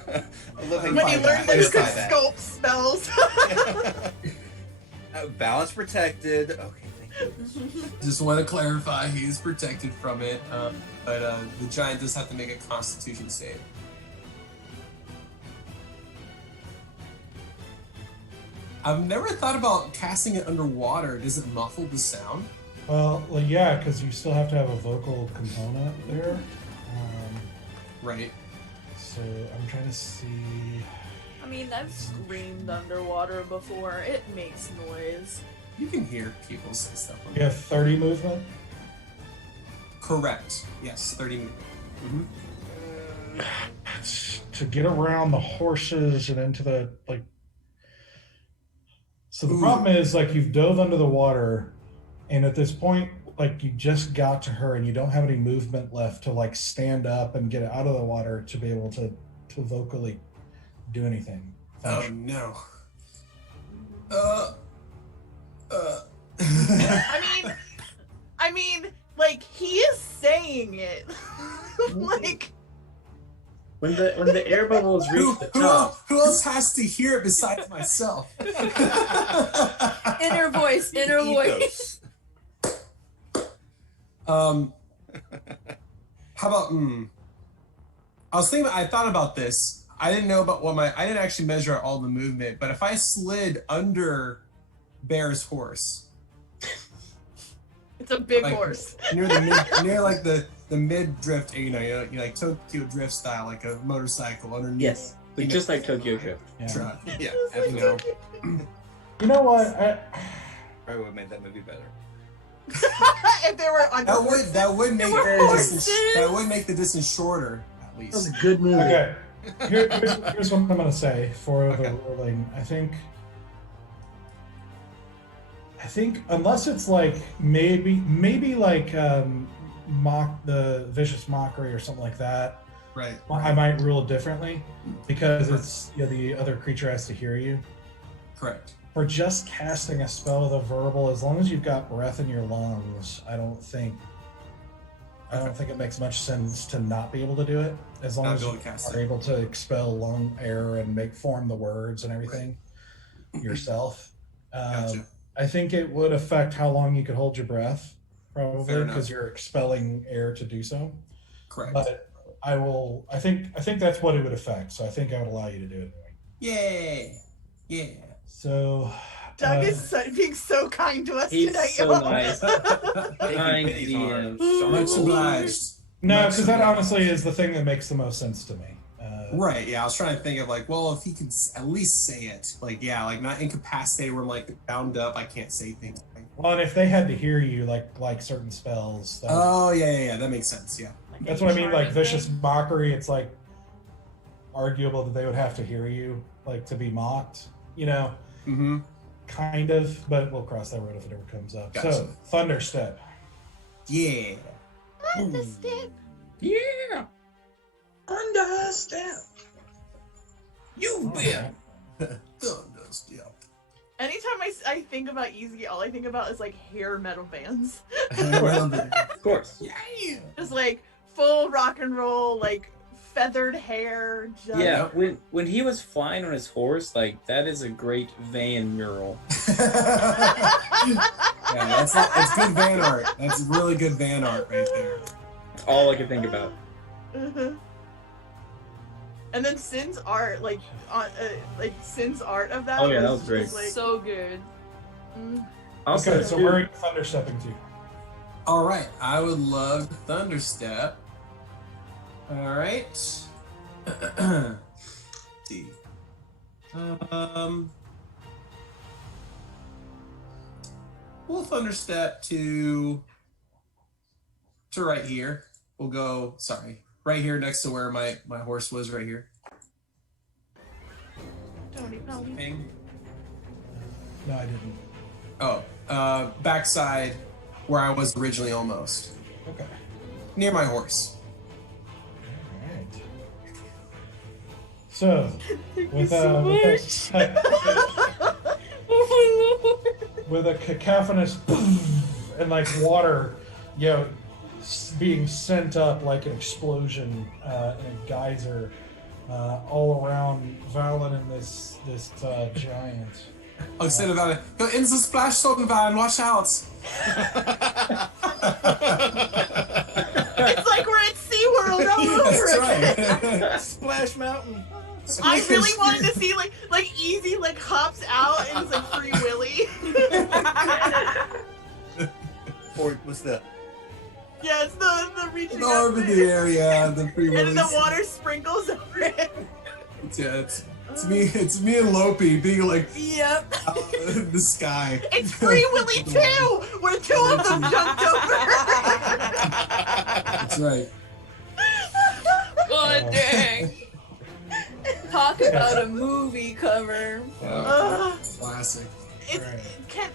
love how When you find learned that I you just could find that. sculpt spells. Balance protected. Okay, thank you. Just want to clarify, he is protected from it, but the giant does have to make a Constitution save. I've never thought about casting it underwater. Does it muffle the sound? Well, yeah, because you still have to have a vocal component there. Right. So I'm trying to see. I mean, I've screamed underwater before. It makes noise. You can hear people say stuff. You have 30 movement. Correct. Yes, 30 minutes. To get around the horses and into the like. So the problem is like you've dove under the water, and at this point, like you just got to her, and you don't have any movement left to like stand up and get out of the water to be able to vocally do anything. Oh no. I mean, like he is saying it. Like When the air bubbles reach the top, who else has to hear it besides myself? Inner voice, inner voice. How about I thought about this. I didn't know about I didn't actually measure out all the movement, but if I slid under Bear's horse, it's a big like, horse. near like the mid drift, you like Tokyo drift style, like a motorcycle underneath. yes, just like Tokyo Drift. Yeah. Truck. Yeah, You absolutely. know. You know what? Probably would have made that movie better. If they were under That would make were the distance, horses. that would make the distance shorter at That was least. a good movie. Okay. Here's what I'm gonna say for the ruling. I think unless it's like maybe like the vicious mockery or something like that, Right. I might rule differently because it's the other creature has to hear you. Correct. For just casting a spell with a verbal, as long as you've got breath in your lungs, I don't think it makes much sense to not be able to do it. As long Not as be you able to cast are it. able to expel lung air and form the words and everything yourself. Gotcha. I think it would affect how long you could hold your breath, probably, Fair enough. because you're expelling air to do so. Correct. But I think that's what it would affect. So I think I would allow you to do it. Yay. Yeah. So Doug is being so kind to us He's tonight. so y'all. nice. Taking Kind pennies on our DM. sorrow. Much obliged. no, Much because that obliged. honestly is the thing that makes the most sense to me. Right, yeah, I was trying to think of like, well, if he could at least say it, like, yeah, like not incapacitated where I'm like bound up, I can't say things. Well, and if they had to hear you, like certain spells, that Oh, yeah, that makes sense, yeah. Like that's a what I mean. Like charming vicious thing. mockery, it's like arguable that they would have to hear you, like to be mocked. Mm-hmm. Kind of, but we'll cross that road if it ever comes up. Gotcha. So, Thunderstep. Yeah. Understand. Yeah. Understand. You Alright. Thunderstep. Anytime I think about Easy, all I think about is like hair metal bands. Of course. Yeah. Just like full rock and roll, like feathered hair. Just... Yeah, when he was flying on his horse, like that is a great Van mural. Yeah, that's good van art. That's really good van art right there. That's all I can think about. Mhm. And then Cyn's art, like Cyn's art of that. Oh, yeah, that was just, great. Like, So good. Also, Okay, so too- where are you thunderstepping to? All right, I would love to thunderstep. All right. Let's see. We'll thunderstep to right here. We'll go. Sorry, right here next to where my horse was. Right here. No. Ping. No, I didn't. Oh, backside where I was originally almost. Okay. Near my horse. All right. So, with Oh my lord. with a cacophonous and like water, being sent up like an explosion in a geyser all around Valen and this giant. I'll say about it. Go in the splash zone, Van. Watch out. It's like we're at SeaWorld all over again. That's right. Splash Mountain. I really wanted to see like Easy like hops out and it's like Free Willy. Or what's that? Yeah, it's the reaching up Over the area, the free and then the release. water sprinkles over it. It's me and Lopi being like Yep. out in the sky. It's Free Willy 2, where two of them jumped over. That's right. God dang. Talk about a movie cover. Classic. It's,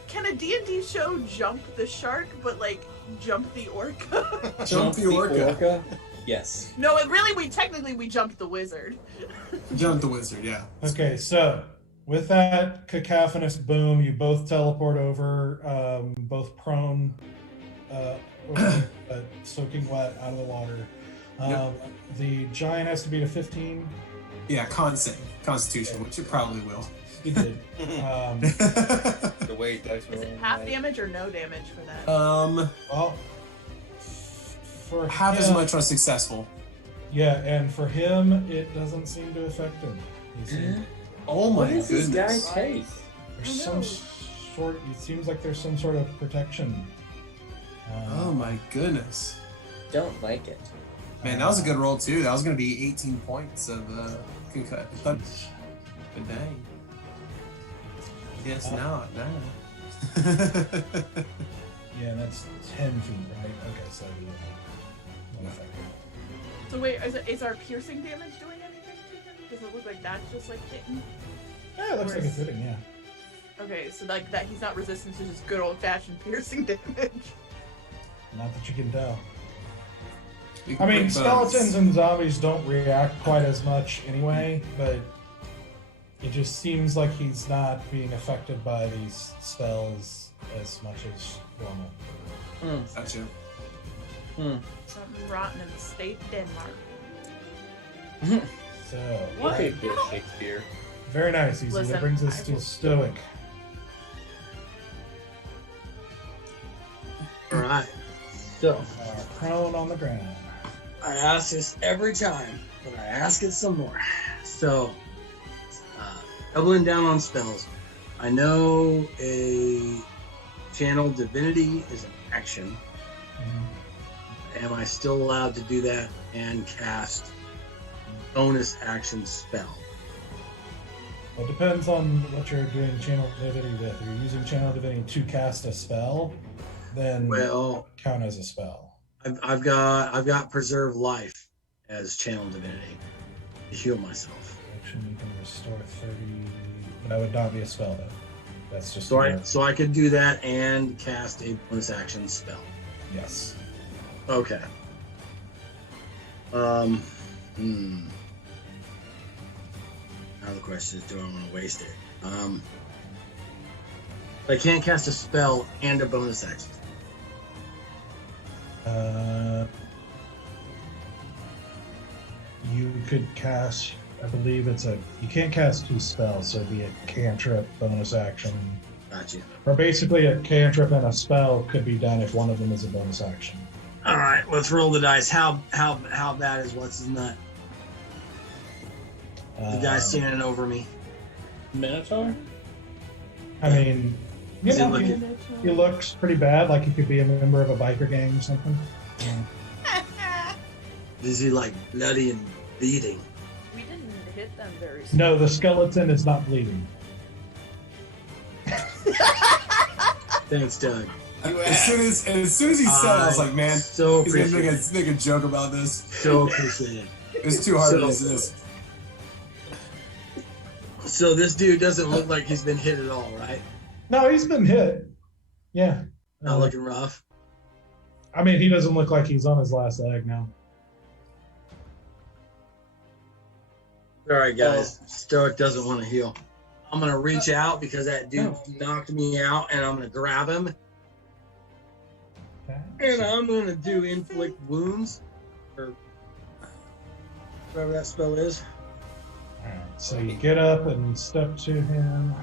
can a D&D show jump the shark, but like jump the orca? Jump the orca. Yes. No, we technically jumped the wizard. Jump the wizard, yeah. Okay, so with that cacophonous boom, you both teleport over, both prone, soaking wet out of the water. The giant has to beat a 15. Yeah, Constitution, which it probably will. He did. The way dice Is roll. it half damage or no damage for that? Well, for half as him- much was successful. Yeah, and for him, it doesn't seem to affect him. Oh my What does this guy goodness. take? There's some sort. It seems like there's some sort of protection. Oh my goodness. Don't like it. Man, that was a good roll too. That was gonna be 18 points of concut. But dang. Yes, now. Yeah, that's 10 feet, right? Okay, so won't affect him. So wait, is our piercing damage doing anything to him? Does it look like that's just like hitting? Yeah, it looks like it's hitting. Yeah. Okay, so like that he's not resistant to just good old fashioned piercing damage. Not that you can tell. You I can mean, break skeletons bones. and zombies don't react quite as much anyway, but it just seems like he's not being affected by these spells as much as normal. Gotcha. Something rotten in the state of Denmark. So, What? Okay, good Shakespeare. very nice. Easy. Listen, That brings us I to will- Stoic. Alright. So, Prone on the ground. I ask this every time, but I ask it some more. So, doubling down on spells. I know a channel divinity is an action. Am I still allowed to do that and cast bonus action spell? It depends on what you're doing channel divinity with. If you're using channel divinity to cast a spell, then Well, count as a spell. I've got preserve life as channel divinity to heal myself. Action, you can restore 30. That would not be a spell though. That's just So I could do that and cast a bonus action spell. yes. Okay. Now the question is, do I want to waste it? I can't cast a spell and a bonus action. You could cast. I believe you can't cast two spells, so it'd be a cantrip, bonus action, Gotcha. or basically a cantrip and a spell could be done if one of them is a bonus action. All right, let's roll the dice. How bad is what's his nut? The guy standing over me. Minotaur? I mean, you Is it know, looking- he looks pretty bad. Like he could be a member of a biker gang or something. Yeah. Is he like bloody and bleeding? We didn't hit them very No, the skeleton is not bleeding. Thanks, Doug. As soon as he said it, I was like, man, so he's gonna appreciate it. make a joke about this. So appreciate it. It's too hard to So- resist. So this dude doesn't look like he's been hit at all, right? No, he's been hit. Yeah. Not looking rough. I mean, he doesn't look like he's on his last leg now. All right, guys. Stoic doesn't want to heal. I'm gonna reach out because that dude knocked me out, and I'm gonna grab him, Okay. and I'm gonna do inflict wounds, or whatever that spell is. All right. So you get up and step to him.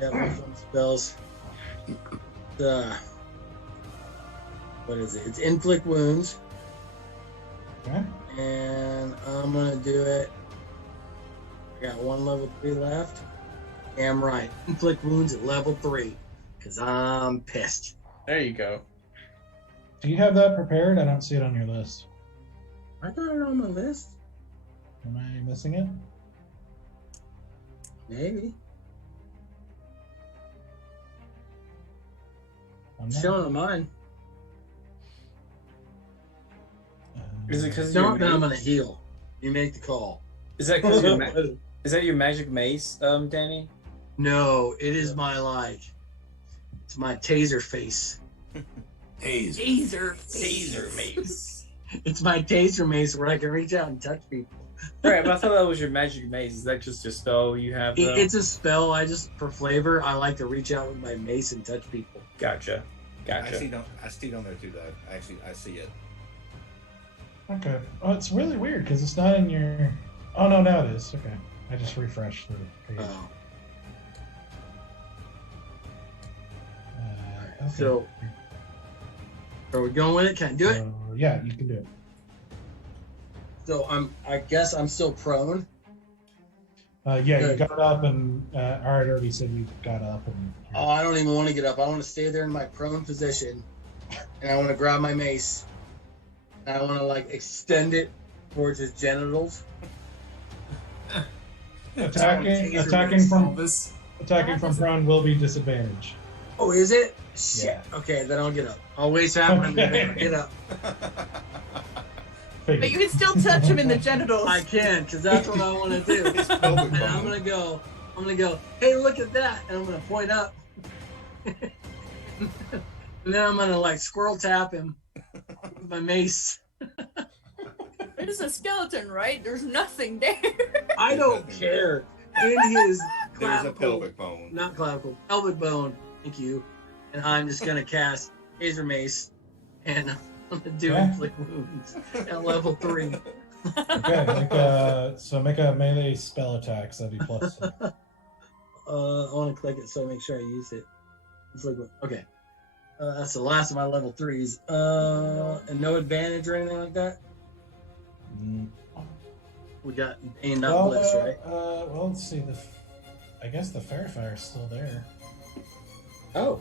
Yeah, my fun spells. What is it? It's inflict wounds, Okay. and I'm gonna do it. I got one level 3 left. Damn right. Inflict wounds at level 3, because I'm pissed. There you go. Do you have that prepared? I don't see it on your list. I got it on my list. Am I missing it? Maybe. I'm It's not. showing on mine. Is it because It's not that I'm gonna heal. You make the call. Is that because is that your magic mace, Danny? No, it is it's my taser face. Taser. Taser mace. It's my taser mace where I can reach out and touch people. Right, but I thought that was your magic mace. Is that just a spell you have? It's a spell. For flavor, I like to reach out with my mace and touch people. Gotcha. I see on there too. That actually I see it. Okay. Oh, it's really weird because it's not in your. Oh no, now it is. Okay. I just refreshed the page. Oh. Okay. So, are we going with it? Can I do it? Yeah, you can do it. So I guess I'm still prone. Yeah, you Good. got up and Art already said you got up and. Oh, I don't even want to get up. I want to stay there in my prone position, and I want to grab my mace, and I want to extend it towards his genitals. Attacking from prone will be disadvantage. Oh, is it? Shit. Yeah. Okay, then I'll get up. I'll wait for him to get up. But you can still touch him in the genitals. I can, because that's what I want to do. And I'm gonna go. Hey, look at that! And I'm gonna point up. And then I'm gonna squirrel tap him with my mace. There's a skeleton, right? There's nothing there. I don't care. In his There's a clavicle, pelvic bone. not clavicle, pelvic bone. Thank you. And I'm just gonna cast Taser Mace, and I'm gonna do inflict wounds at level 3. Okay, make a melee spell attack, so that'd be plus. I want to click it so I make sure I use it. Okay. That's the last of my level 3s. And no advantage or anything like that? Mm. We got Bane, not Bliss, right? Well, let's see. I guess the Fairy Fire is still there. Oh.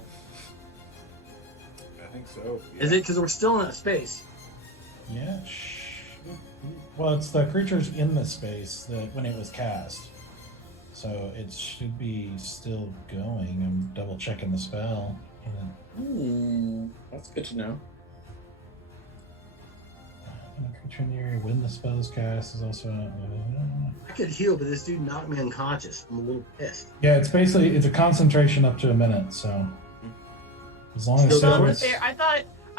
I think so. Is it because we're still in that space? Yeah. Well, it's the creatures in the space that when it was cast. So it should be still going. I'm double checking the spell. That's good to know. Creature near when the spell is cast is also. I could heal, but this dude knocked me unconscious. I'm a little pissed. Yeah, it's a concentration up to a minute. So as long as Still Sithris, I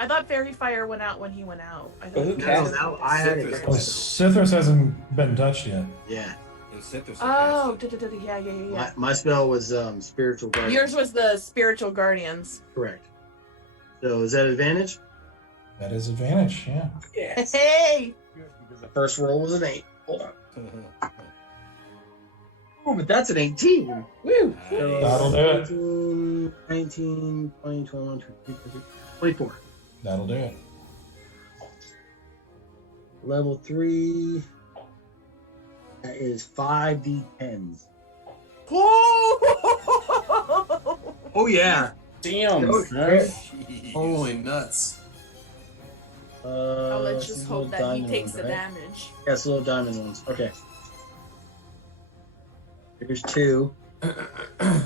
thought Fairy Fire went out when he went out. I But who thought cast it? No, I had it. Sithris hasn't been touched yet. Yeah. Oh, yeah. My spell was spiritual guardian. Yours was the Spiritual Guardians. Correct. So is that advantage? That is advantage. Yeah. Yes. Hey! Because the first roll was an 8. Hold on. Oh, but that's an 18. Woo! So, That'll do it. 18, 19, 20, 21, 22, 24. That'll do it. Level 3. That is 5d10s. Oh, yeah. Damn. Oh, son. Holy nuts. Let's these just little hope that he diamond takes ones, the right? damage. Yes, little diamond ones. Okay. Here's 2.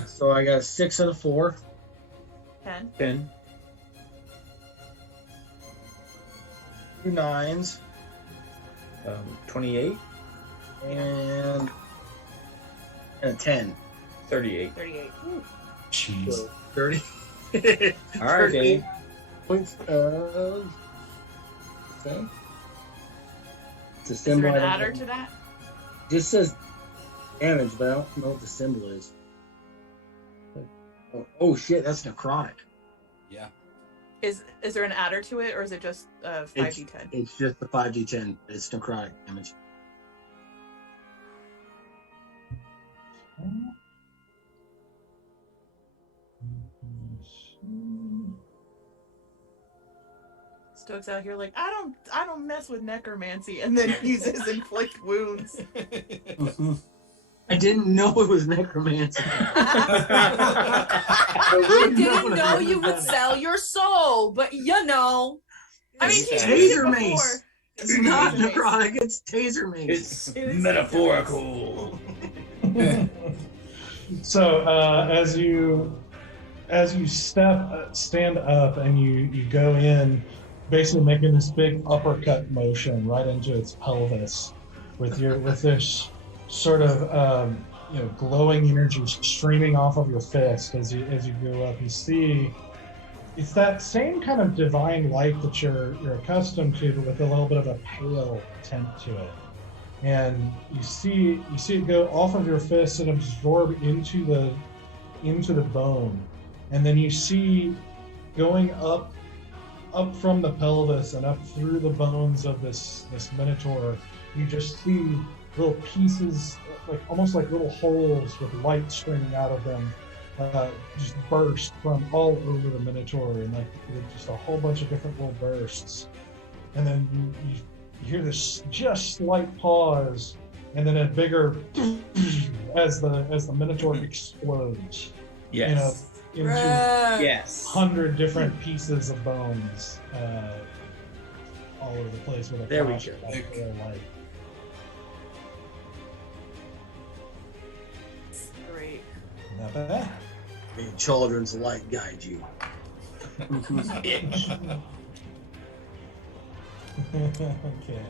So I got 6 out of 4. 10. 2 9s. 28. And And a 10. 38. 38. Jeez. So 30. All right, Dave. Points of. Okay. It's a Is there symbol. an I don't adder know. to that? Just says damage, but I don't know what the symbol is. Oh shit, that's necrotic. Yeah. Is there an adder to it, or is it just 5d10? It's just the 5d10. It's necrotic damage. Stoke's out here like, I don't mess with necromancy, and then uses inflict wounds. I didn't know it was necromancy. I didn't know you would sell your soul, but you know. I mean, It's he's used it taser mace. before. It's not Taser mace. necrotic, it's taser mace. It's It is metaphorical. So as you stand up and you go in, basically making this big uppercut motion right into its pelvis, with this sort of glowing energy streaming off of your fist as you go up. You see, it's that same kind of divine light that you're accustomed to, but with a little bit of a pale tint to it. And you see it go off of your fist and absorb into the bone, and then you see going up from the pelvis and up through the bones of this minotaur. You just see little pieces, like almost like little holes with light streaming out of them, just burst from all over the minotaur, and like just a whole bunch of different little bursts. And then you hear this just slight pause, and then a bigger as the minotaur explodes. Yes. Into Yes. 100 different pieces of bones all over the place with a There we flash go. of that pale light. Great. Not bad. May children's light guide you. Okay.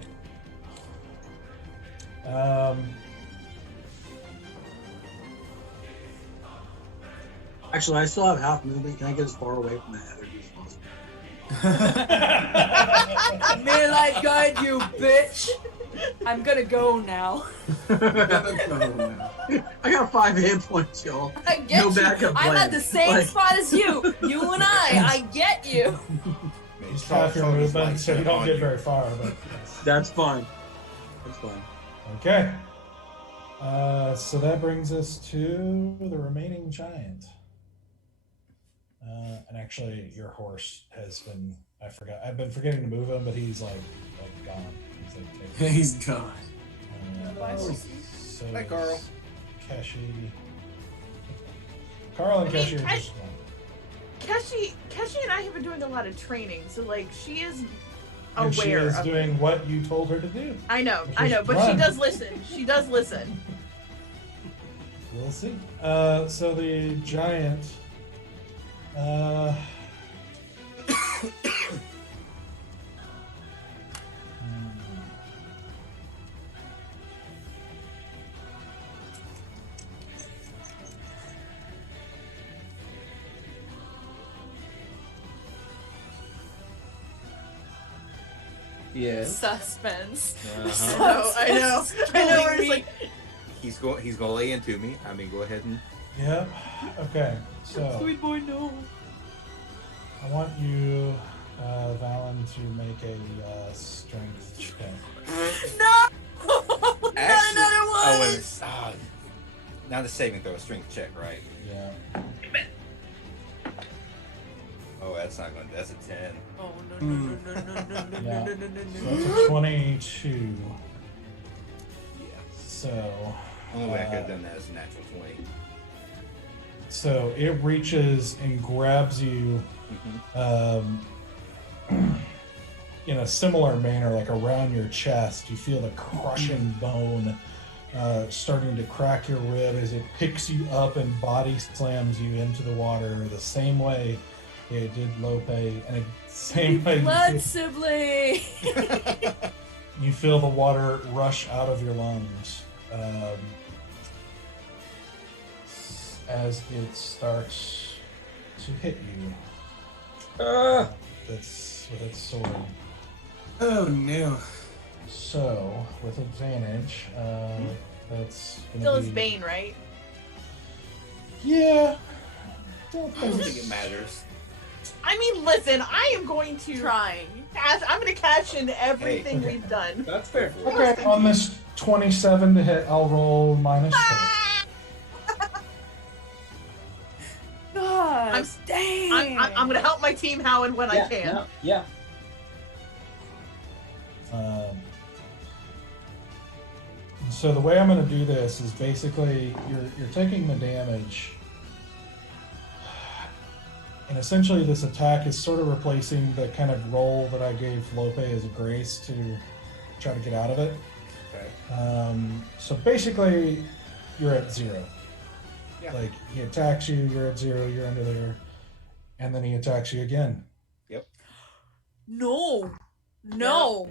Actually, I still have half movement. Can I get as far away from that other dude as possible? May light guide you, bitch. I'm gonna go now. I got 5 hit points, y'all. I get No you. backup I'm plan. at the same Like- spot as you. You and I get you. It's half your movement, so you don't get very far. But That's fine. That's fine. okay. So that brings us to the remaining giant. And actually, your horse has been. I've been forgetting to move him, but he's like gone. He's like taken. He's gone. So Hi, Carl. is Keshi. Carl and I mean, Keshi are I- just. Keshi and I have been doing a lot of training, so like she is And she aware is of doing what you told her to do. I know, Just but run. she does listen. She does listen. We'll see. So the giant. Yes. Suspense. Uh-huh. I know. Where it's like, He's gonna lay into me. I mean, go ahead and. Yep. Okay. So Sweet boy, no. I want you, Valen, to make a strength check. No! Actually- Not another one! Oh, wait a minute. Now the saving throw, strength check, right? Yeah. Oh, that's not going. That's a 10. Oh no. Yeah. So that's a 22. Yeah. So. Only way I could have done that is a natural 20. So it reaches and grabs you in a similar manner, like around your chest. You feel the crushing bone starting to crack your rib as it picks you up and body slams you into the water the same way it did Lope, and the same way Blood sibling! you feel the water rush out of your lungs. as it starts to hit you. That's with its sword. Oh no. So, with advantage, that's Still gonna is be... Bane, right? Yeah. I don't think it matters. I mean, listen, I am going to Trying. I'm going to cash in everything Hey. we've done. That's fair. Okay, on this 27 to hit, I'll roll minus 2. God, dang. I'm going to help my team how and when I can. No, yeah. So the way I'm going to do this is basically you're taking the damage, and essentially this attack is sort of replacing the kind of roll that I gave Lope as a grace to try to get out of it. Okay. So basically, you're at 0. Yeah. Like he attacks you, you're at 0, you're under there, and then he attacks you again. No. No.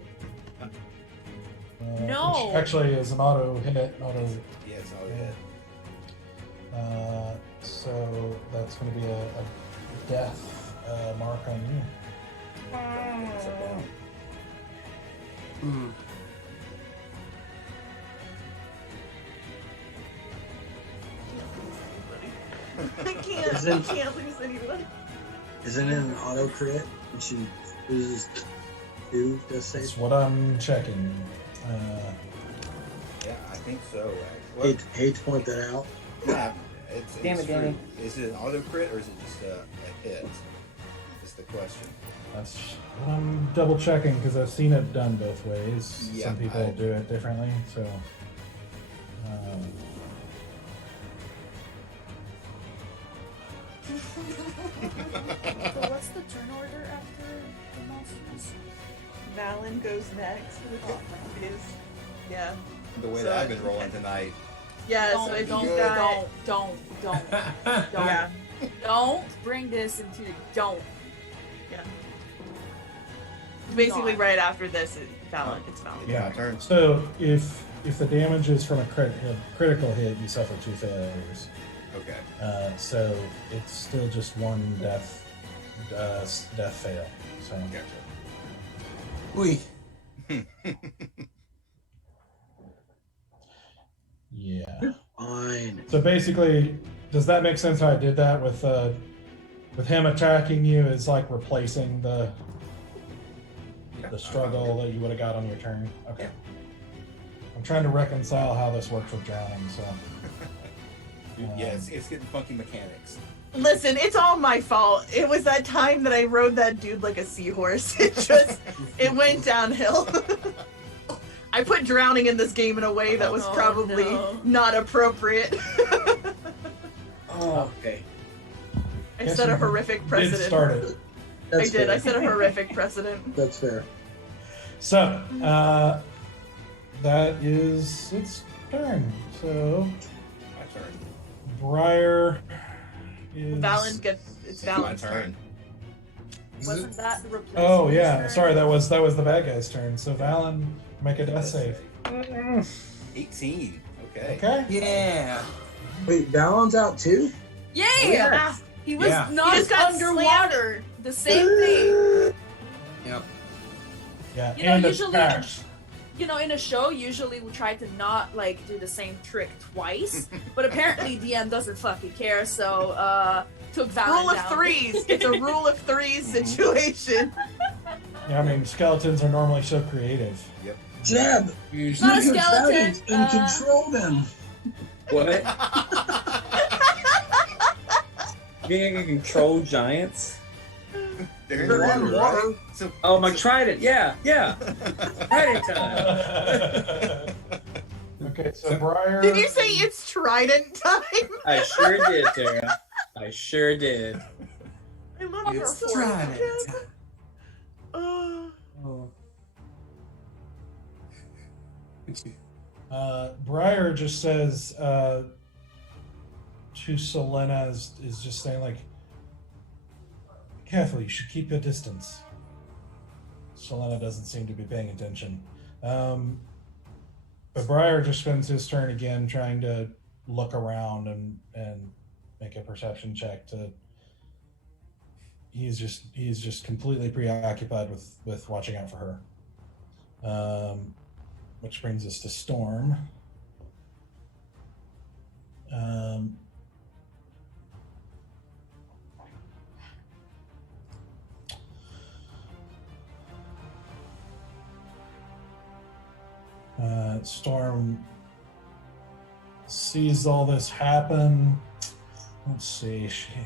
No. Which actually is an auto hit. Yeah, it's all hit. So that's going to be a death mark on you. Hmm. I can't lose anyone. Isn't it an auto crit when she loses 2 death save? That's what I'm checking. Yeah, I think so. Well, Hate to point that out. yeah, it's Damn it, Danny. true. Is it an auto crit or is it just a hit? Is the question. That's what I'm double checking because I've seen it done both ways. Yeah, Some people do it differently. So. So what's the turn order after the monsters? Valen goes next with his, yeah. The way So- that I've been rolling tonight. Yeah, so if you got, don't, yeah, don't bring this into, don't. basically Not. right after this, it's Valen. Yeah. My turn. So if the damage is from a critical hit, you suffer 2 failures. Okay. So it's still just 1 death fail. So Gotcha. Oi. yeah. Fine. So basically, does that make sense how I did that with him attacking you? Is like replacing the struggle that you would have got on your turn. Okay. I'm trying to reconcile how this works with drowning. So Yeah, it's getting funky mechanics. Listen, it's all my fault. It was that time that I rode that dude like a seahorse. It went downhill. I put drowning in this game in a way that was Oh, probably no. not appropriate. Oh, okay. I Guess set a you horrific did precedent. start it. I did. I set a horrific precedent. That's fair. So that is its turn. So My turn. Briar is. Valen gets. It's My Valen's turn. turn. Wasn't that the replacement? Oh yeah, turn? sorry, that was the bad guy's turn. So Valen, make a death save. 18. Okay. Okay. Yeah. Wait, Valon's out too? Yeah! Yeah. He was Yeah. not He just got underwater. The same thing. Yep. Yeah. You know, and usually- attacks. You know, in a show, usually we try to not like do the same trick twice, but apparently DM doesn't fucking care, so took Valen Rule of down. threes. It's a rule of threes situation. Yeah, I mean skeletons are normally so creative. Yep. Jeb! Not a skeleton, And control them. What? Being able to control giants? They're in They're the in water, water. right? So, Oh, my trident. Yeah. Trident time. Okay, so Briar. Did you say it's trident time? I sure did, Tara. I sure did. I love your It's voice. trying it. Oh. Briar just says to Sylenna is just saying like, careful, you should keep your distance. Sylenna doesn't seem to be paying attention. But Briar just spends his turn again trying to look around and make a perception check to. He's just completely preoccupied with watching out for her. Which brings us to Storm. Storm sees all this happen. Let's see. She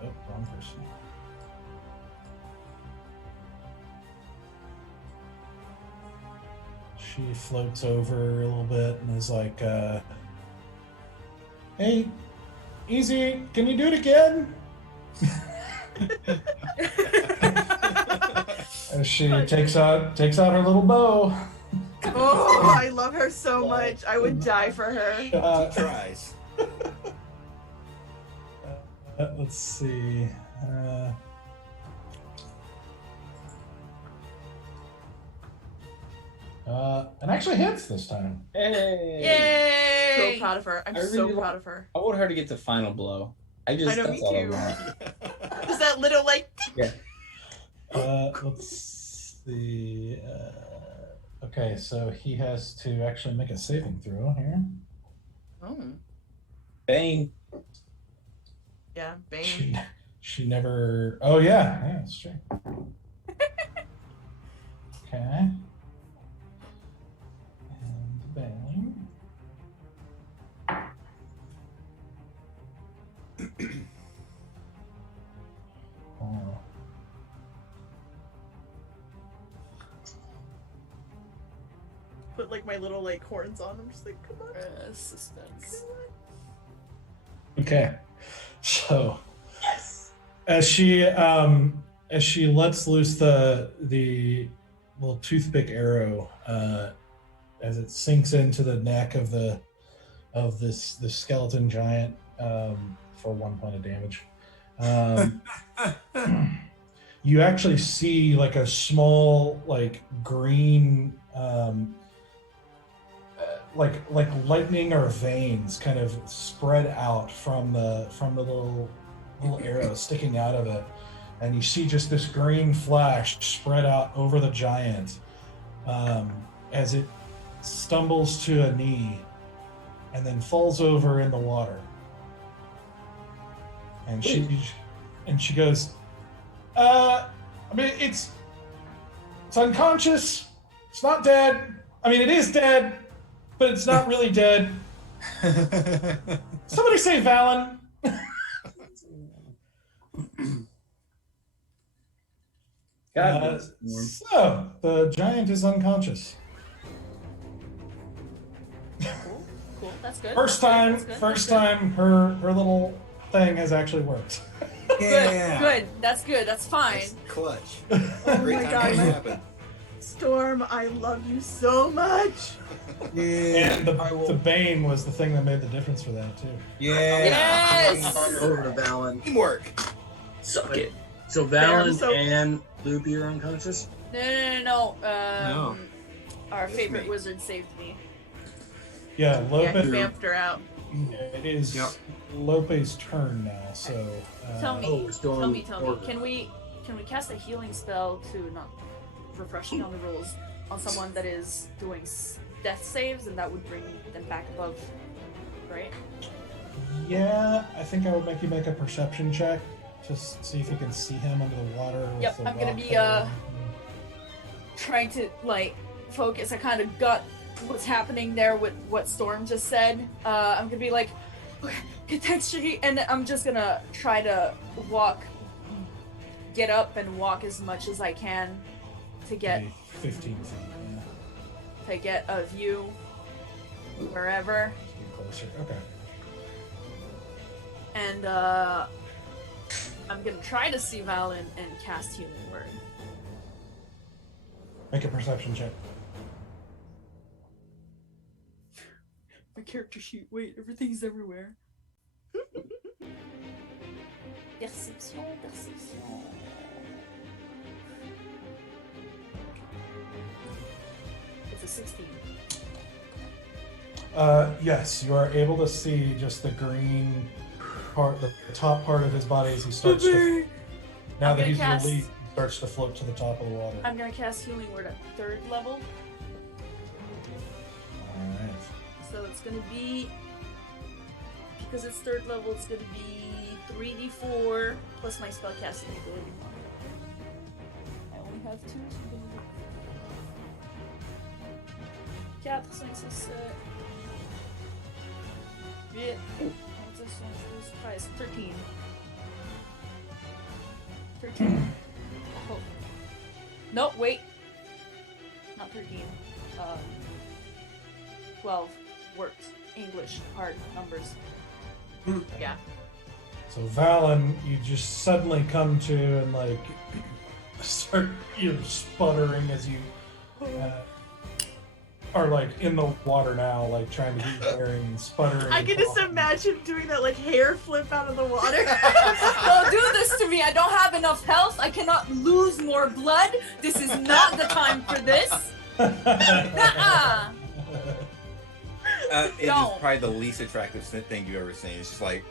wrong person. She floats over a little bit and is like, "Hey, easy, can you do it again?" As she takes out her little bow. Oh, I love her so much. I would die for her. She tries. Let's see. And actually hits this time. Hey! So Yay! proud of her. I'm I so really proud of her. I want her to get the final blow. I know, that's me all I too. want. Is that little like? Yeah. Let's see. Okay, so he has to actually make a saving throw here. Oh. Bane. Yeah, Bane. She never. Oh yeah, that's true. Okay. And Bane. Oh. Put like my little like horns on. I'm just like, come on. Suspense. Okay, so as she lets loose the little toothpick arrow, as it sinks into the neck of this skeleton giant, for 1 point of damage, you actually see like a small like green like lightning or veins kind of spread out from the little arrow sticking out of it, and you see just this green flash spread out over the giant as it stumbles to a knee and then falls over in the water. And she goes, I mean, it's unconscious. It's not dead. I mean, it is dead, but it's not really dead. Somebody say Valen. God, So the giant is unconscious. Cool. That's good. First That's time, good. first That's good. time her little thing has actually worked. Yeah. Good. That's good. That's fine. It's clutch. Oh Great my time God. to happen. Storm, I love you so much. Yeah. And the Bane was the thing that made the difference for that too. Yeah. Yes. Over to Valen. Teamwork. Suck it. So Damn, Valen so- and Loopy are unconscious? No. No. Our It's favorite me. wizard saved me. Yeah, Yeah, Lope. he vamped her out. It is Yep. Lope's turn now. So Tell me. Oh, we're still on Tell me. order. Can we cast a healing spell to not refreshing on the rules on someone that is doing death saves, and that would bring them back above, right? yeah, I think I would make you make a perception check to see if you can see him under the water. with Yep, the I'm gonna rock be, there. Trying to focus. I kind of got what's happening there with what Storm just said. I'm gonna be like, okay, thanks, Shiggy, and I'm just gonna try to get up and walk as much as I can to get Maybe 15 feet. Yeah. to get a view wherever. Just get closer. Okay. And I'm gonna try to see Valen and cast Healing Word. Make a perception check. My character sheet. Wait, everything's everywhere. Perception. It's a 16. Yes, you are able to see just the green part, the top part of his body as he starts to. Now I'm that gonna he's cast- released, he starts to float to the top of the water. I'm gonna cast Healing Word at 3rd level. Alright. So it's gonna be, because it's 3rd level, it's gonna be 3d4 plus my spellcasting ability. I only have 2, so I'm gonna do Cap Sciences set. Yeah. What's this one? This price? 13. 13. Oh. No, wait. Not 13. 12. Worked. English. Hard numbers. Yeah. So Valen, you just suddenly come to and like start sputtering as you are like in the water now, like trying to get your bearings and sputtering. I and can just coughing. imagine doing that like hair flip out of the water. Don't do this to me. I don't have enough health. I cannot lose more blood. This is not the time for this. Nuh-uh. It is Don't. probably the least attractive thing you've ever seen. It's just like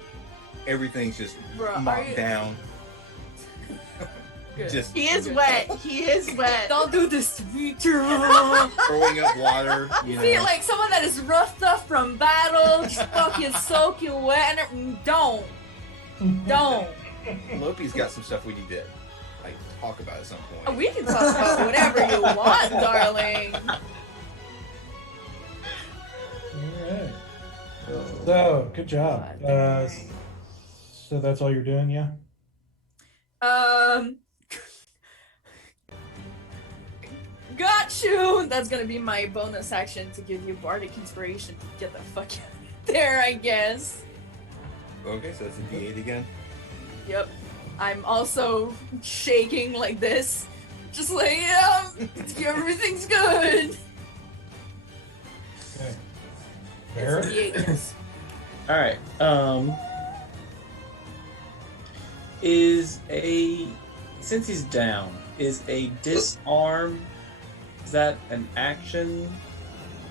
everything's just Bruh, are mopped you- down. Good. Just He is wet. He is wet. Don't do this to me. throwing up water. You know. See, like someone that is roughed up from battle, just fucking soaking wet, and don't. Lopi's got some stuff we need to like talk about at some point. We can talk about whatever you want, darling. Alright. So, good job. So that's all you're doing, yeah? Got you! That's gonna be my bonus action to give you bardic inspiration to get the fuck out of there, I guess. Okay, so that's a D8 again. Yep. I'm also shaking like this. Just like, yeah, everything's good. Okay. It's a Barrett? D8, yes. All right. Since he's down, is a disarm? Is that an action?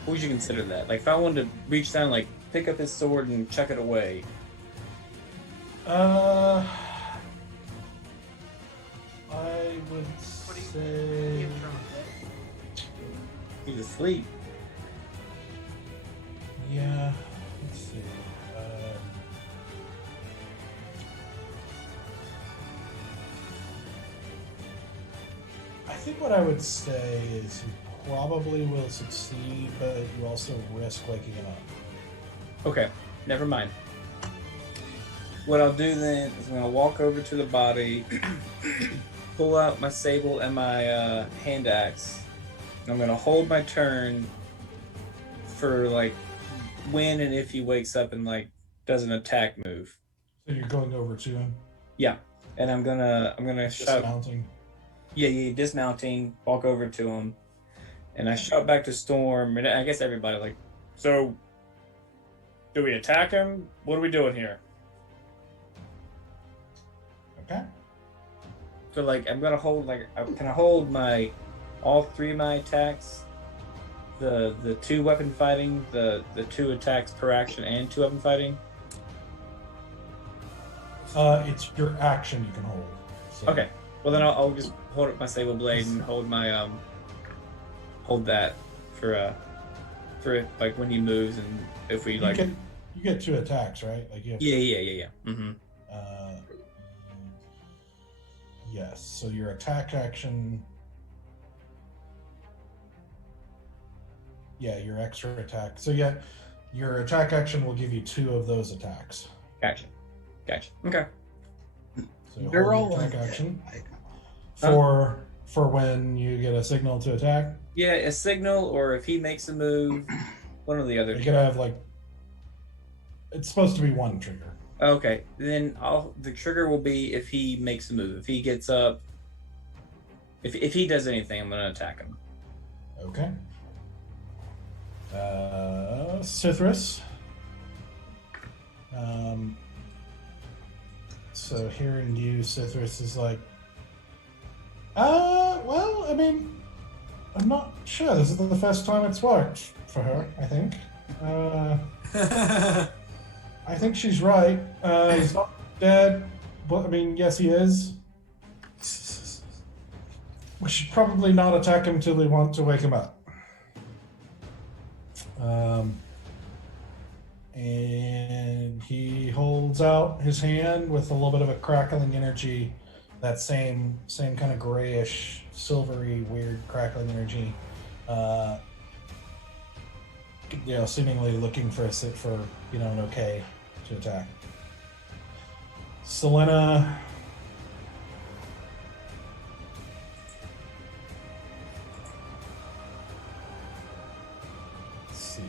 What would you consider that? Like, if I wanted to reach down, like, pick up his sword and chuck it away. I would What do you- say. You drunk it? He's asleep. Yeah. Let's see. I think what I would say is you probably will succeed, but you also risk waking him up. Okay, never mind. What I'll do then is I'm gonna walk over to the body, pull out my sable and my hand axe. And I'm gonna hold my turn for like when and if he wakes up and like does an attack move. So you're going over to him, Yeah, and I'm gonna shout. dismounting. Yeah, dismounting, walk over to him, and I shout back to Storm, and I guess everybody like, so, do we attack him? What are we doing here? Okay. So like, I'm gonna hold can I hold all 3 of my attacks, the 2 weapon fighting, the 2 attacks per action, and 2 weapon fighting? It's your action you can hold. So. Okay. Well then I'll just hold up my sable blade and hold my hold that for like when he moves and if we like. You get 2 attacks, right? Like you have, Yeah. Mm-hmm. Yes. So your attack action. Yeah, your extra attack. So yeah, your attack action will give you 2 of those attacks. Gotcha. Okay. So They're hold all your like attack that. action Huh? for when you get a signal to attack. Yeah, a signal, or if he makes a move, one or the other. You could have like. It's supposed to be 1 trigger. Okay, then the trigger will be if he makes a move. If he gets up, if he does anything, I'm gonna attack him. Okay. Sithris. So hearing you, Sithris is like, well, I mean, I'm not sure. This is the first time it's worked for her, I think. I think she's right. He's not dead, but I mean, yes, he is. We should probably not attack him till we want to wake him up. And he holds out his hand with a little bit of a crackling energy, that same kind of grayish, silvery, weird crackling energy. Seemingly looking for an okay to attack. Sylenna. Let's see.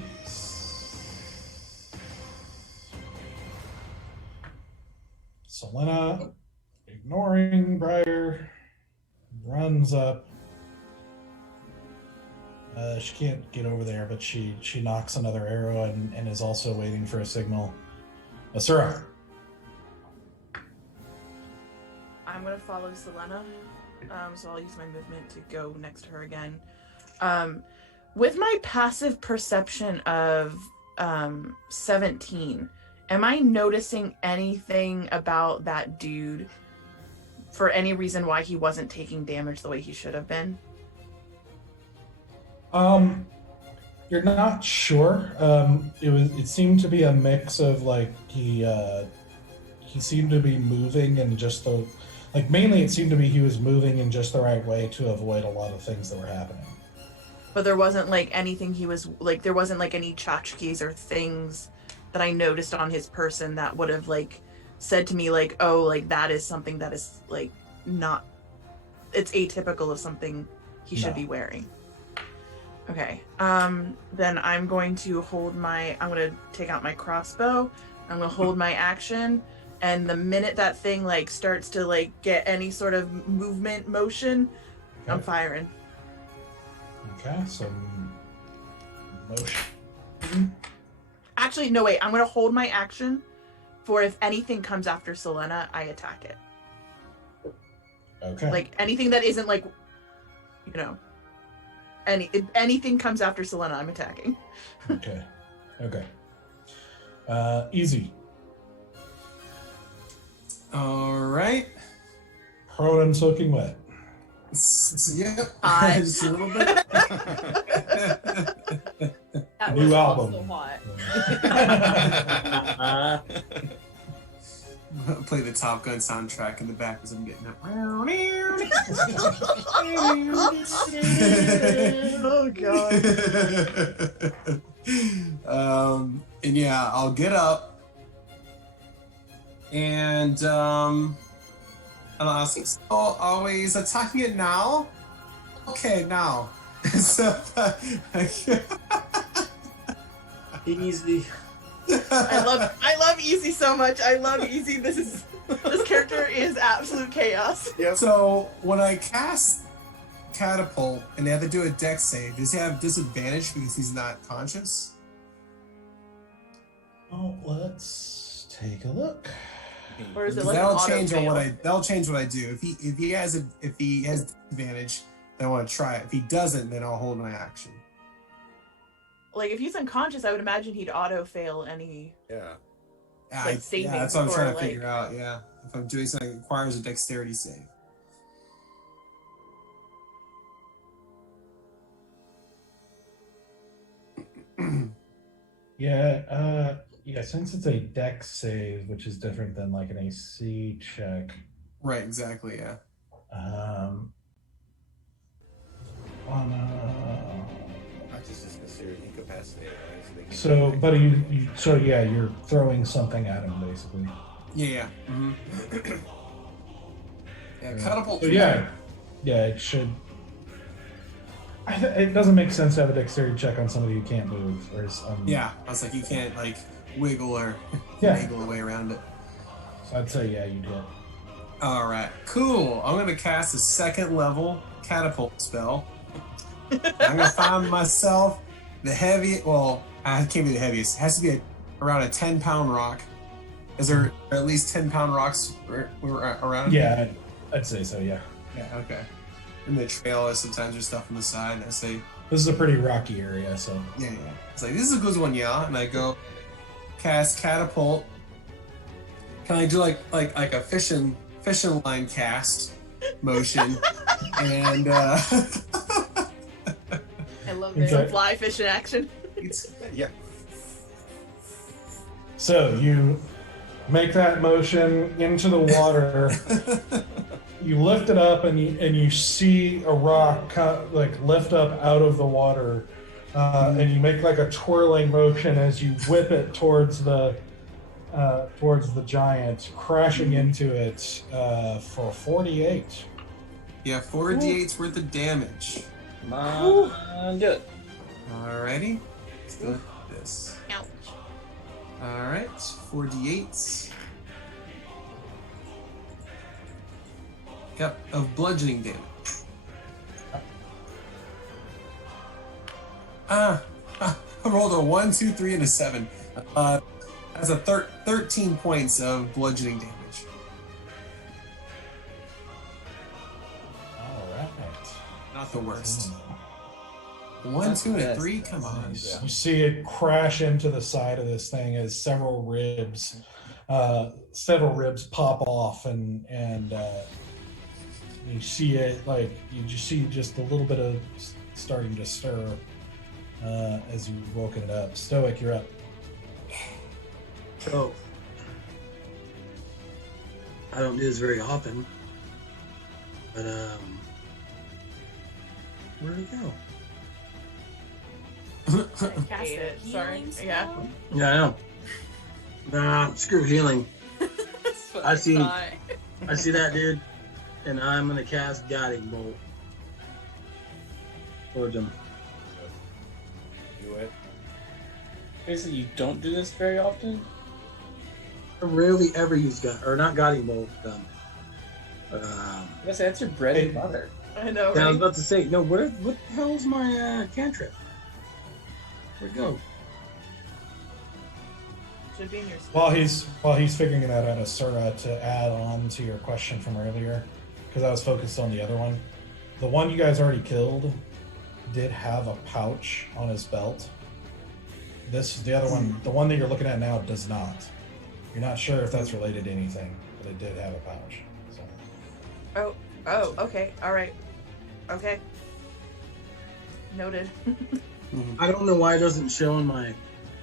Sylenna, ignoring Briar, runs up. She can't get over there, but she knocks another arrow and is also waiting for a signal. Asura. I'm gonna follow Sylenna, so I'll use my movement to go next to her again. With my passive perception of 17, am I noticing anything about that dude for any reason why he wasn't taking damage the way he should have been? You're not sure. It seemed to be a mix of like he seemed to be moving in just the mainly it seemed to be he was moving in just the right way to avoid a lot of things that were happening. But there wasn't like anything there wasn't like any tchotchkes or things that I noticed on his person that would have like said to me like, oh, like that is something that is like not, it's atypical of something he should be wearing. Okay, then I'm going to take out my crossbow. I'm gonna hold my action, and the minute that thing like starts to like get any sort of motion, okay. I'm firing. Okay, some motion. Actually, no, wait. I'm gonna hold my action for if anything comes after Sylenna, I attack it. Okay. Like anything that isn't like, if anything comes after Sylenna, I'm attacking. Okay. Easy. All right. Prone and soaking wet. Yep. Just a little bit. That New was album. also hot. Play the Top Gun soundtrack in the back as I'm getting up. Oh god. And yeah, I'll get up and I'll ask, so always attacking it now? Okay, now. So, Easy. I love Easy so much. I love Easy. This character is absolute chaos. Yep. So when I cast Catapult and they have to do a dex save, does he have disadvantage because he's not conscious? Oh, let's take a look. Or is it Because like that'll an change auto-fail? what I do. If he has disadvantage, then I want to try it. If he doesn't, then I'll hold my action. Like if he's unconscious, I would imagine he'd auto fail any. Yeah. Like saving that's what I'm trying to or, figure out. Yeah, if I'm doing something that requires a dexterity save. Yeah, since it's a dex save, which is different than like an AC check. Right, exactly, yeah. Consciousness is considered incapacitated. Right? So, but you're throwing something at him, basically. Yeah. Mm-hmm. Yeah, catapult. So yeah, it should. It doesn't make sense to have a dexterity check on somebody who can't move. Whereas, yeah, I was like, you can't like wiggle or Yeah. wiggle away around it. So I'd say yeah, you do. All right, cool. I'm gonna cast a 2nd level catapult spell. I'm gonna find myself the heaviest. Well, it can't be the heaviest. It has to be around a 10-pound rock. Is there at least 10-pound rocks around? Yeah, I'd say so. Yeah. Yeah. Okay. In the trail, sometimes there's stuff on the side. I say This is a pretty rocky area, so Yeah. It's like, this is a good one, yeah. And I go cast catapult. Can I do like a fishing line cast motion? And I love it. Okay. Fly fish in action. Yeah. so you make that motion into the water. You lift it up, and you see a rock like lift up out of the water, and you make like a twirling motion as you whip it towards the giant, crashing into it for 48. yeah, 4d8's worth of damage. Come on, do it. Alrighty. Let's go with this. Ouch. Alright, 4d8s. Yep, of bludgeoning damage. I rolled a 1, 2, 3, and a 7. That's a 13 points of bludgeoning damage. All right. Not the worst. 1, 2, and a 3? Come on. You see it crash into the side of this thing as several ribs pop off, and you see it like you just see just a little bit of starting to stir as you've woken it up. Stoic, you're up. So, I don't do this very often, but where'd it go? Cast Hate a it. Sorry. healing Yeah. spell? Yeah, I know. Nah, screw healing. I see. I see that dude, and I'm gonna cast Guiding Bolt towards him. Do it. Basically, you don't do this very often. I rarely ever use not Guiding Bolt. I guess that's your bread and Hey. butter. I know, I was right? about to say, no. What the hell's my cantrip? Where'd it go? Should be in your While he's figuring that out, Asura, to add on to your question from earlier, because I was focused on the other one. The one you guys already killed did have a pouch on his belt. The other one, the one that you're looking at now, does not. You're not sure if that's related to anything, but it did have a pouch. So. Oh, okay. All right. Okay. Noted. I don't know why it doesn't show in my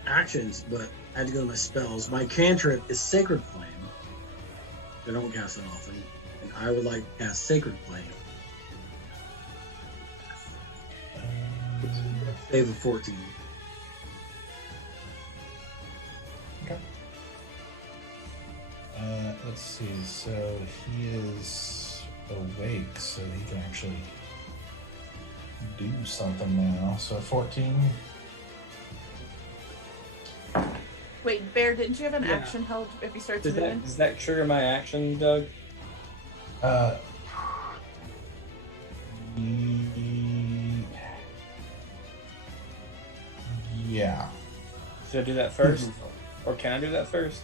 actions, but I had to go to my spells. My cantrip is Sacred Flame. I don't cast it often, and I would like to cast Sacred Flame. Save of 14. Okay. Let's see. So he is awake, so he can actually do something now. So 14. Wait, Bear, didn't you have an Yeah. action held if you start Does moving? that trigger my action, Doug? Yeah. Should I do that first? Or can I do that first?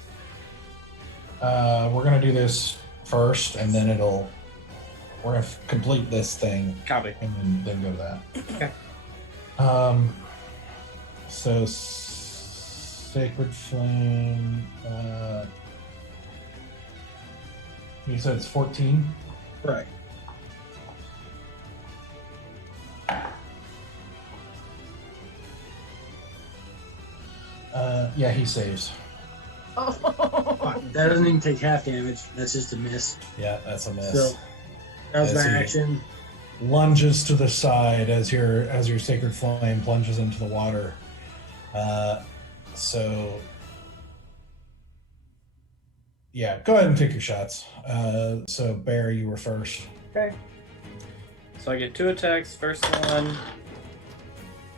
We're gonna do this first, and then we're gonna complete this thing, Copy. and then go to that. Okay. So Sacred Flame. You said it's 14. Right. Yeah, he saves. Oh. Fuck, that doesn't even take half damage. That's just a miss. Yeah, that's a miss. So that was I my see. action. Lunges to the side as your Sacred Flame plunges into the water. So yeah, go ahead and take your shots. So Bear, you were first. Okay. So I get 2 attacks. First one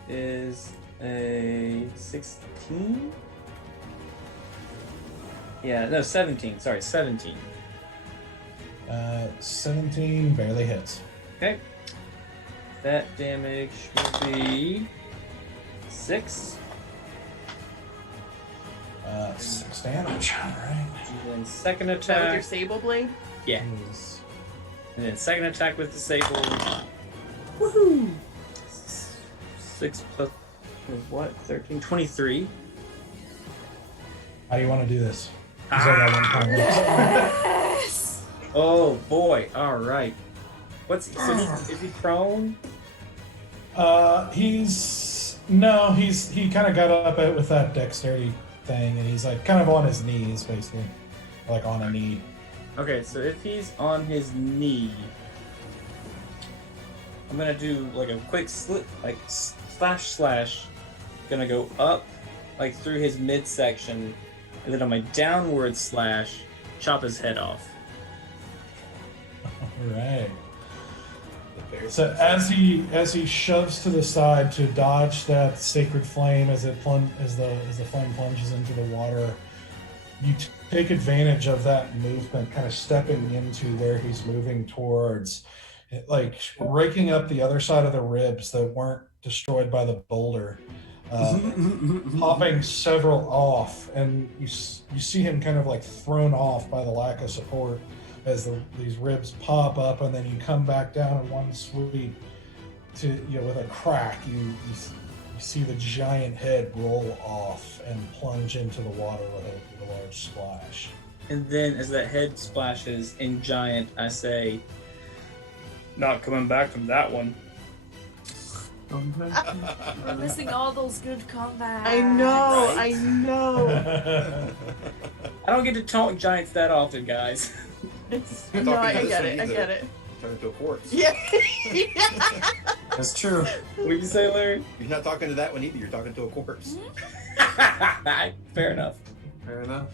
is a 16? Yeah, no, 17. Sorry, 17. 17 barely hits. Okay. That damage will be 6. 6 damage. All right. And then second Is that with your attack. sable blade? Yeah. Is- And then second attack with disabled. Woohoo! 6 plus what? 13? 23. How do you want to do this? He's only got one time left. Yes! Oh boy! All right. Is he prone? He kind of got up with that dexterity thing, and he's like kind of on his knees, basically, like on a knee. Okay, so if he's on his knee, I'm gonna do like a quick slip, like slash. Gonna go up, like through his midsection, and then on my downward slash, chop his head off. All right. So as he shoves to the side to dodge that sacred flame as the flame plunges into the water, you take advantage of that movement, kind of stepping into where he's moving towards, like raking up the other side of the ribs that weren't destroyed by the boulder, popping several off, and you see him kind of like thrown off by the lack of support as these ribs pop up, and then you come back down in one sweep to, with a crack, you see the giant head roll off and plunge into the water with a large splash. And then as that head splashes in giant, I say, "Not coming back from that one." We're missing all those good combats. I know, Right? I know. I don't get to taunt giants that often, guys. You're No, talking I to this get one it, I either. get it. Turn into a corpse. Yeah. That's true. What did you say, Larry? You're not talking to that one either. You're talking to a corpse. Fair enough. Fair enough.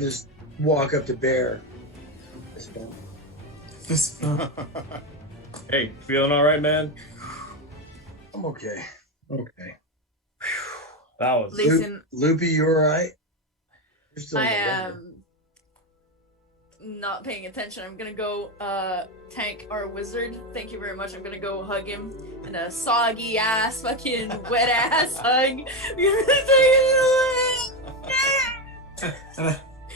Just walk up to Bear. Fist Hey, feeling all right, man? I'm okay. Okay. That was Listen, Loopy, you alright? You're still I in the water. am not paying attention. I'm gonna go tank our wizard. Thank you very much. I'm gonna go hug him in a soggy ass, fucking wet ass hug.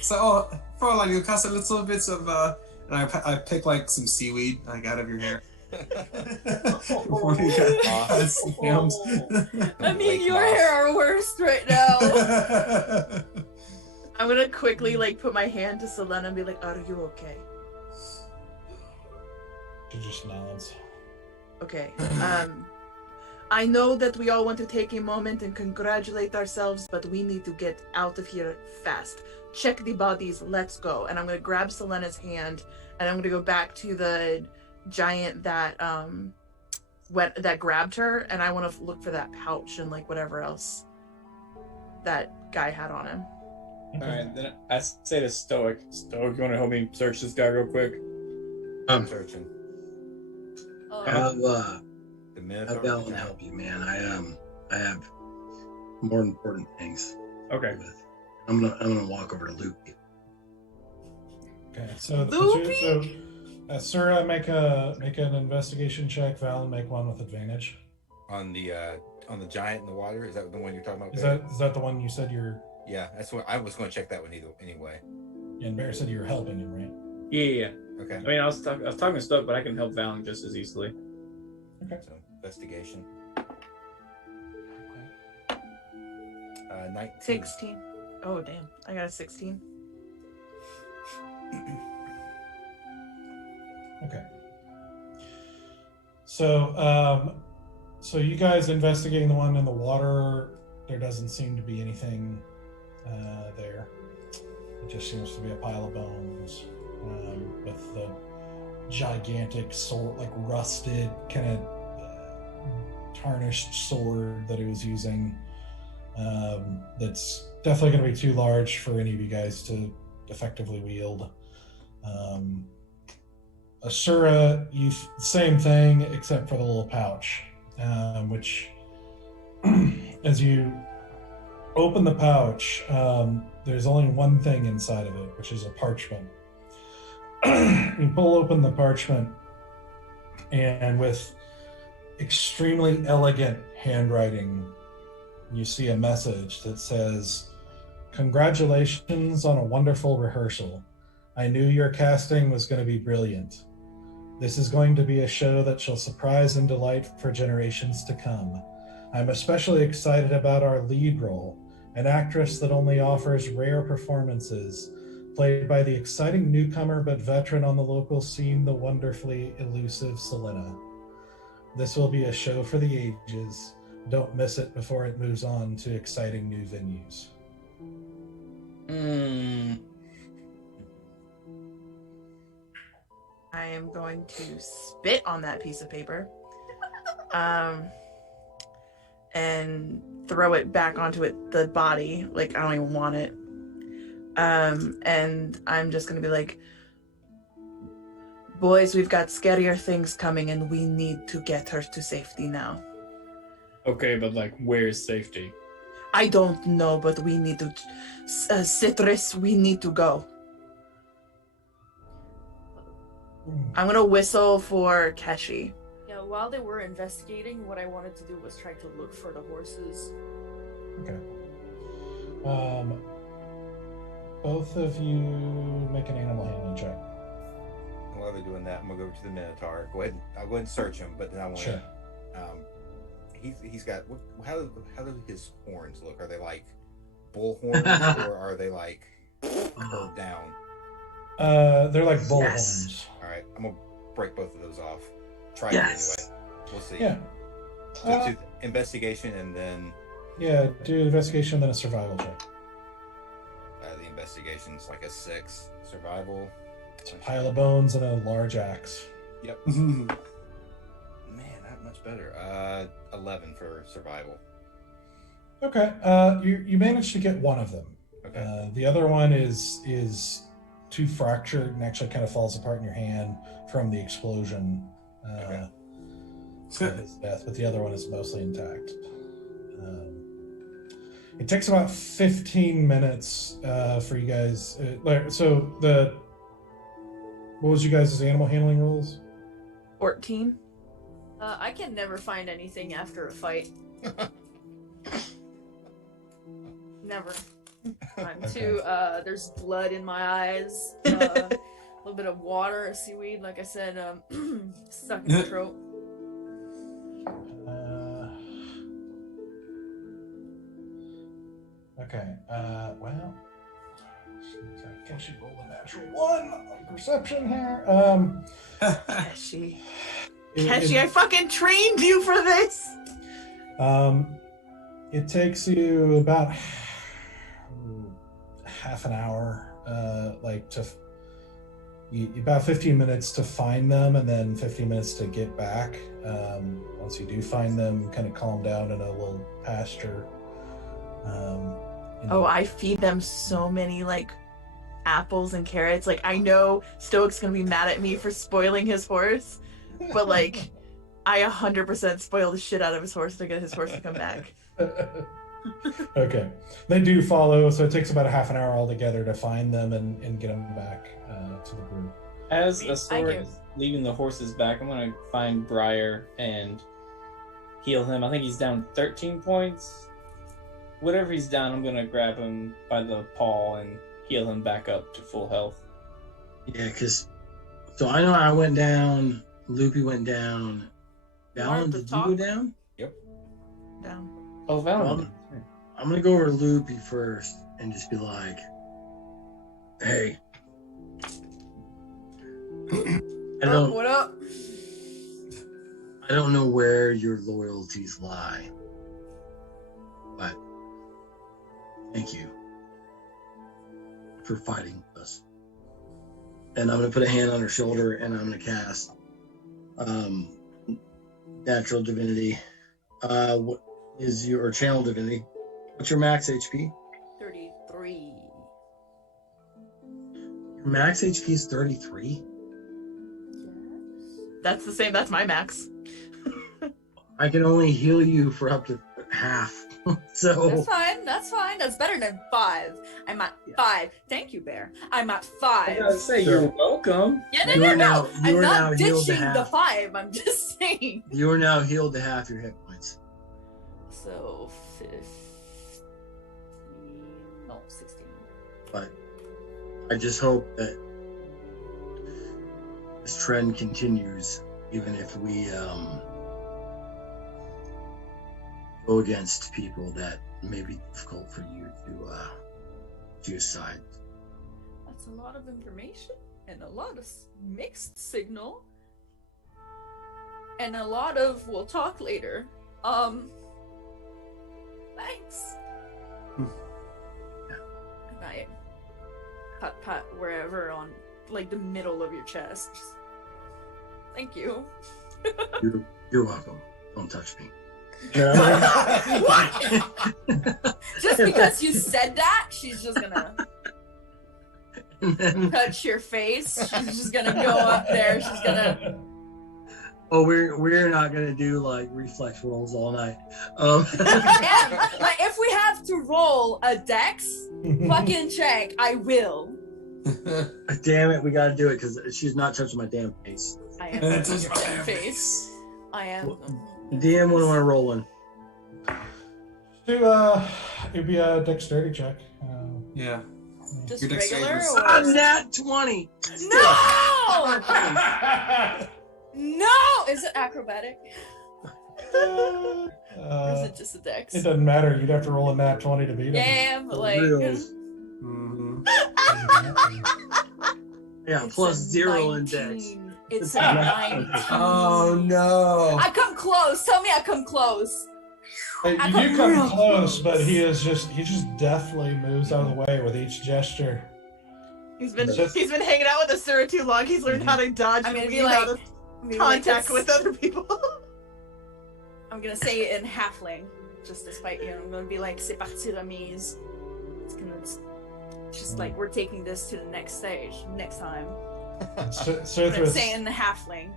So, Fräulein, you cast a little bits of, and I pick like some seaweed like out of your hair. Before you got scammed. I mean, your hair are worst right now. I'm gonna quickly like put my hand to Sylenna and be like, "Are you okay?" She just nods. Okay. I know that we all want to take a moment and congratulate ourselves, but we need to get out of here fast. Check the bodies. Let's go. And I'm gonna grab Sylenna's hand, and I'm gonna go back to the giant that that grabbed her, and I want to look for that pouch and like whatever else that guy had on him. Alright, then I say to Stoic, you want to help me search this guy real quick? I'm searching. Have The Minotaur. have Ellen help you, man. I have more important things. Okay. to do with. I'm gonna walk over to Loopy. Okay, so Loopy? Sura, make an investigation check. Valen, make one with advantage. On the giant in the water. Is that the one you're talking about? Is Bear? that the one you said you're? Yeah, that's what I was going to check that one anyway. And Bear said you were helping him, right? Yeah. Okay. I mean, I was talking to Stoic, but I can help Valen just as easily. Okay. So investigation. 19. 16. Oh damn! I got a 16. Okay. So, so you guys investigating the one in the water. There doesn't seem to be anything there. It just seems to be a pile of bones with the gigantic sword, like rusted, kind of tarnished sword that he was using. That's definitely going to be too large for any of you guys to effectively wield. Asura, same thing except for the little pouch, which as you open the pouch, there's only one thing inside of it, which is a parchment. You pull open the parchment, and with extremely elegant handwriting, you see a message that says, "Congratulations on a wonderful rehearsal. I knew your casting was going to be brilliant. This is going to be a show that shall surprise and delight for generations to come. I'm especially excited about our lead role, an actress that only offers rare performances, played by the exciting newcomer but veteran on the local scene, the wonderfully elusive Sylenna. This will be a show for the ages. Don't miss it before it moves on to exciting new venues. I am going to spit on that piece of paper, and throw it back onto the body. Like, I don't even want it. And I'm just gonna be like, boys, we've got scarier things coming, and we need to get her to safety now. Okay, but like, where's safety? I don't know, but we need to. Sithris, we need to go. I'm gonna whistle for Keshi. Yeah, while they were investigating, what I wanted to do was try to look for the horses. Okay. Both of you make an animal handling check. And while they're doing that, I'm gonna go over to the Minotaur. I'll go ahead and search him, but then I want to. Sure. He's got. How do his horns look? Are they like bull horns, or are they like curved down? They're like bull horns. All right, I'm gonna break both of those off. Try Yes. it anyway. We'll see. Yeah. Do investigation and then Yeah, do an investigation, then a survival check. the investigation's like a 6. Survival. It's a pile of bones and a large axe. Yep. Man, not much better. 11 for survival. Okay. You managed to get one of them. Okay. The other one is too fractured and actually kind of falls apart in your hand from the explosion. Okay. Of his death, but the other one is mostly intact. It takes about 15 minutes for you guys. What was you guys' animal handling rules? 14. I can never find anything after a fight. Never. I'm too, there's blood in my eyes, a little bit of water, seaweed, like I said, stuck in the throat. Okay, well, I guess you roll a natural 1 on perception here. Keshi. Keshi, I fucking trained you for this! It takes you about half an hour, about 15 minutes to find them, and then 15 minutes to get back. Once you do find them, kind of calm down in a little pasture. I feed them so many, like, apples and carrots. Like, I know Stoic's gonna be mad at me for spoiling his horse, but, like, I 100% spoil the shit out of his horse to get his horse to come back. Okay. They do follow, so it takes about a half an hour altogether to find them and get them back to the group. As a sword is leaving the horses back, I'm gonna find Briar and heal him. I think he's down 13 points. Whatever he's down, I'm gonna grab him by the paw and heal him back up to full health. Yeah, so I know I went down, Loopy went down. Valen, did you go down? Yep. Down. Oh, Valen. I'm gonna go over to Loopy first and just be like, hey. What up? I don't know where your loyalties lie, but thank you for fighting with us. And I'm gonna put a hand on her shoulder and I'm gonna cast natural divinity. What is your channel divinity? What's your max HP? 33. Your max HP is 33? That's the same. That's my max. I can only heal you for up to half. So That's fine. That's better than 5. I'm at 5. Thank you, Bear. I'm at 5. I gotta say, you're welcome. Yeah, You no. are now I'm not healed to ditching the half. 5. I'm just saying. You are now healed to half your hit points. So 16. But I just hope that this trend continues, even if we go against people that may be difficult for you to decide. That's a lot of information and a lot of mixed signal and a lot of we'll talk later. Thanks. And I pat wherever on like the middle of your chest. Thank you. You're welcome. Don't touch me. What? Just because you said that, she's just gonna And then, touch your face. She's just gonna go up there. She's gonna. oh, we're not gonna do like reflex rolls all night. Damn, like if we have to roll a dex fucking check, I will. Damn it, we gotta do it because she's not touching my damn face. I am Touch touching my your damn damn face. I am. DM, what am I rolling? It'd be a dexterity check. Yeah. Just Your dexterity regular was- or I'm nat 20. no? No! Is it acrobatic? Or is it just a dex? It doesn't matter. You'd have to roll a nat 20 to beat him. Yeah, but like. Reals. Mhm. Yeah, it's plus a 0 in 19. dex. It's a 19. Oh no. I come close. Tell me I come close. You I do come come real close, but close. he just deftly moves out of the way with each gesture. He's been Just- hanging out with us Sura too long. He's learned how to dodge I'm and gonna be weave like- out of contact with other people. I'm gonna say it in halfling, just to spite you. I'm gonna be like, c'est parti remise. It's just like, we're taking this to the next stage, next time. I'm gonna say it Sithris in the halfling.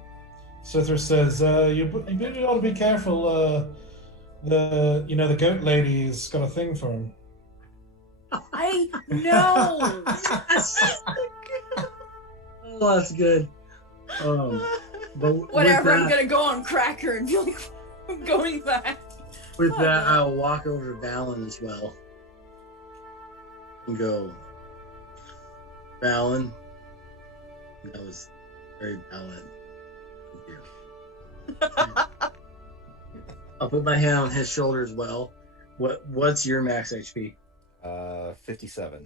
says, you really ought to be careful. The goat lady's got a thing for him. I know! Oh, that's good. But Whatever, with I'm gonna go on Cracker and be like, I'm going back. with that, I'll walk over to Valen as well. And go, Valen. That was very Valen. Thank you. I'll put my hand on his shoulder as well. What's your max HP? 57.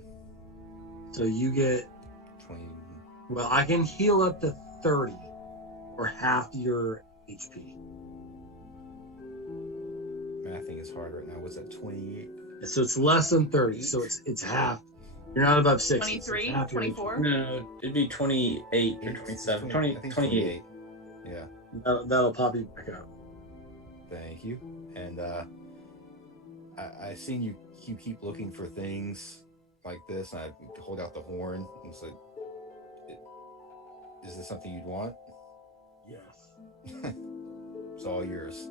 So you get, 20. well, I can heal up to 30 or half your HP. Mathing is hard right now. What's that? 28. So it's less than 30. So it's half. You're not above 60. 23, It's half your 24. No, it'd be 28 or 27. 20, I think 28. Yeah. HP. That'll pop you back up. Thank you. And I seen you keep looking for things like this, and I hold out the horn. And it's like, is this something you'd want? Yes. It's all yours.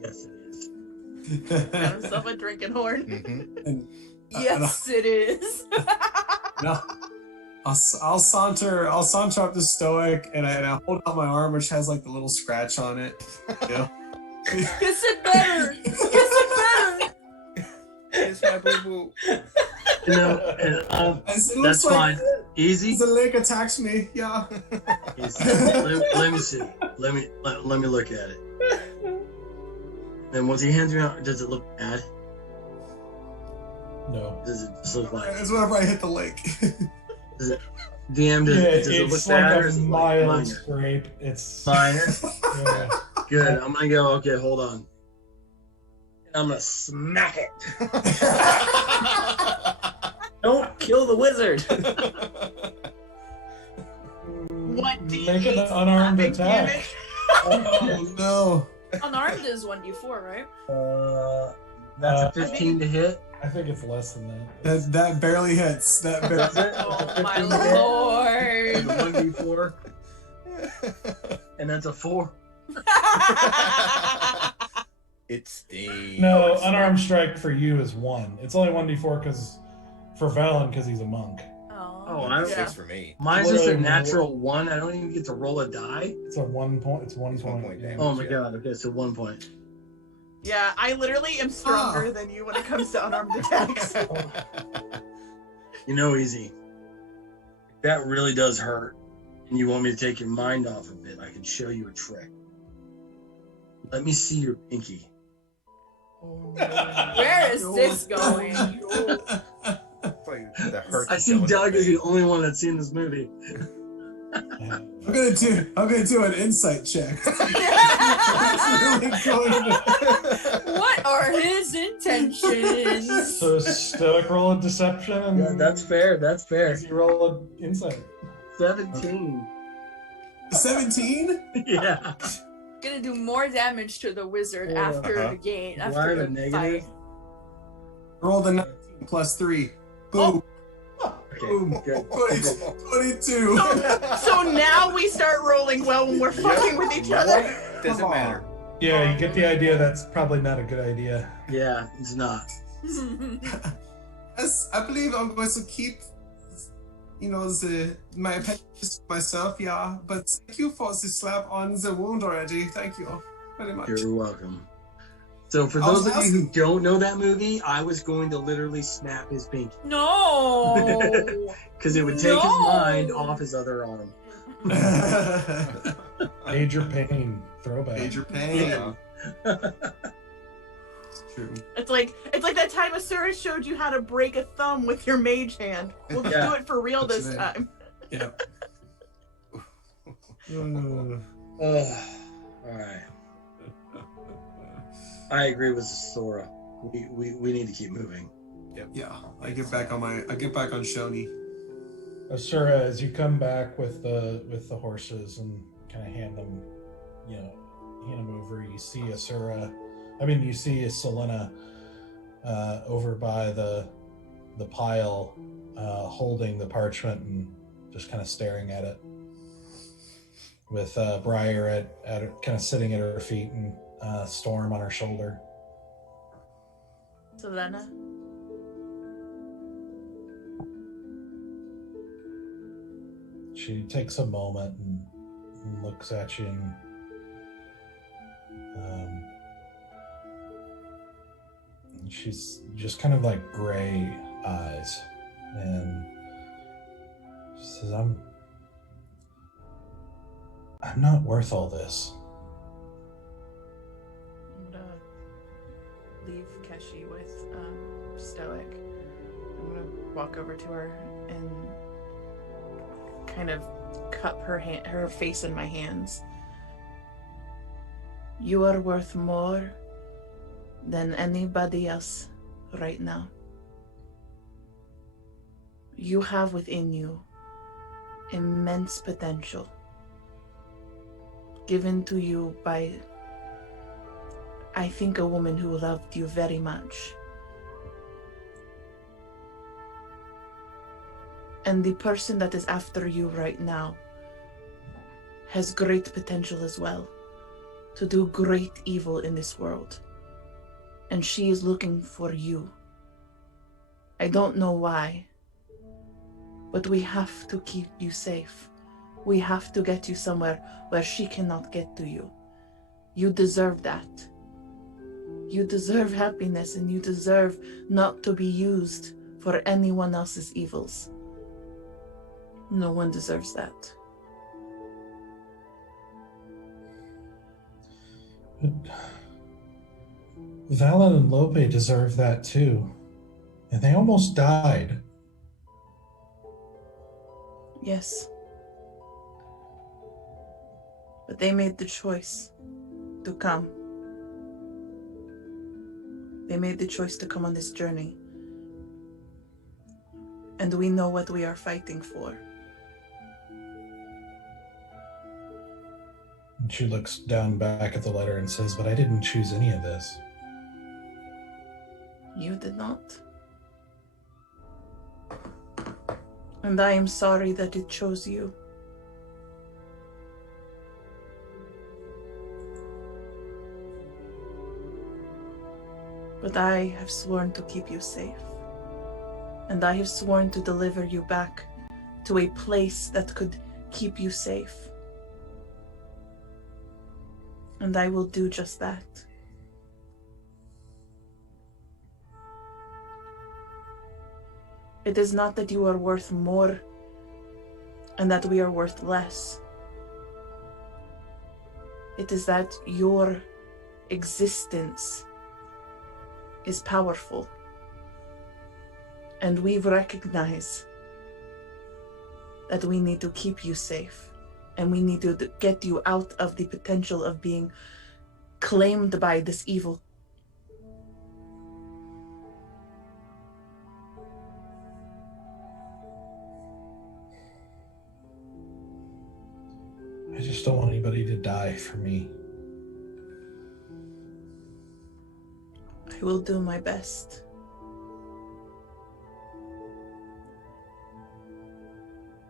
Yes, it is. Got himself a drinking horn. Mm-hmm. Yes, it is. No. I'll saunter up the stoic and I hold out my arm, which has like the little scratch on it. Yeah. Kiss it better. Kiss it better. It's my boo boo. You know, and, It looks that's like fine. Easy. the lake attacks me. Yeah. Easy. Let me see. Let me look at it. And once he hands me out, does it look bad? No. Does it just look like It's whenever I hit the lake. DM? Does it look It's bad like or a is it like mild minor? scrape. It's Minor. yeah. Good. I'm gonna go. Okay, hold on. And I'm gonna smack it. Don't kill the wizard. What do you Make an need? unarmed Big attack. gimmick. Oh no. Unarmed is 1d4, right? That's a 15 to hit. I think it's less than that. That barely hits. That barely. That's it. Oh my It's a lord. 1d4, and that's a 4. It stings. No, unarmed strike for you is 1. It's only 1d4 for Valen because he's a monk. Oh, I don't. Yeah. 6 for me. Mine's just a Literally natural 1. I don't even get to roll a die. It's a 1 point. It's 1 It's 1 point. point yeah. damage. Oh my god. Okay, so 1 point. Yeah, I literally am stronger than you when it comes to unarmed attacks. You know, easy. If that really does hurt, and you want me to take your mind off of it, I can show you a trick. Let me see your pinky. Oh, no. Where is No, this no, going? no. It's like the hurt. I see Doug is the only one that's seen this movie. I'm gonna do an insight check. It's really going to- What are his intentions? So stoic roll of deception and Yeah, that's fair. That's fair. easy roll of insight. 17. 17? Yeah. Gonna do more damage to the wizard Yeah. after the game. Do I have After a the negative? fight. Roll the 19 plus 3. Boom. Okay, Boom. good. 22. So now we start rolling well when we're fucking with each other. Doesn't matter. Yeah, you get the idea that's probably not a good idea. Yeah, it's not. Yes, I believe I'm going to keep, my appendix myself, yeah. But thank you for the slap on the wound already. Thank you very much. You're welcome. So for I was those of you who don't know that movie, I was going to literally snap his pinky No. because it would take his No. mind off his other arm. Major pain. Throwback. Major pain. Yeah. It's true. It's like that time Sithris showed you how to break a thumb with your mage hand. We'll just Yeah. do it for real That's this right. time. Yeah. All right. I agree with Sora. We need to keep moving. Yeah. I get back on Shoni. Asura, as you come back with the horses and kind of hand them over, you see you see Sylenna over by the pile, holding the parchment and just kind of staring at it, with Briar at kind of sitting at her feet and Storm on her shoulder. Sylenna. She takes a moment and looks at you and she's just kind of like gray eyes, and she says, I'm not worth all this. I'm gonna leave Keshi with Stoic. I'm gonna walk over to her and kind of cup her face in my hands. You are worth more than anybody else right now. You have within you immense potential, given to you by, I think, a woman who loved you very much. And the person that is after you right now has great potential as well to do great evil in this world. And she is looking for you. I don't know why, but we have to keep you safe. We have to get you somewhere where she cannot get to you. You deserve that. You deserve happiness, and you deserve not to be used for anyone else's evils. No one deserves that. Valen and Lope deserve that too. And they almost died. Yes. But they made the choice to come. They made the choice to come on this journey. And we know what we are fighting for. And she looks down back at the letter and says, but I didn't choose any of this. You did not. And I am sorry that it chose you. But I have sworn to keep you safe. And I have sworn to deliver you back to a place that could keep you safe. And I will do just that. It is not that you are worth more and that we are worth less. It is that your existence is powerful. And we recognize that we need to keep you safe. And we need to get you out of the potential of being claimed by this evil. I just don't want anybody to die for me. I will do my best.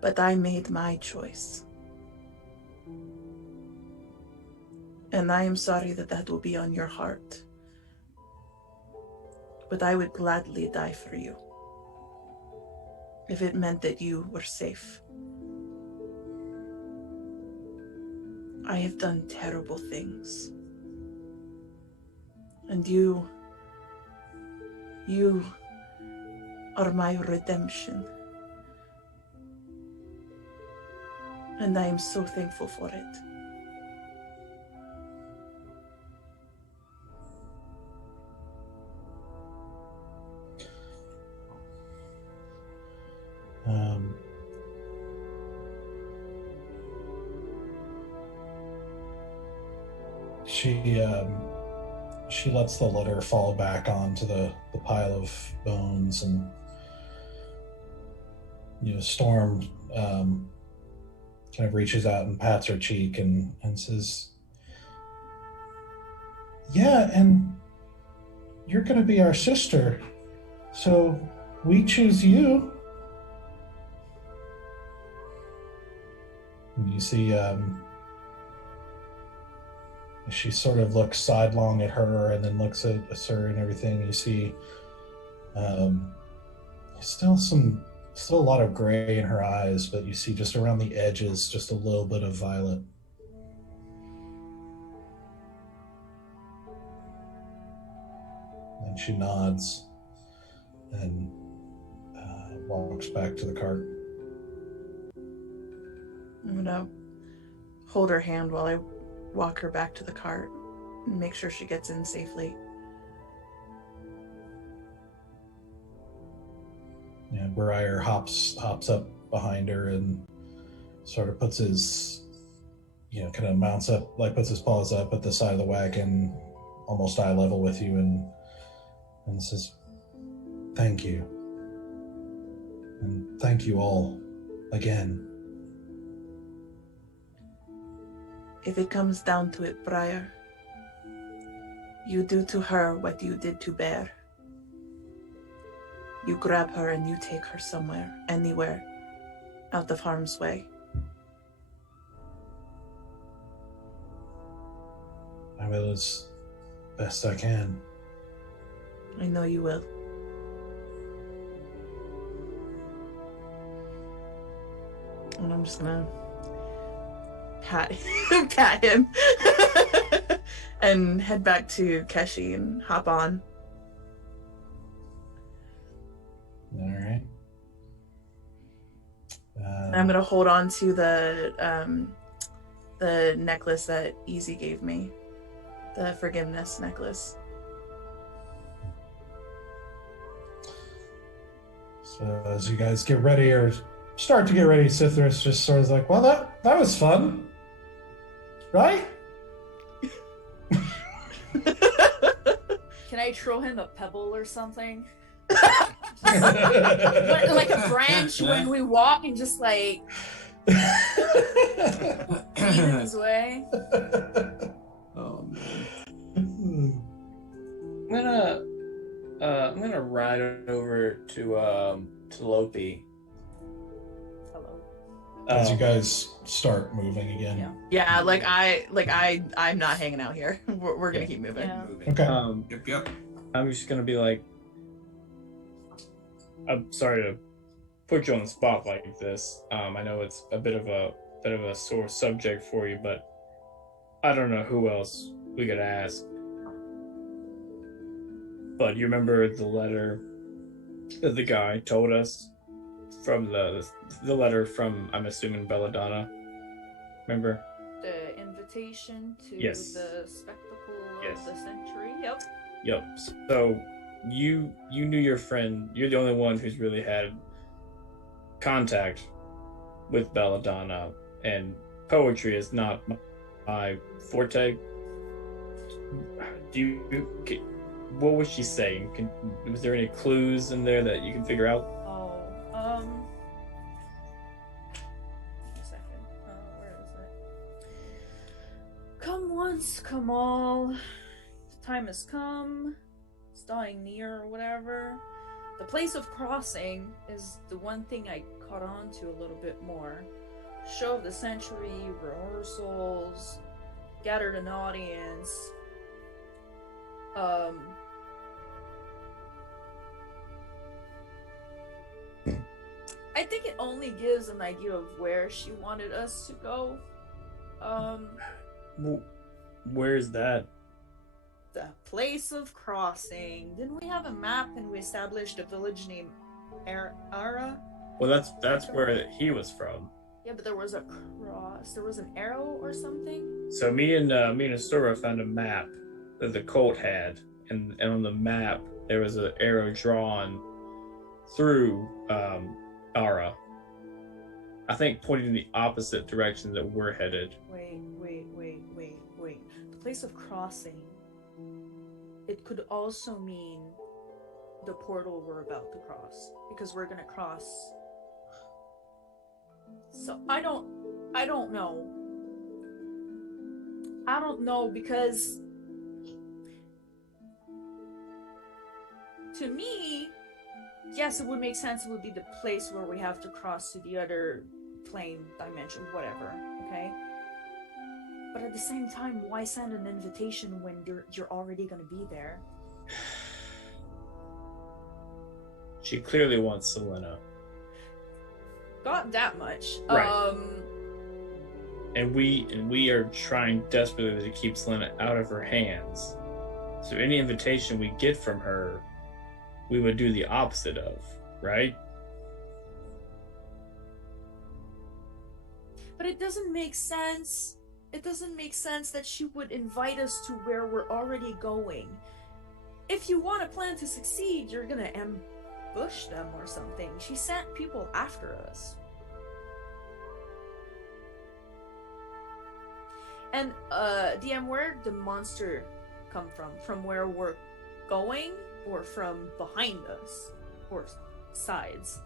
But I made my choice. And I am sorry that that will be on your heart. But I would gladly die for you if it meant that you were safe. I have done terrible things. And you are my redemption. And I am so thankful for it. She lets the letter fall back onto the pile of bones, and Storm kind of reaches out and pats her cheek and says, "Yeah, and you're going to be our sister, so we choose you." And you see she sort of looks sidelong at her and then looks at her and everything. You see still a lot of gray in her eyes, but you see just around the edges just a little bit of violet. And she nods and walks back to the cart. I'm gonna hold her hand while I walk her back to the cart and make sure she gets in safely. Yeah, Briar hops up behind her and sort of puts his, kind of mounts up, like puts his paws up at the side of the wagon, almost eye level with you, and says, "Thank you. And thank you all again." If it comes down to it, Briar, you do to her what you did to Bear. You grab her and you take her somewhere, anywhere, out of harm's way. I will as best I can. I know you will. And I'm just gonna pat him and head back to Keshi and hop on. All right. I'm gonna hold on to the necklace that Easy gave me, the forgiveness necklace. So as you guys get ready or start to get ready, Sithris just sort of like, "Well, that was fun, right?" Can I throw him a pebble or something? Like a branch when we walk and just like lead him his way. Oh man. I'm gonna ride over to Lopi. Hello. As you guys start moving again. Yeah. Yeah, I'm not hanging out here. We're gonna Yeah. keep moving. Yeah. Okay. Yep. I'm just gonna be like, I'm sorry to put you on the spot like this. I know it's a bit of a sore subject for you, but I don't know who else we could ask. But you remember the letter that the guy told us from the letter from, I'm assuming, Belladonna? Remember? The invitation to Yes. the spectacle Yes. of the century. Yep. Yep. So you knew your friend. You're the only one who's really had contact with Belladonna, and poetry is not my forte. What was she saying? Was there any clues in there that you can figure out? Oh, a second. Where is it? Come once, come all. The time has come. It's drawing near, or whatever. The place of crossing is the one thing I caught on to a little bit more. Show of the century, rehearsals, gathered an audience. I think it only gives an idea of where she wanted us to go. Where's that? The place of crossing. Didn't we have a map and we established a village named Ara? Well, that's where he was from. Yeah, but there was a cross. There was an arrow or something. So me and Astora found a map that the cult had, and on the map there was an arrow drawn through Ara. I think pointing in the opposite direction that we're headed. Wait. The place of crossing. It could also mean the portal we're about to cross, because we're gonna cross. So I don't know. I don't know, because to me, yes, it would make sense. It would be the place where we have to cross to the other plane, dimension, whatever, okay? But at the same time, why send an invitation when you're already gonna be there? She clearly wants Sylenna. Got that much. Right. And we are trying desperately to keep Sylenna out of her hands. So any invitation we get from her, we would do the opposite of, right? But it doesn't make sense. It doesn't make sense that she would invite us to where we're already going. If you want a plan to succeed, you're gonna ambush them or something. She sent people after us. And, DM, where'd the monster come from? From where we're going? Or from behind us? Or sides?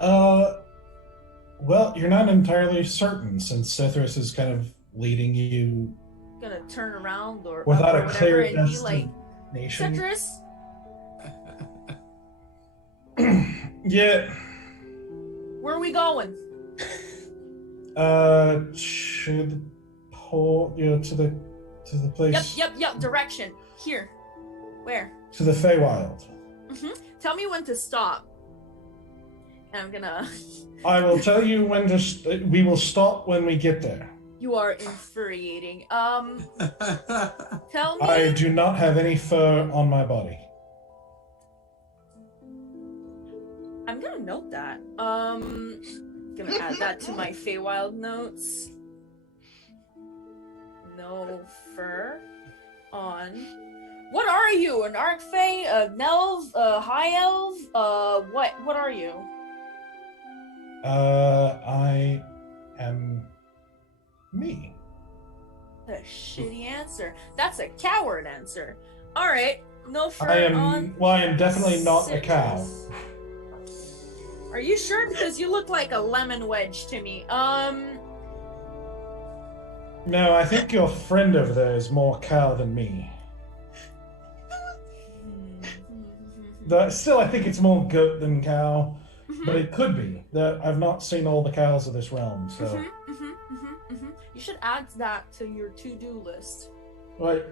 Well, you're not entirely certain, since Sithris is kind of leading you Gonna turn around or without or a whatever clear and be like, destination. Sithris? Yeah. Where are we going? To the pole, to the place. Yep. Direction. Here. Where? To the Feywild. Tell me when to stop. And I'm gonna. I will tell you when to. We will stop when we get there. You are infuriating. Tell me. I do not have any fur on my body. I'm gonna note that. Gonna add that to my Feywild notes. No fur on. What are you? An Archfey? A Nelv? A High Elf? What are you? I am me. A shitty answer. That's a coward answer. Alright, no fur I on. am definitely not a cow. Are you sure? Because you look like a lemon wedge to me. No, I think your friend over there is more cow than me. Still, I think it's more goat than cow, but it could be. I've not seen all the cows of this realm, so. You should add that to your to-do list. Right.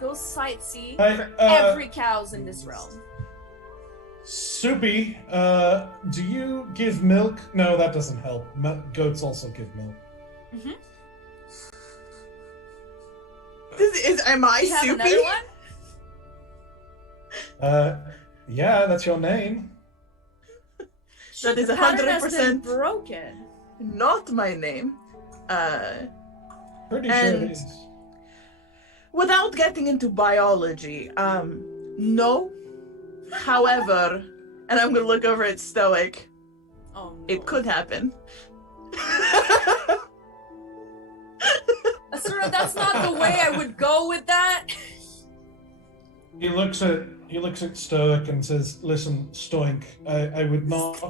Go sightsee Hey, for every cows in this realm. Soupy, do you give milk? No, that doesn't help. Goats also give milk. Am I You have Soupy? another one? Yeah, that's your name. That is The pattern has been 100% broken. not my name. Pretty sure And- it is. Without getting into biology, No. However, and I'm gonna look over at Stoic. Oh no. It could happen. That's not the way I would go with that. He looks at Stoic and says, "Listen, Stoic, I would not.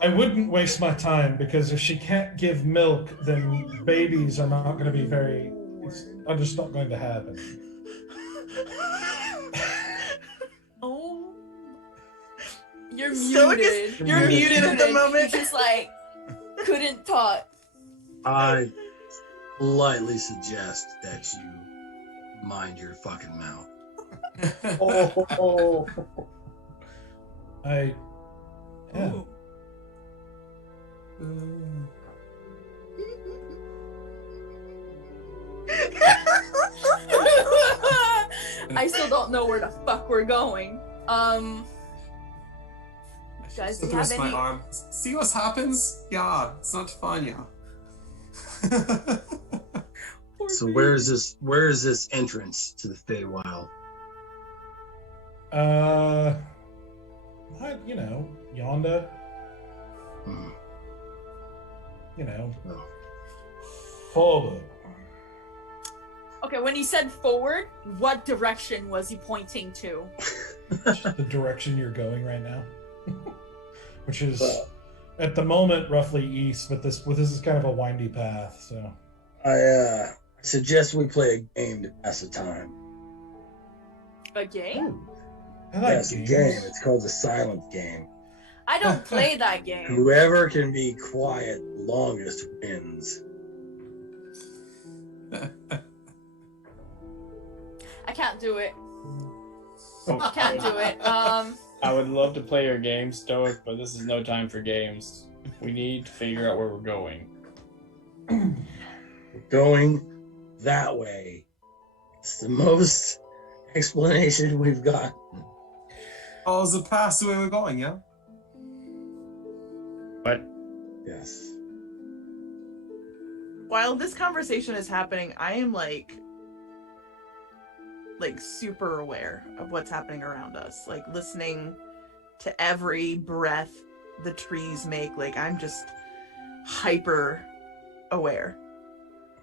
I wouldn't waste my time because if she can't give milk, then babies are not going to be very. It's just not going to happen." Oh. You're Stoic muted. You're muted at the moment. You just like couldn't talk. I politely suggest that you mind your fucking mouth. Oh. Yeah. I still don't know where the fuck we're going. Guys, do you have Twist my any? arm. See what happens? Yeah, it's not fun, yeah. So where is this entrance to the Feywild? Yonder. Hmm. Oh. Forward. Okay, when he said forward, what direction was he pointing to? The direction you're going right now, which is at the moment roughly east, but this is kind of a windy path. So I suggest we play a game to pass the time. A game? Ooh, I like Yes, a games. game. It's called the silent game. I don't play that game. Whoever can be quiet longest wins. I can't do it. Oh, Can't do it. I would love to play your game, Stoic, but this is no time for games. We need to figure out where we're going. Going that way. It's the most explanation we've got. Follows the path the way we're going, yeah? But Yes. While this conversation is happening, I am like super aware of what's happening around us. Like listening to every breath the trees make. Like I'm just hyper aware.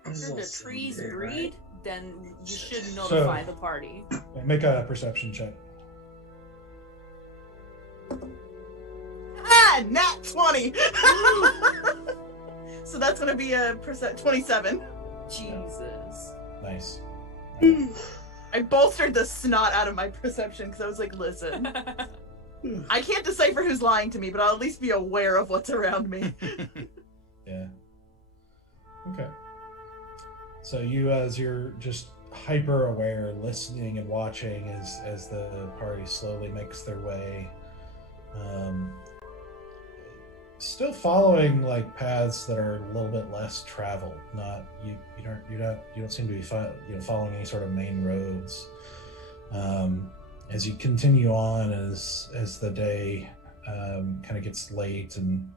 Should the trees Someday, breed, then you should So- notify the party. Make a perception check. Ah, nat 20. So that's gonna be a 27. Jesus. Nice. I bolstered the snot out of my perception because I was like, listen, I can't decipher who's lying to me, but I'll at least be aware of what's around me. Yeah. Okay. So you, as you're just hyper aware, listening and watching as the party slowly makes their way, still following like paths that are a little bit less traveled. Not you don't seem to be following any sort of main roads. As you continue on, as the day kind of gets late and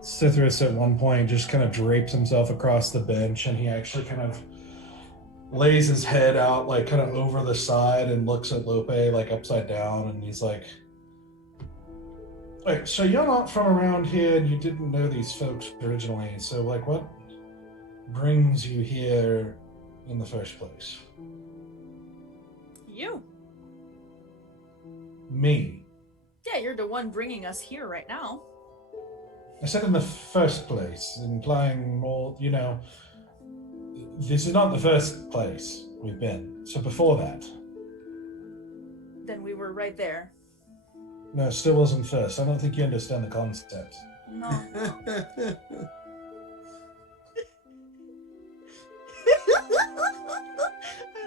Sithris at one point just kind of drapes himself across the bench, and he actually kind of lays his head out like kind of over the side and looks at Lope like upside down, and he's like, "Wait, so you're not from around here and you didn't know these folks originally, so like what brings you here in the first place?" You. Me. Yeah, you're the one bringing us here right now. I said in the first place, implying more, this is not the first place we've been. So before that. Then we were right there. No, it still wasn't first. I don't think you understand the concept. No. I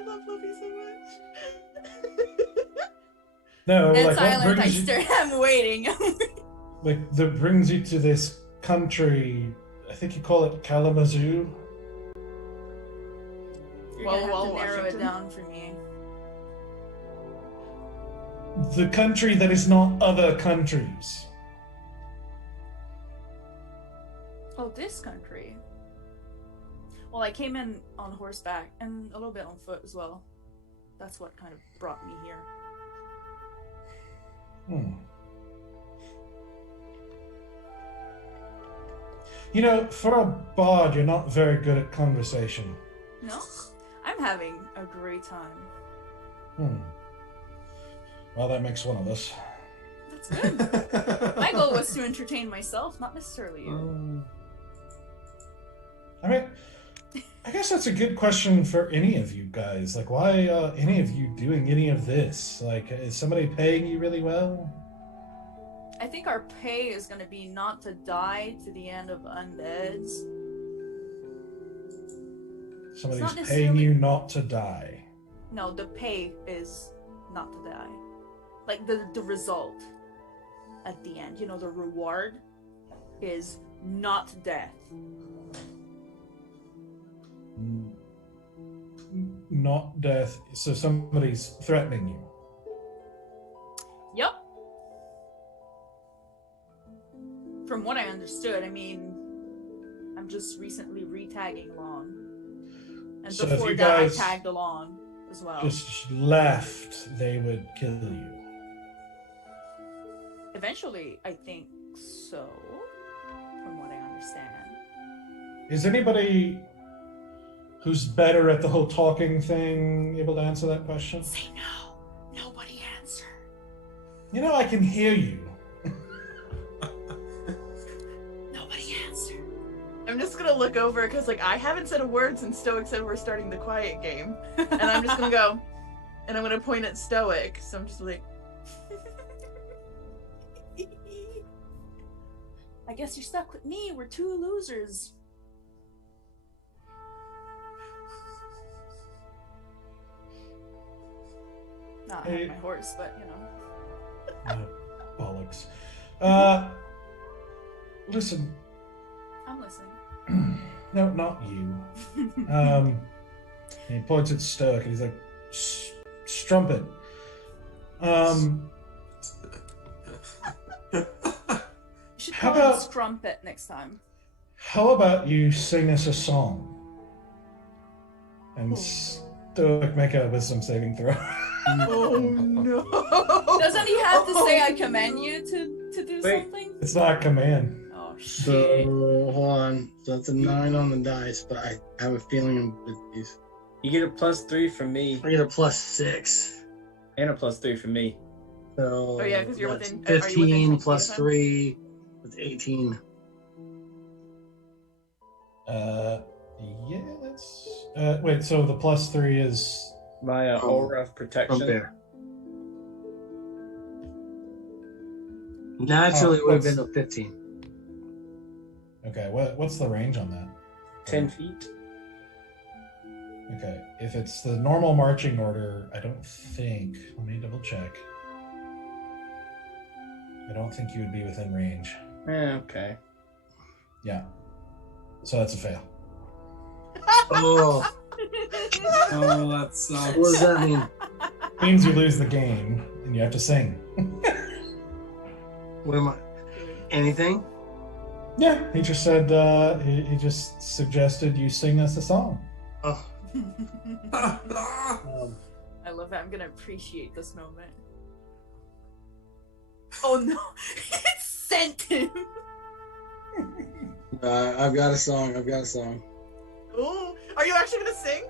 love Luffy so much. No, And like what silent, I brings you, stare. I'm waiting. like that brings you to this country. I think you call it Kalamazoo. You're Well, gonna have to narrow Washington. it down for me. The country that is not other countries. Oh, this country. Well, I came in on horseback and a little bit on foot as well. That's what kind of brought me here. You know, for a bard, you're not very good at conversation. No? I'm having a great time. Well, that makes one of us. That's good. My goal was to entertain myself, not necessarily you. I mean, I guess that's a good question for any of you guys. Like, why any of you doing any of this? Like, is somebody paying you really well? I think our pay is going to be not to die to the end of undeads. Somebody's paying you not to die. No, the pay is not to die. Like, the result at the end, you know, the reward is not death. Not death. So somebody's threatening you. Yep. From what I understood, I mean, I'm just recently re-tagging along. And So if before you that, guys I tagged along as well. just left, they would kill you. Eventually, I think so, from what I understand. Is anybody who's better at the whole talking thing able to answer that question? Say no. Nobody answer. You know, I can hear you. Nobody answer. I'm just gonna look over because like I haven't said a word since Stoic said we're starting the quiet game, and I'm just gonna go, and I'm gonna point at Stoic. So I'm just like, I guess you're stuck with me. We're two losers. Not Hey. my horse, but you know. Bollocks. Listen. I'm listening. No, not you. He points at Stoic and he's like, Strumpet. You should How call him about- Strumpet next time. How about you sing us a song? And Oh. Stoic, make a wisdom saving throw. oh no! Doesn't he have to say I command you to do Wait. something? It's not command. Oh So shit. hold on. So that's a 9 on the dice, but I have a feeling with these. You get a +3 from me, I get a +6. and a +3 from me. So Oh, yeah, 'cause you're that's within- are you within 15 20 plus of him? 3. That's 18. Yeah, that's... wait, so the +3 is... My aura of protection. From there. Naturally, it would have been a 15. Okay, what's the range on that? 10 feet. Okay, if it's the normal marching order, I don't think... Let me double check. I don't think you would be within range. Okay. Yeah. So that's a fail. Oh, Oh, that sucks. what does that mean? Means you lose the game, and you have to sing. What am I? Anything? Yeah, he just said, he just suggested you sing us a song. Oh. I love that. I'm gonna appreciate this moment. Oh no! It sent him! I've got a song. I've got a song. Ooh, are you actually gonna sing?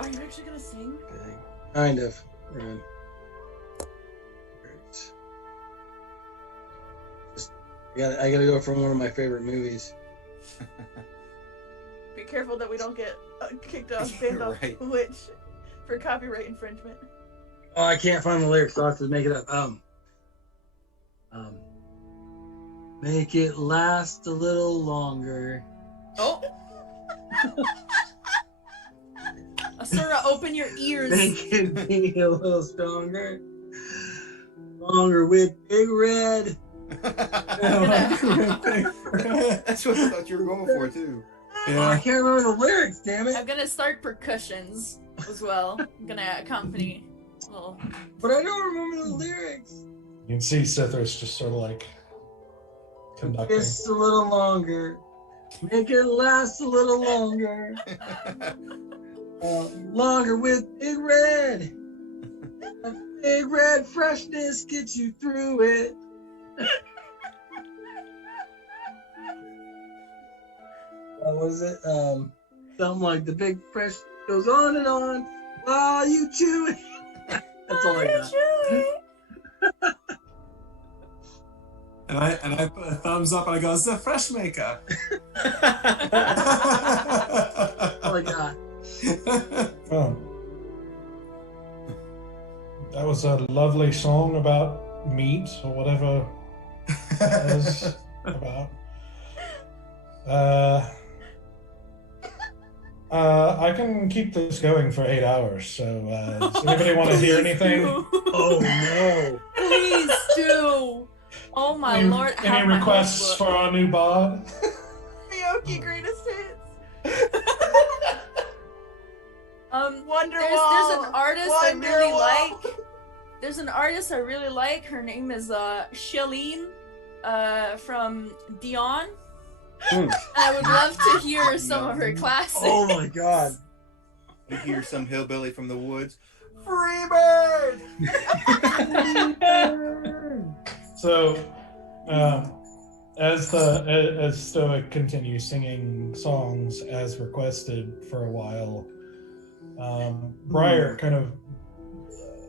Are you actually gonna sing? Kind of. Right. Great. I gotta go from one of my favorite movies. Be careful that we don't get kicked off, banned off Right. Twitch for copyright infringement. Oh, I can't find the lyrics. So I'll have to make it up. Make it last a little longer. Oh, Asura, open your ears. Make it be a little stronger. Longer with Big Red. That's what I thought you were going for too. Oh, I can't remember the lyrics, damn it. I'm gonna start percussions as well. I'm gonna accompany. Well, But I don't remember the lyrics. You can see Sithris just sort of like conducting. Just a little longer. Make it last a little longer. Longer with Big Red. A Big Red freshness gets you through it. What was it? Something like the big fresh goes on and on while you chew it. That's all I got. And I put a thumbs up and I go, it's the fresh maker. That's all I got. Oh. That was a lovely song about meat or whatever it was about. I can keep this going for 8 hours, so does anybody want to hear anything? Oh no. Please do. Oh my lord. I have Any my requests notebook. for our new bod? Miyoki greatest hits. There's an artist I really like. There's an artist I really like. Her name is Shalene from Dion. Mm. I would love to hear some of her classics. Oh my god. You hear some hillbilly from the woods. Freebird! So, as Stoic continues singing songs as requested for a while, Briar kind of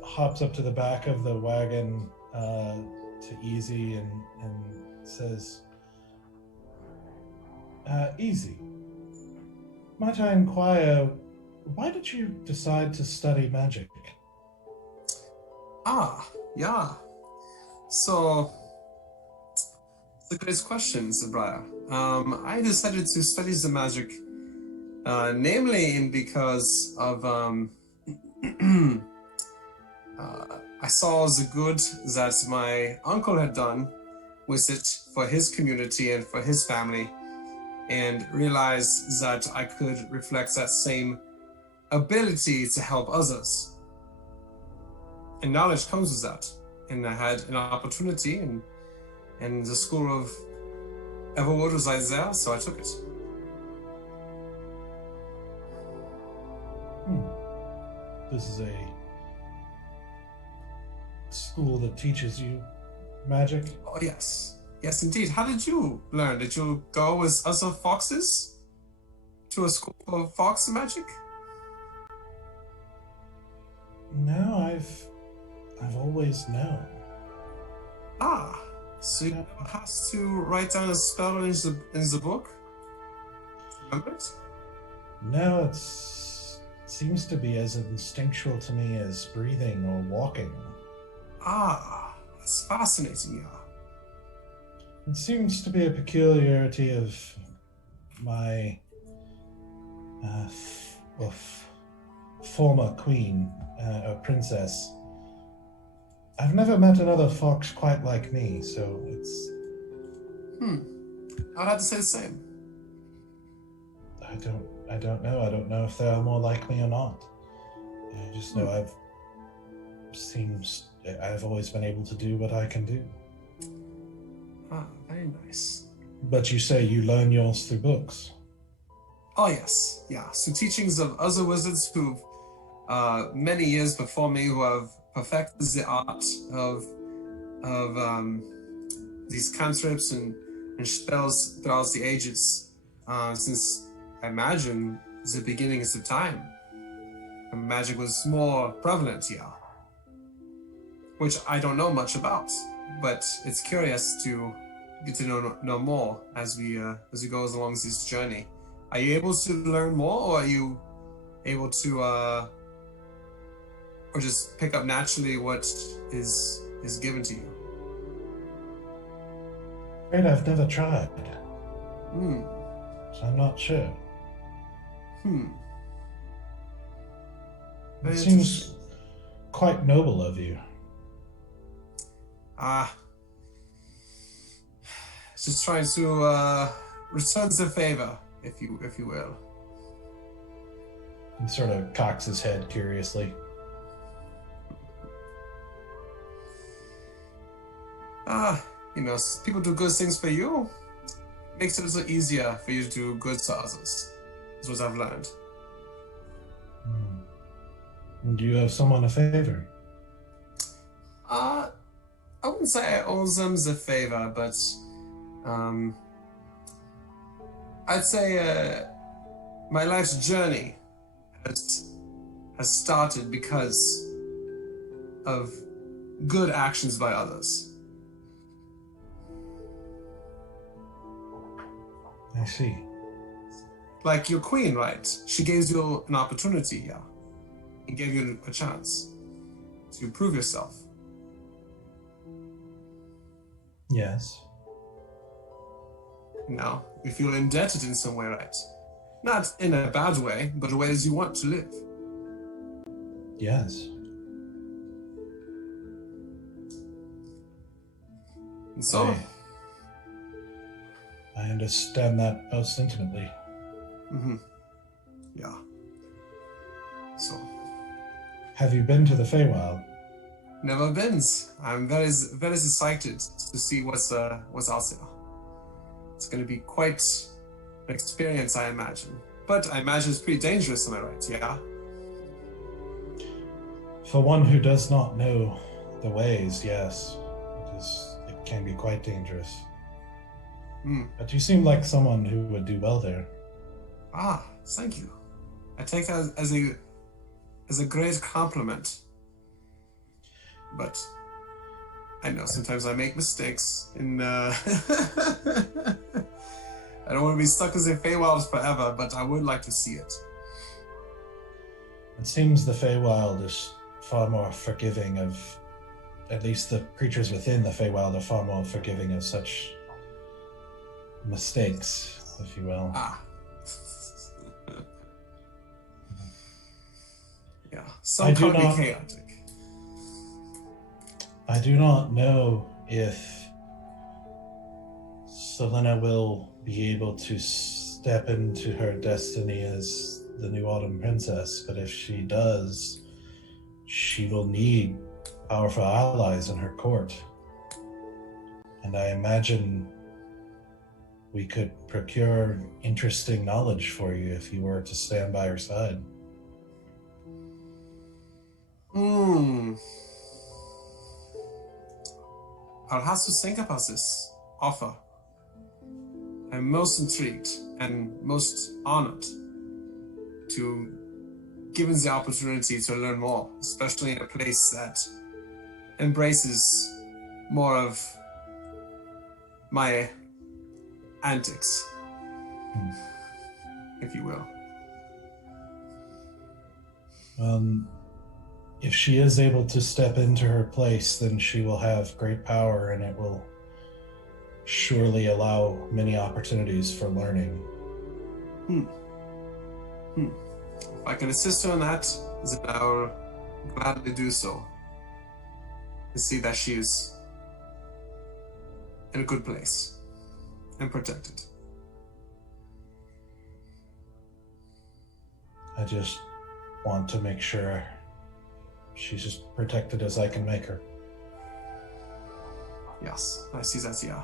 hops up to the back of the wagon to Easy and says, Easy, might I inquire, why did you decide to study magic? Yeah. So, it's a great question, Briar. I decided to study the magic, namely because of I saw the good that my uncle had done with it for his community and for his family, and realized that I could reflect that same ability to help others. And knowledge comes with that. And I had an opportunity, and the school of Everwind was right there, so I took it. This is a school that teaches you magic? Oh, yes. Yes, indeed. How did you learn? Did you go with other foxes to a school of fox magic? No, I've always known. So you never has to write down a spell in the book? Remember it? No, it seems to be as instinctual to me as breathing or walking. That's fascinating, yeah. It seems to be a peculiarity of my former queen, or princess. I've never met another fox quite like me, so it's... I'd have to say the same. I don't know. I don't know if they are more like me or not. I just know I've always been able to do what I can do. Very nice. But you say you learn yours through books. Oh, yes. Yeah. So teachings of other wizards who've many years before me who have perfected the art of these cantrips and spells throughout the ages, since I imagine the beginnings of time. Magic was more prevalent here, which I don't know much about, but it's curious to get to know more as we go along this journey. Are you able to learn more, or are you able to or just pick up naturally what is given to you? Afraid I've never tried. Hmm. So I'm not sure. It seems quite noble of you. Just trying to return the favor, if you will. He sort of cocks his head curiously. People do good things for you. makes it a little easier for you to do good to others. That's what I've learned. Do you owe someone a favor? I wouldn't say I owe them the favor, but I'd say my life's journey has started because of good actions by others. I see. Like your queen, right? She gave you an opportunity here. And gave you a chance to prove yourself. Yes. Now, you feel indebted in some way, right? Not in a bad way, but ways you want to live. Yes. And so, I understand that most intimately. Yeah. So, have you been to the Feywild? Never been. I'm very, very excited to see what's out there. It's going to be quite an experience, I imagine. But I imagine it's pretty dangerous, am I right? Yeah. For one who does not know the ways, yes, it can be quite dangerous. But you seem like someone who would do well there. Ah, thank you. I take that as a great compliment. But I know sometimes I make mistakes, and I don't want to be stuck as a Feywild forever, but I would like to see it. It seems the Feywild is far more forgiving of, at least the creatures within the Feywild are far more forgiving of such mistakes, if you will. Ah. Yeah, some can be chaotic. I do not know if Sylenna will be able to step into her destiny as the new Autumn Princess, but if she does, she will need powerful allies in her court. And I imagine we could procure interesting knowledge for you if you were to stand by her side. I'll have to think about this offer. I'm most intrigued and most honored to given the opportunity to learn more, especially in a place that embraces more of my antics, if you will. If she is able to step into her place, then she will have great power, and it will surely allow many opportunities for learning. If I can assist her in that, then I'll gladly do so. And see that she is in a good place and protected. I just want to make sure she's as protected as I can make her. Yes, I see that, yeah.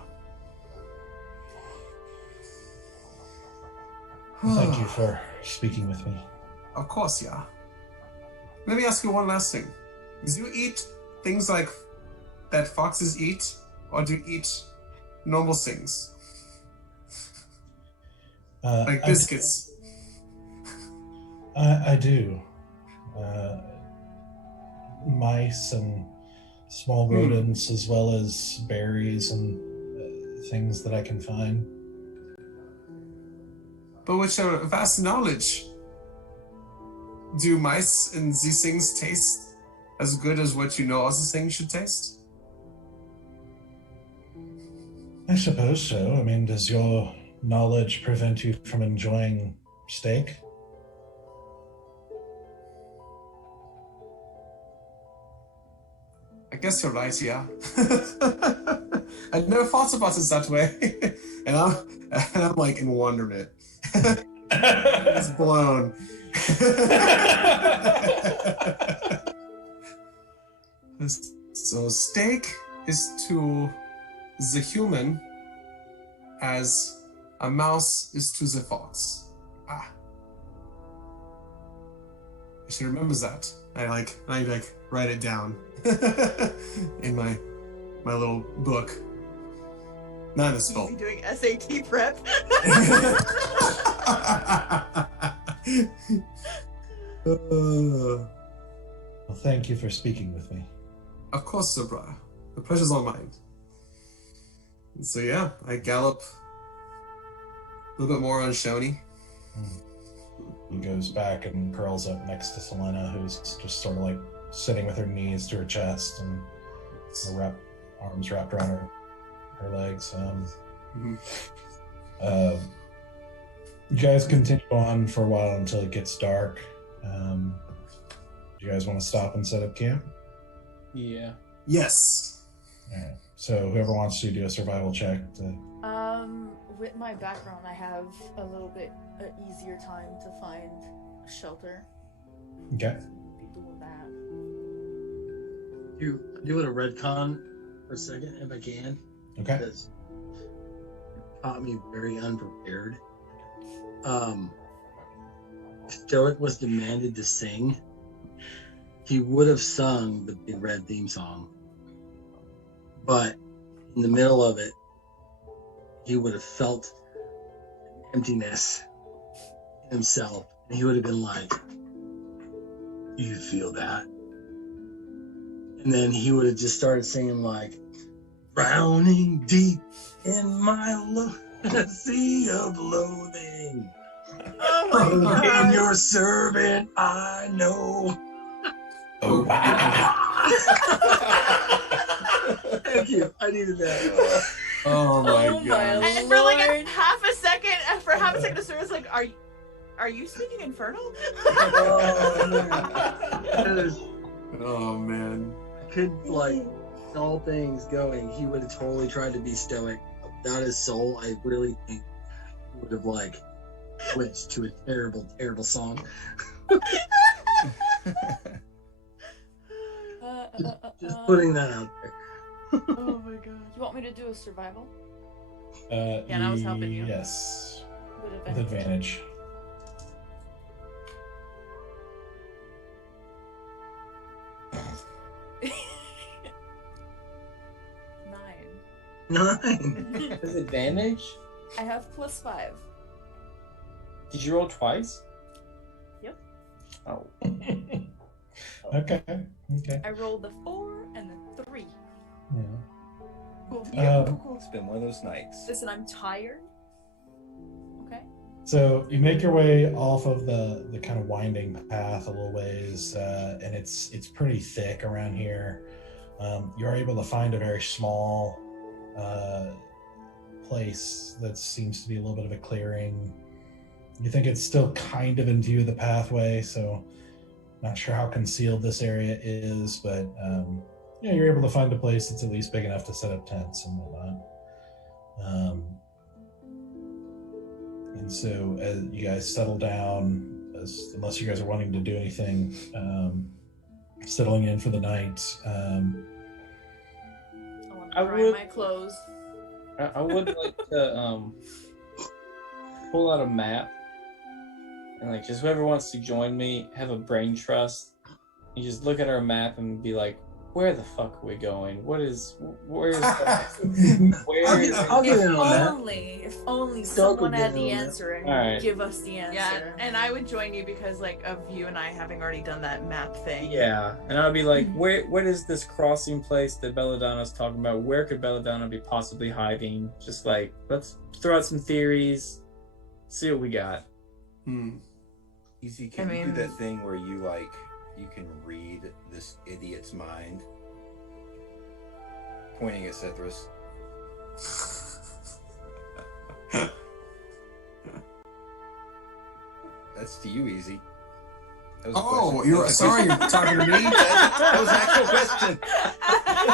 Thank you for speaking with me. Of course, yeah. Let me ask you one last thing. Do you eat things like that foxes eat, or do you eat normal things? Like biscuits? I do. Mice and small rodents, as well as berries and things that I can find. But with your vast knowledge, do mice and these things taste as good as what you know other things should taste? I suppose so. I mean, does your knowledge prevent you from enjoying steak? I guess you're right, yeah. I'd never thought about it that way. and I'm like in wonderment. It's blown. So steak is to the human as A mouse is to the fox. Ah. I should remember that. I write it down in my little book. Not a spell. Easy doing SAT prep. Well, thank you for speaking with me. Of course, sir, brother. The pleasure's all mine. And so yeah, I gallop a little bit more on Shoni. He goes back and curls up next to Sylenna, who's just sort of like sitting with her knees to her chest and her arms wrapped around her legs. You guys continue on for a while until it gets dark. Do you guys want to stop and set up camp? Yeah. Yes. Alright. So whoever wants to do a survival check. With my background, I have a little bit easier time to find shelter. Okay. Be doing that. Do it a redcon for a second if I can. Okay. Because it caught me very unprepared. Stoic was demanded to sing. He would have sung the Big Red theme song, but in the middle of it, he would have felt emptiness in himself, and he would have been like, "You feel that?" And then he would have just started singing like, "Drowning deep in my sea of loathing. Oh my I'm god. your servant, I know." Oh, Thank you. I needed that. Oh my Oh my god. And for like Lord. half a second, the was like, are you speaking Infernal? Oh man. I could like all things going. He would have totally tried to be stoic. Without his soul, I really think he would have like switched to a terrible, terrible song. Just putting that out there. Oh my god. You want me to do a survival? and I was helping you. Yes. With With advantage. Nine. With advantage? I have +5. Did you roll twice? Yep. Oh. Okay. Okay. I rolled the 4 and the 3. Yeah. Cool. Cool. It's been one of those nights. Listen, I'm tired. Okay. So you make your way off of the kind of winding path a little ways, and it's pretty thick around here. You're able to find a very small place that seems to be a little bit of a clearing. You think it's still kind of in view of the pathway, so not sure how concealed this area is, but yeah, you're able to find a place that's at least big enough to set up tents and whatnot. And so as you guys settle down, unless you guys are wanting to do anything, settling in for the night. I want I to dry would- my clothes. I would like to pull out a map and like just whoever wants to join me have a brain trust. You just look at our map and be like, where the fuck are we going? Where's where is I'll get in on that. If only Stoke would someone had get in the on that. answer and Alright. give us the answer. Yeah, and I would join you because like of you and I having already done that map thing. Yeah, and I would be like, where is this crossing place that Belladonna's talking about? Where could Belladonna be possibly hiding? Just like, let's throw out some theories, see what we got. Easy, can I you mean- do that thing where you can read this idiot's mind? Pointing at Sithris. That's to you, Easy. That was a Oh, question. you're That was a sorry. You're question. talking to me. That was an actual question.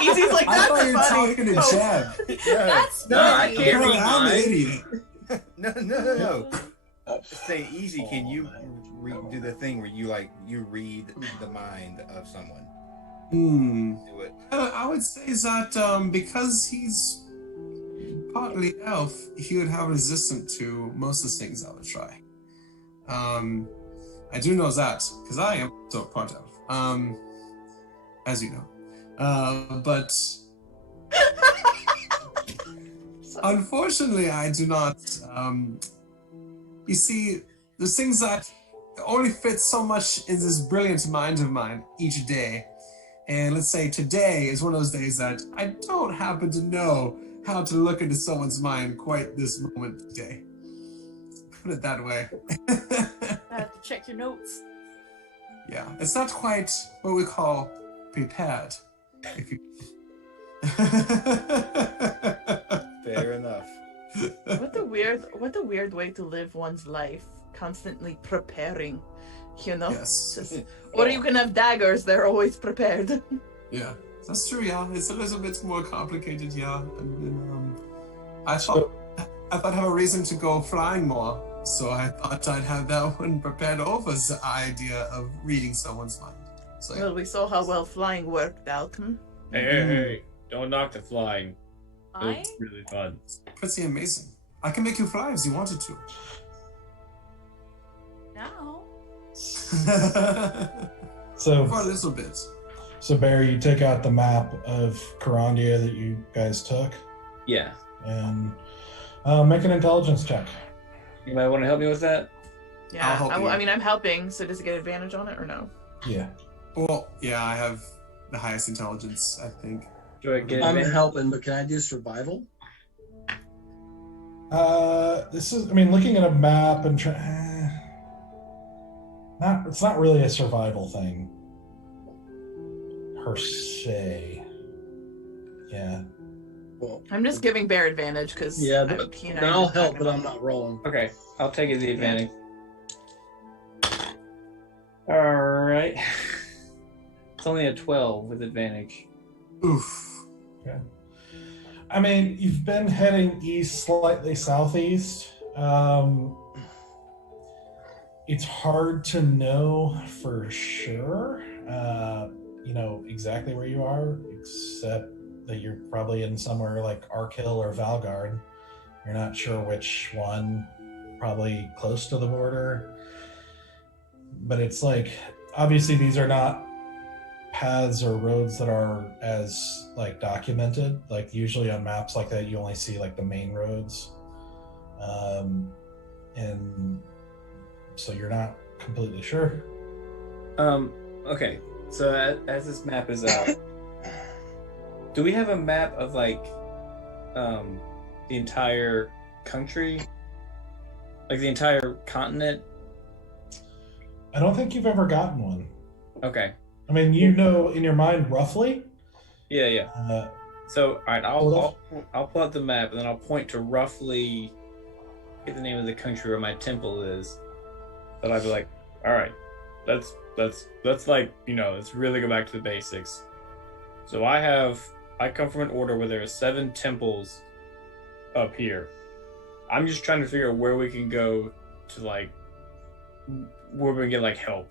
Easy's like, I that's thought you were funny. talking to Oh, Jeb. That's No, I funny. can't read I'm the mine. idiot. No. Say Easy. Can you do the thing where you read the mind of someone? Hmm. Do it. I would say that because he's partly elf, he would have resistance to most of the things I would try. I do know that because I am also part elf. As you know, but unfortunately, I do not. You see, there's things that only fit so much in this brilliant mind of mine each day. And let's say today is one of those days that I don't happen to know how to look into someone's mind quite this moment today. Put it that way. I have to check your notes. Yeah, it's not quite what we call prepared. If you... Fair enough. What a weird way to live one's life. Constantly preparing, you know? Yes. Just, or you can have daggers, they're always prepared. Yeah, that's true, yeah. It's a little bit more complicated, yeah. And I thought I'd have a reason to go flying more, so I thought I'd have that one prepared over the idea of reading someone's mind. So, yeah. Well, we saw how well flying worked out. Hey, don't knock the flying. I It's really fun. Pretty amazing. I can make you fly if you wanted to. now. So, For a little bit. so Barry, you take out the map of Carandia that you guys took Yeah. and make an intelligence check. You might want to help me with that? Yeah, help you. I mean, I'm helping, so does it get advantage on it or no? Yeah. Well, yeah, I have the highest intelligence, I think. Do I get I'm advantage? helping, but can I do survival? This is, I mean, looking at a map and it's not really a survival thing per se. Yeah. Well, I'm just giving Bear advantage because yeah, but then I'll help, but I'm not rolling. Okay, I'll take the advantage. Alright. It's only a 12 with advantage. Oof. Okay. I mean, you've been heading east, slightly southeast. It's hard to know for sure, exactly where you are, except that you're probably in somewhere like Arkhill or Valgard. You're not sure which one, probably close to the border. But it's like, obviously these are not paths or roads that are as like documented. Like usually on maps like that, you only see like the main roads. And so you're not completely sure. Okay. So as this map is out, do we have a map of like the entire country? Like the entire continent? I don't think you've ever gotten one. Okay. I mean, you know in your mind roughly. Yeah. So, all right, Hold I'll pull out the map and then I'll point to roughly get the name of the country where my temple is. But I'll be like, all right, let's like, let's really go back to the basics. So I come from an order where there are 7 temples up here. I'm just trying to figure out where we can go to like where we can get like help.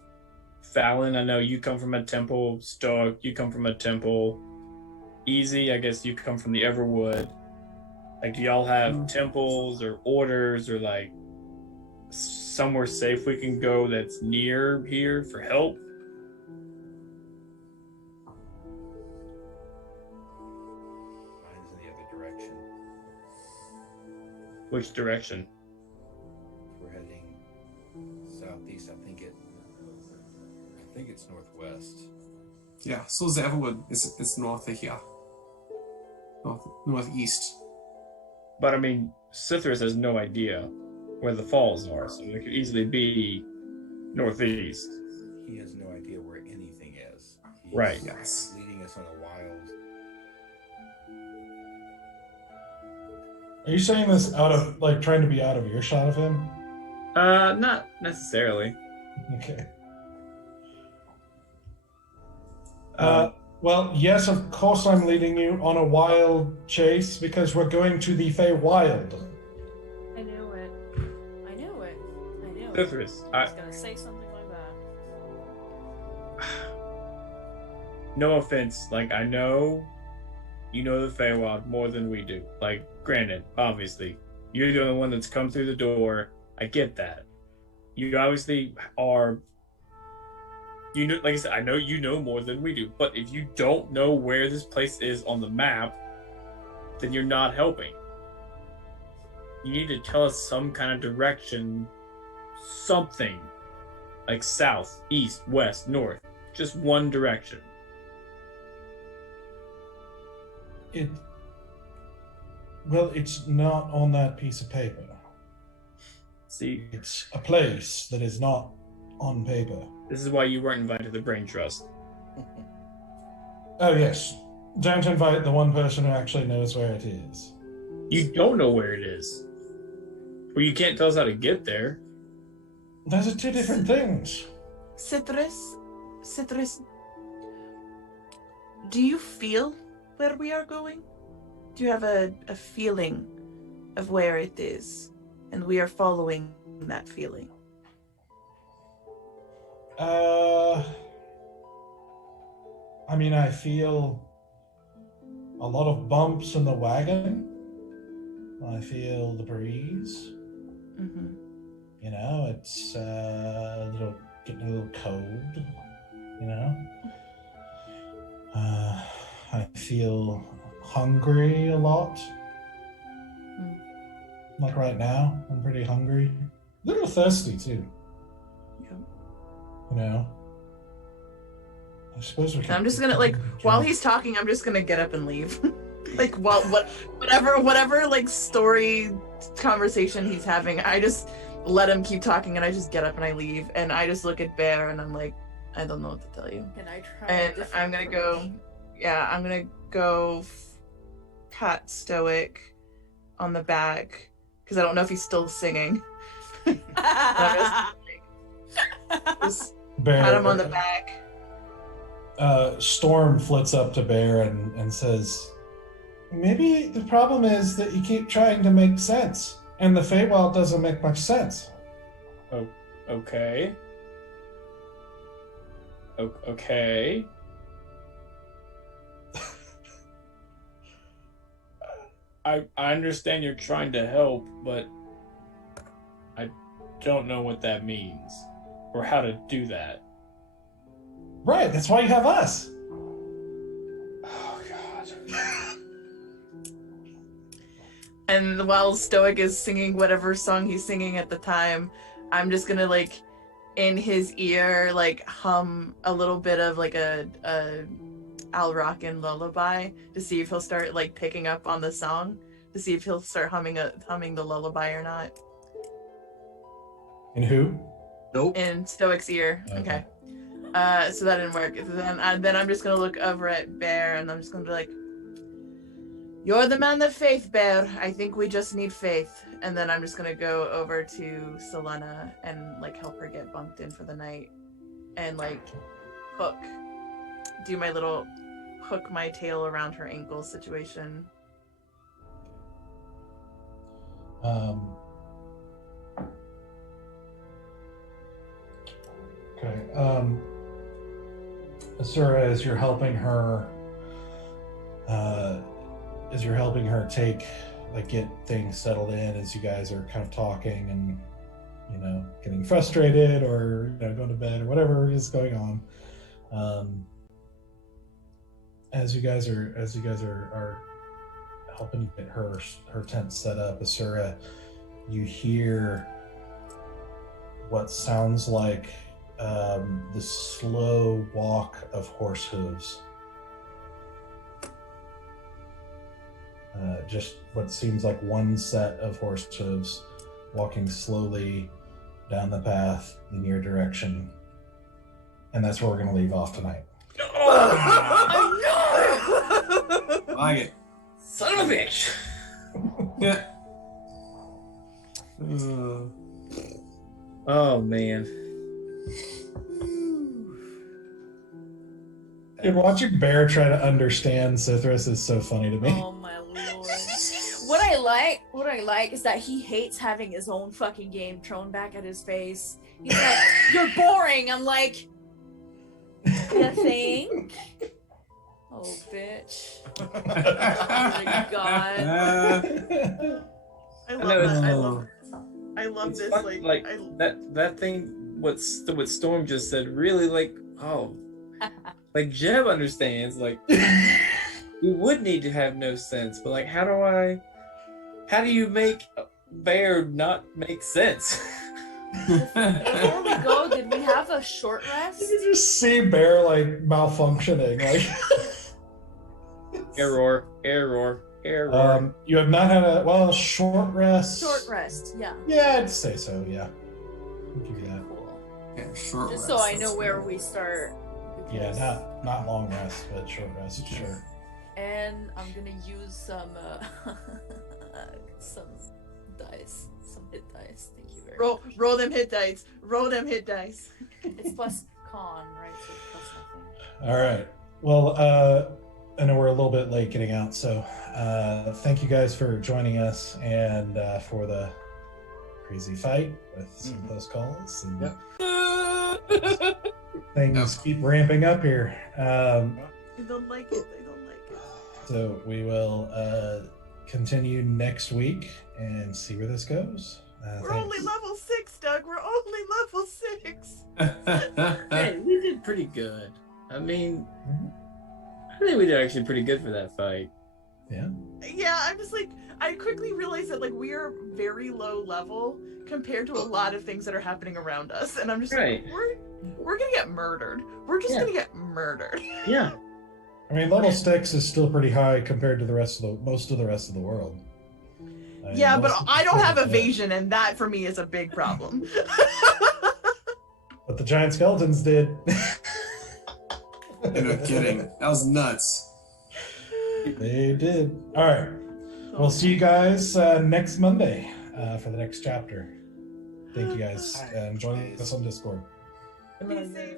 Fallon, I know you come from a temple. Stoic, you come from a temple. Easy, I guess you come from the Everwood. Like, do y'all have temples or orders or like somewhere safe we can go that's near here for help? Mine's in the other direction. Which direction? We're heading southeast. I think it's northwest. Yeah, so the Everwood is north of here. Northeast. But I mean, Sithris has no idea where the falls are, so it could easily be northeast. He has no idea where anything is. He's Right. Yes. leading us on a wild. Are you saying this out of like trying to be out of earshot of him? Not necessarily. Okay. Well, yes, of course I'm leading you on a wild chase because we're going to the Feywild. I knew it. I knew it. Sithris, I was gonna say something like that. no offense, like I know you know the Feywild more than we do. Like, granted, obviously, you're the only one that's come through the door. I get that. You obviously are. You know, like I said, I know you know more than we do. But if you don't know where this place is on the map, then you're not helping. You need to tell us some kind of direction, something, like south, east, west, north, just one direction. Well, it's not on that piece of paper. See, It's a place that is not on paper. this is why you weren't invited to the Brain Trust. Oh, yes. Don't invite the one person who actually knows where it is. You don't know where it is. Well, you can't tell us how to get there. Those are two different things. Sithris, do you feel where we are going? Do you have a feeling of where it is? And we are following that feeling. I mean, I feel a lot of bumps in the wagon. I feel the breeze. Mm-hmm. You know, it's getting a little cold. You know, I feel hungry a lot. Mm. Like right now, I'm pretty hungry. A little thirsty too. Yeah. You know. I suppose we can. I'm just gonna while he's talking, I'm just gonna get up and leave. Like whatever like story conversation he's having, I just let him keep talking and I just get up and I leave and I just look at Bear and I'm like, I don't know what to tell you. Can I try? And I'm gonna go. Yeah, I'm gonna go pat Stoic on the back because I don't know if he's still singing. Just Bear, pat him on the back. Storm flits up to Bear and says, maybe the problem is that you keep trying to make sense, and the Feywild doesn't make much sense. Oh, okay. Okay. I understand you're trying to help, but I don't know what that means or how to do that. Right, that's why you have us. Oh, God. And while Stoic is singing whatever song he's singing at the time, I'm just gonna like in his ear like hum a little bit of like a Al Rockin lullaby to see if he'll start like picking up on the song, to see if he'll start humming the lullaby or not. And who? Nope. In Stoic's ear. Okay. So that didn't work. Then I'm just gonna look over at Bear and I'm just gonna be like, "You're the man of faith, Bear. I think we just need faith." And then I'm just gonna go over to Sylenna and like help her get bunked in for the night, and like do my little hook my tail around her ankle situation. Okay. Asura, as you're helping her take, like, get things settled in, as you guys are kind of talking and, you know, getting frustrated or, you know, going to bed or whatever is going on. As you guys are helping get her tent set up, Asura, you hear what sounds like the slow walk of horse hooves. Just what seems like one set of horse hooves walking slowly down the path in your direction. And that's where we're going to leave off tonight. Oh no! Like it. Son of a bitch! Yeah. Oh, man. Dude, watching Bear try to understand Sithris is so funny to me. Oh my lord. What I like is that he hates having his own fucking game thrown back at his face. He's like, "You're boring." I'm like, "You think?" Oh, bitch. Oh my god. I love know, it's- that. I love It's this. funny, Like, that thing. What Storm just said really like Jeb understands. Like we would need to have no sense, but like how do you make bear not make sense? Before we go, did we have a short rest? You can just see Bear like malfunctioning. Like Error. you have not had a short rest. Short rest, yeah. Yeah, I'd say so. Yeah, I'll give you that. Cool. Yeah, short Just rest, so I that's know good. where we start. Yeah, because- not long rest, but short rest. Sure. And I'm gonna use some some dice, some hit dice. Thank you very much. roll them hit dice. Roll them hit dice. It's plus con, right? So plus nothing. All right. Well, I know we're a little bit late getting out, so thank you guys for joining us and for the crazy fight with some close calls. And things keep ramping up here. They don't like it. They don't like it. So we will continue next week and see where this goes. We're only level 6, Doug. We're only level 6. Hey, we did pretty good. I mean, I think we did actually pretty good for that fight. Yeah, I'm just like, I quickly realized that like we are very low level compared to a lot of things that are happening around us, and I'm just Right. like, we're gonna get murdered. We're just gonna get murdered. Yeah. I mean, level 6 is still pretty high compared to most of the rest of the world. I mean, Yeah, but most of I the don't have people- evasion, and that for me is a big problem. But the giant skeletons did. No kidding. That was nuts. They did. All right. We'll see you guys next Monday for the next chapter. Thank you guys. Join us on Discord. Be safe.